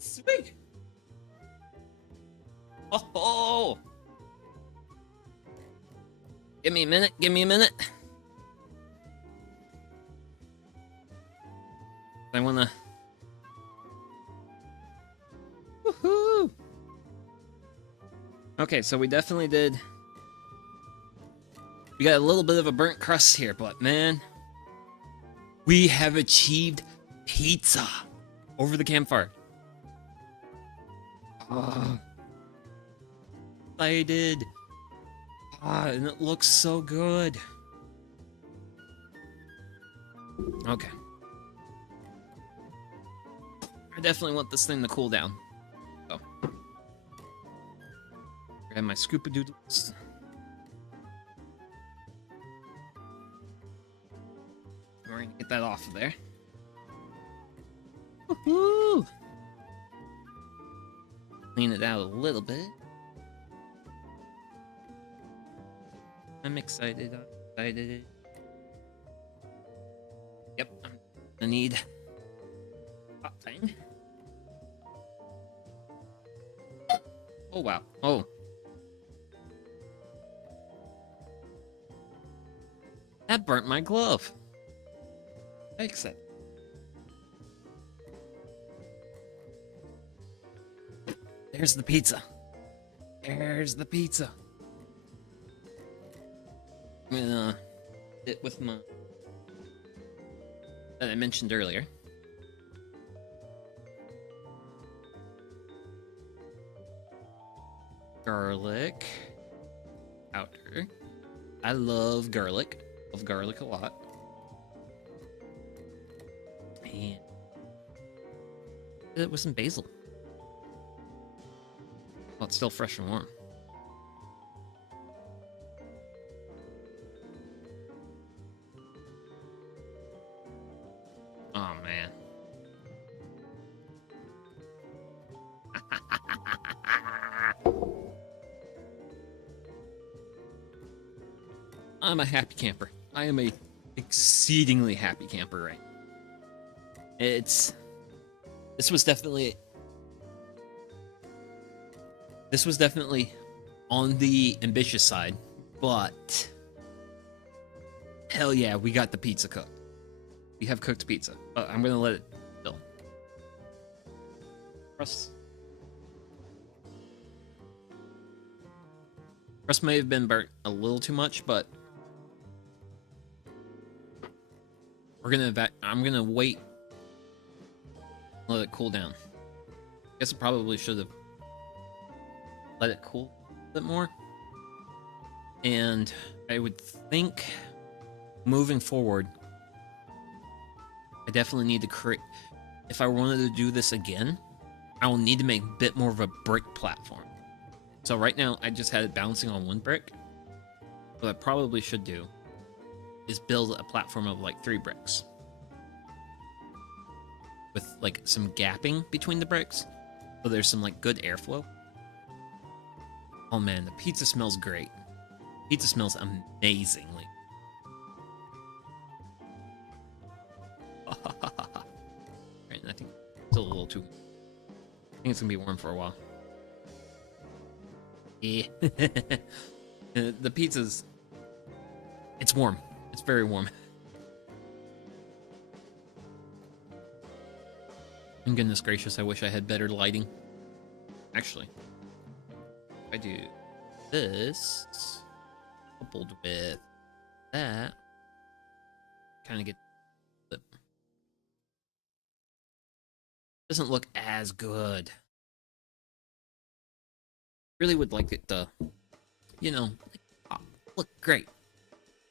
Sweet. Oh, give me a minute. Give me a minute. I wanna. Woohoo! Okay, so we definitely did. We got a little bit of a burnt crust here, but man, we have achieved pizza over the campfire. Oh, excited. And it looks so good. Okay. I definitely want this thing to cool down. So, grab my scoopadoodles. We're gonna get that off of there. Woohoo! Clean it out a little bit. I'm excited. I'm excited. Yep, I'm gonna need hot thing. Oh wow. Oh. That burnt my glove. Fix it. There's the pizza. There's the pizza. I'm gonna it with my that I mentioned earlier. Garlic powder. I love garlic. Love garlic a lot. it with some basil. Well, it's still fresh and warm. Oh, man. I'm a happy camper. I am a exceedingly happy camper right now. This was definitely on the ambitious side, but hell yeah, we got the pizza cooked. We have cooked pizza. I'm gonna let it fill. Crust may have been burnt a little too much, but I'm gonna wait, let it cool down. Guess I probably should have let it cool a bit more. And I would think moving forward, I definitely need to create, if I wanted to do this again, I will need to make a bit more of a brick platform. So right now, I just had it bouncing on one brick. What I probably should do is build a platform of like 3 bricks. With like some gapping between the bricks. So there's some like good airflow. Oh man, the pizza smells great. Pizza smells amazingly. Right, I think it's still a little too... I think it's gonna be warm for a while. Yeah. The pizza's... It's warm. It's very warm. And goodness gracious, I wish I had better lighting. Actually, if I do this coupled with that, kind of get it. Doesn't look as good. Really would like it to, you know, look great.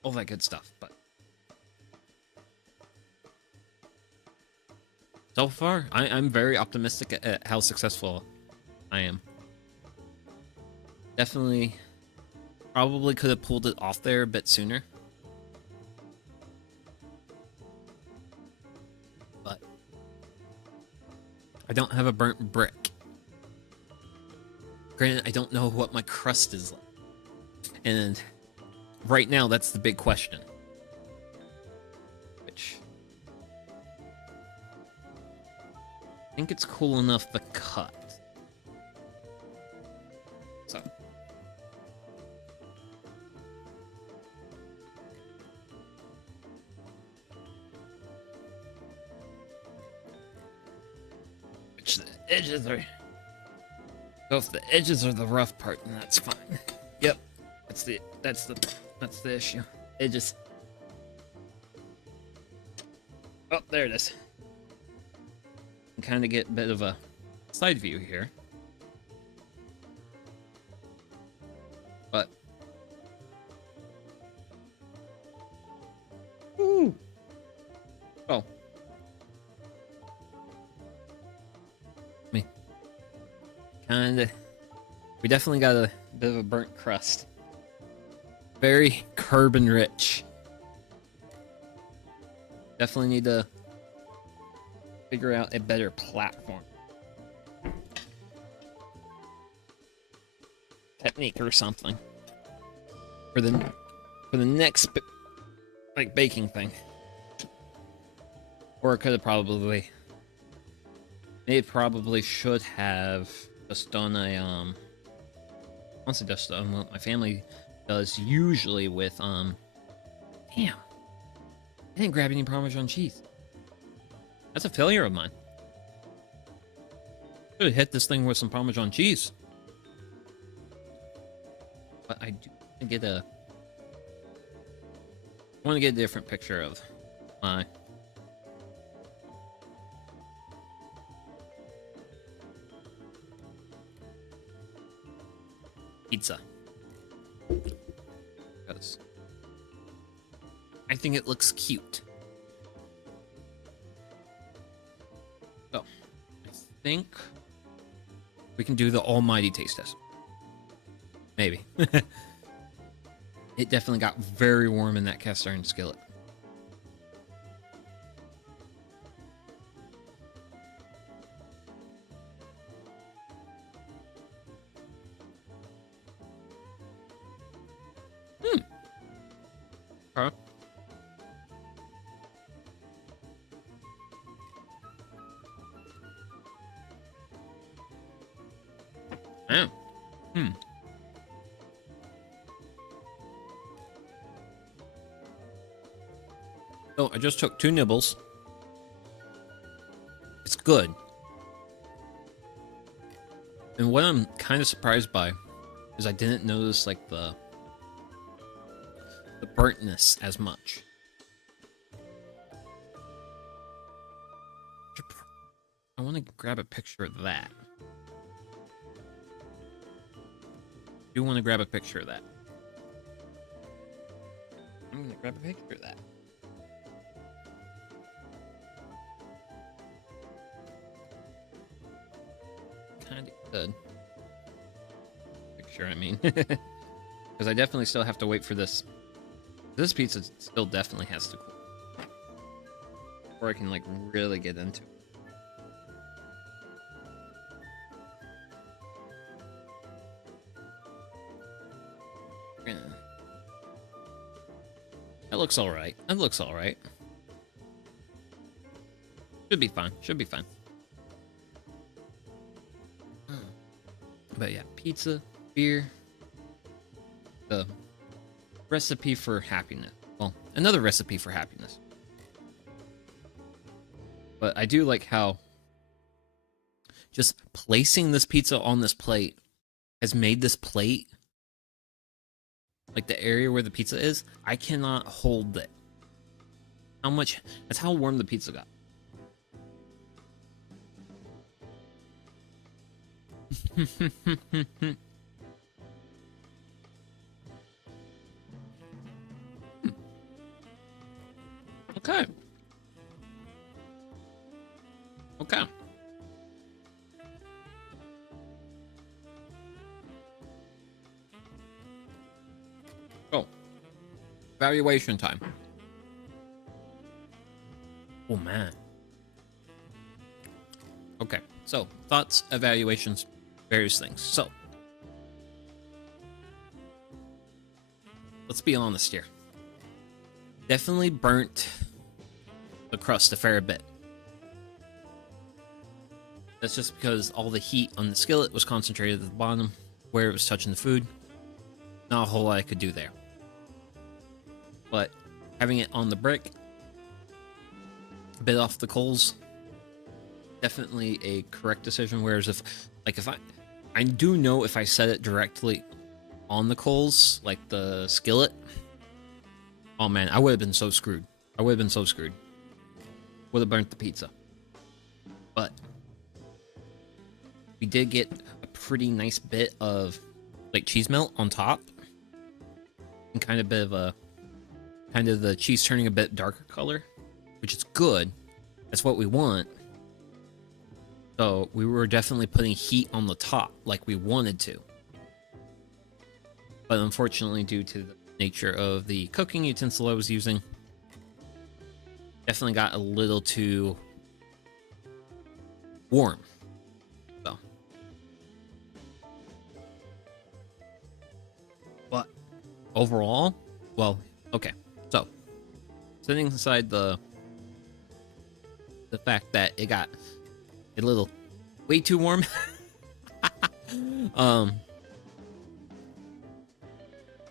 All that good stuff, but so far, I'm very optimistic at how successful I am. Definitely, probably could have pulled it off there a bit sooner. But I don't have a burnt brick. Granted, I don't know what my crust is like. And right now, that's the big question. Which... I think it's cool enough to cut. So. Which the edges are... So if the edges are the rough part, then that's fine. Yep. That's the issue. Edges. Oh, there it is. Kind of get a bit of a side view here, but ooh. Oh, me kind of. We definitely got a bit of a burnt crust. Very carbon rich. Definitely need to figure out a better platform technique or something for the next like baking thing. Or it could have probably should have just done a honestly just done what my family does usually with damn, I didn't grab any Parmesan cheese. That's a failure of mine. Should have hit this thing with some Parmesan cheese. But I do want to get a... I want to get a different picture of my... pizza. Because I think it looks cute. So, I think we can do the almighty taste test. Maybe. It definitely got very warm in that cast iron skillet. Okay. Yeah. So I just took 2 nibbles. It's good. And what I'm kind of surprised by is I didn't notice like the burntness as much. I want to grab a picture of that. I do want to grab a picture of that. I'm going to grab a picture of that. Kind of good. Picture, I mean. Because I definitely still have to wait for this. This pizza still definitely has to cool. Before I can, like, really get into it. That looks alright. That looks alright. Should be fine. Should be fine. But yeah, pizza, beer, the recipe for happiness. Well, another recipe for happiness. But I do like how just placing this pizza on this plate has made this plate, like the area where the pizza is, I cannot hold it. That's how warm the pizza got. Okay. Okay. Oh. Evaluation time. Oh, man. Okay. So, thoughts, evaluations, various things. So, let's be honest here. Definitely burnt the crust a fair bit. That's just because all the heat on the skillet was concentrated at the bottom where it was touching the food. Not a whole lot I could do there. But having it on the brick, a bit off the coals, definitely a correct decision. Whereas if I do know if I set it directly on the coals, like the skillet, oh man, I would have been so screwed. I would have been so screwed. Would have burnt the pizza. But we did get a pretty nice bit of like cheese melt on top, and kind of the cheese turning a bit darker color, which is good. That's what we want. So we were definitely putting heat on the top like we wanted to. But unfortunately, due to the nature of the cooking utensil I was using, definitely got a little too warm. So. But overall, well, okay. So, setting aside the fact that it got a little way too warm.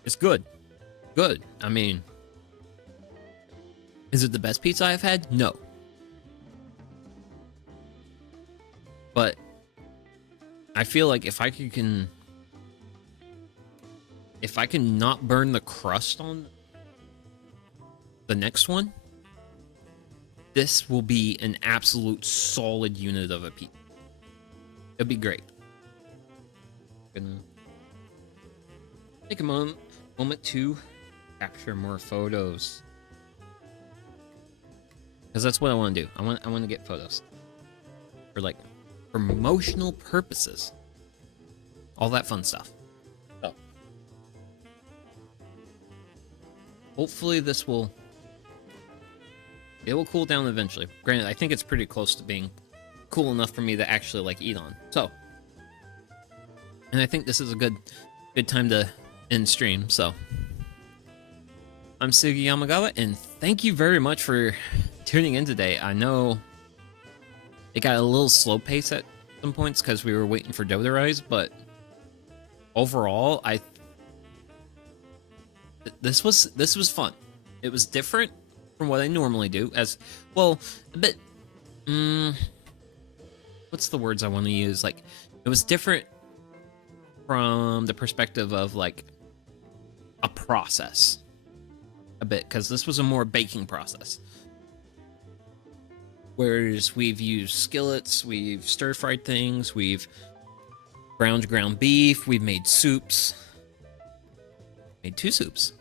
It's good. Good. I mean, is it the best pizza I've had? No. But I feel like if I can not burn the crust on the next one, this will be an absolute solid unit of a pizza. It'll be great. Gonna take a moment to capture more photos, because that's what I want to do. I want to get photos for promotional purposes. All that fun stuff. So, hopefully this will... It will cool down eventually. Granted, I think it's pretty close to being cool enough for me to actually, like, eat on. So, and I think this is a good time to end stream, so... I'm Sugi Yamagawa, and thank you very much for tuning in today. I know it got a little slow pace at some points because we were waiting for dough to rise, but overall, this was fun. It was different from what I normally do, as well, a bit. What's the words I want to use? Like, it was different from the perspective of like a process. A bit, because this was a more baking process. Whereas we've used skillets, we've stir-fried things, we've ground beef, we've made soups. Made 2 soups.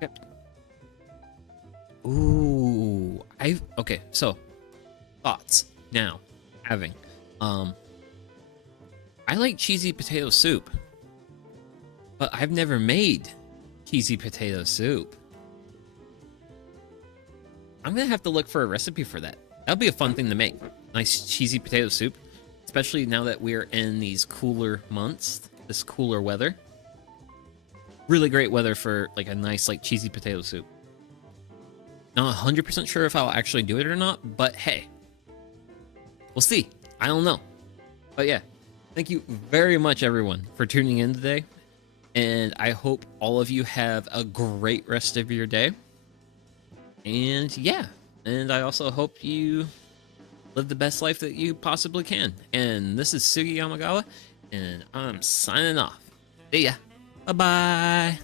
Yep. Ooh, okay, so thoughts now having I like cheesy potato soup. But I've never made cheesy potato soup. I'm gonna have to look for a recipe for that. That'll be a fun thing to make. Nice cheesy potato soup. Especially now that we're in these cooler months. This cooler weather. Really great weather for like a nice like cheesy potato soup. Not 100% sure if I'll actually do it or not, but hey. We'll see. I don't know. But yeah. Thank you very much everyone for tuning in today. And I hope all of you have a great rest of your day. And yeah, and I also hope you live the best life that you possibly can. And this is Sugi Yamagawa, and I'm signing off. See ya. Bye-bye.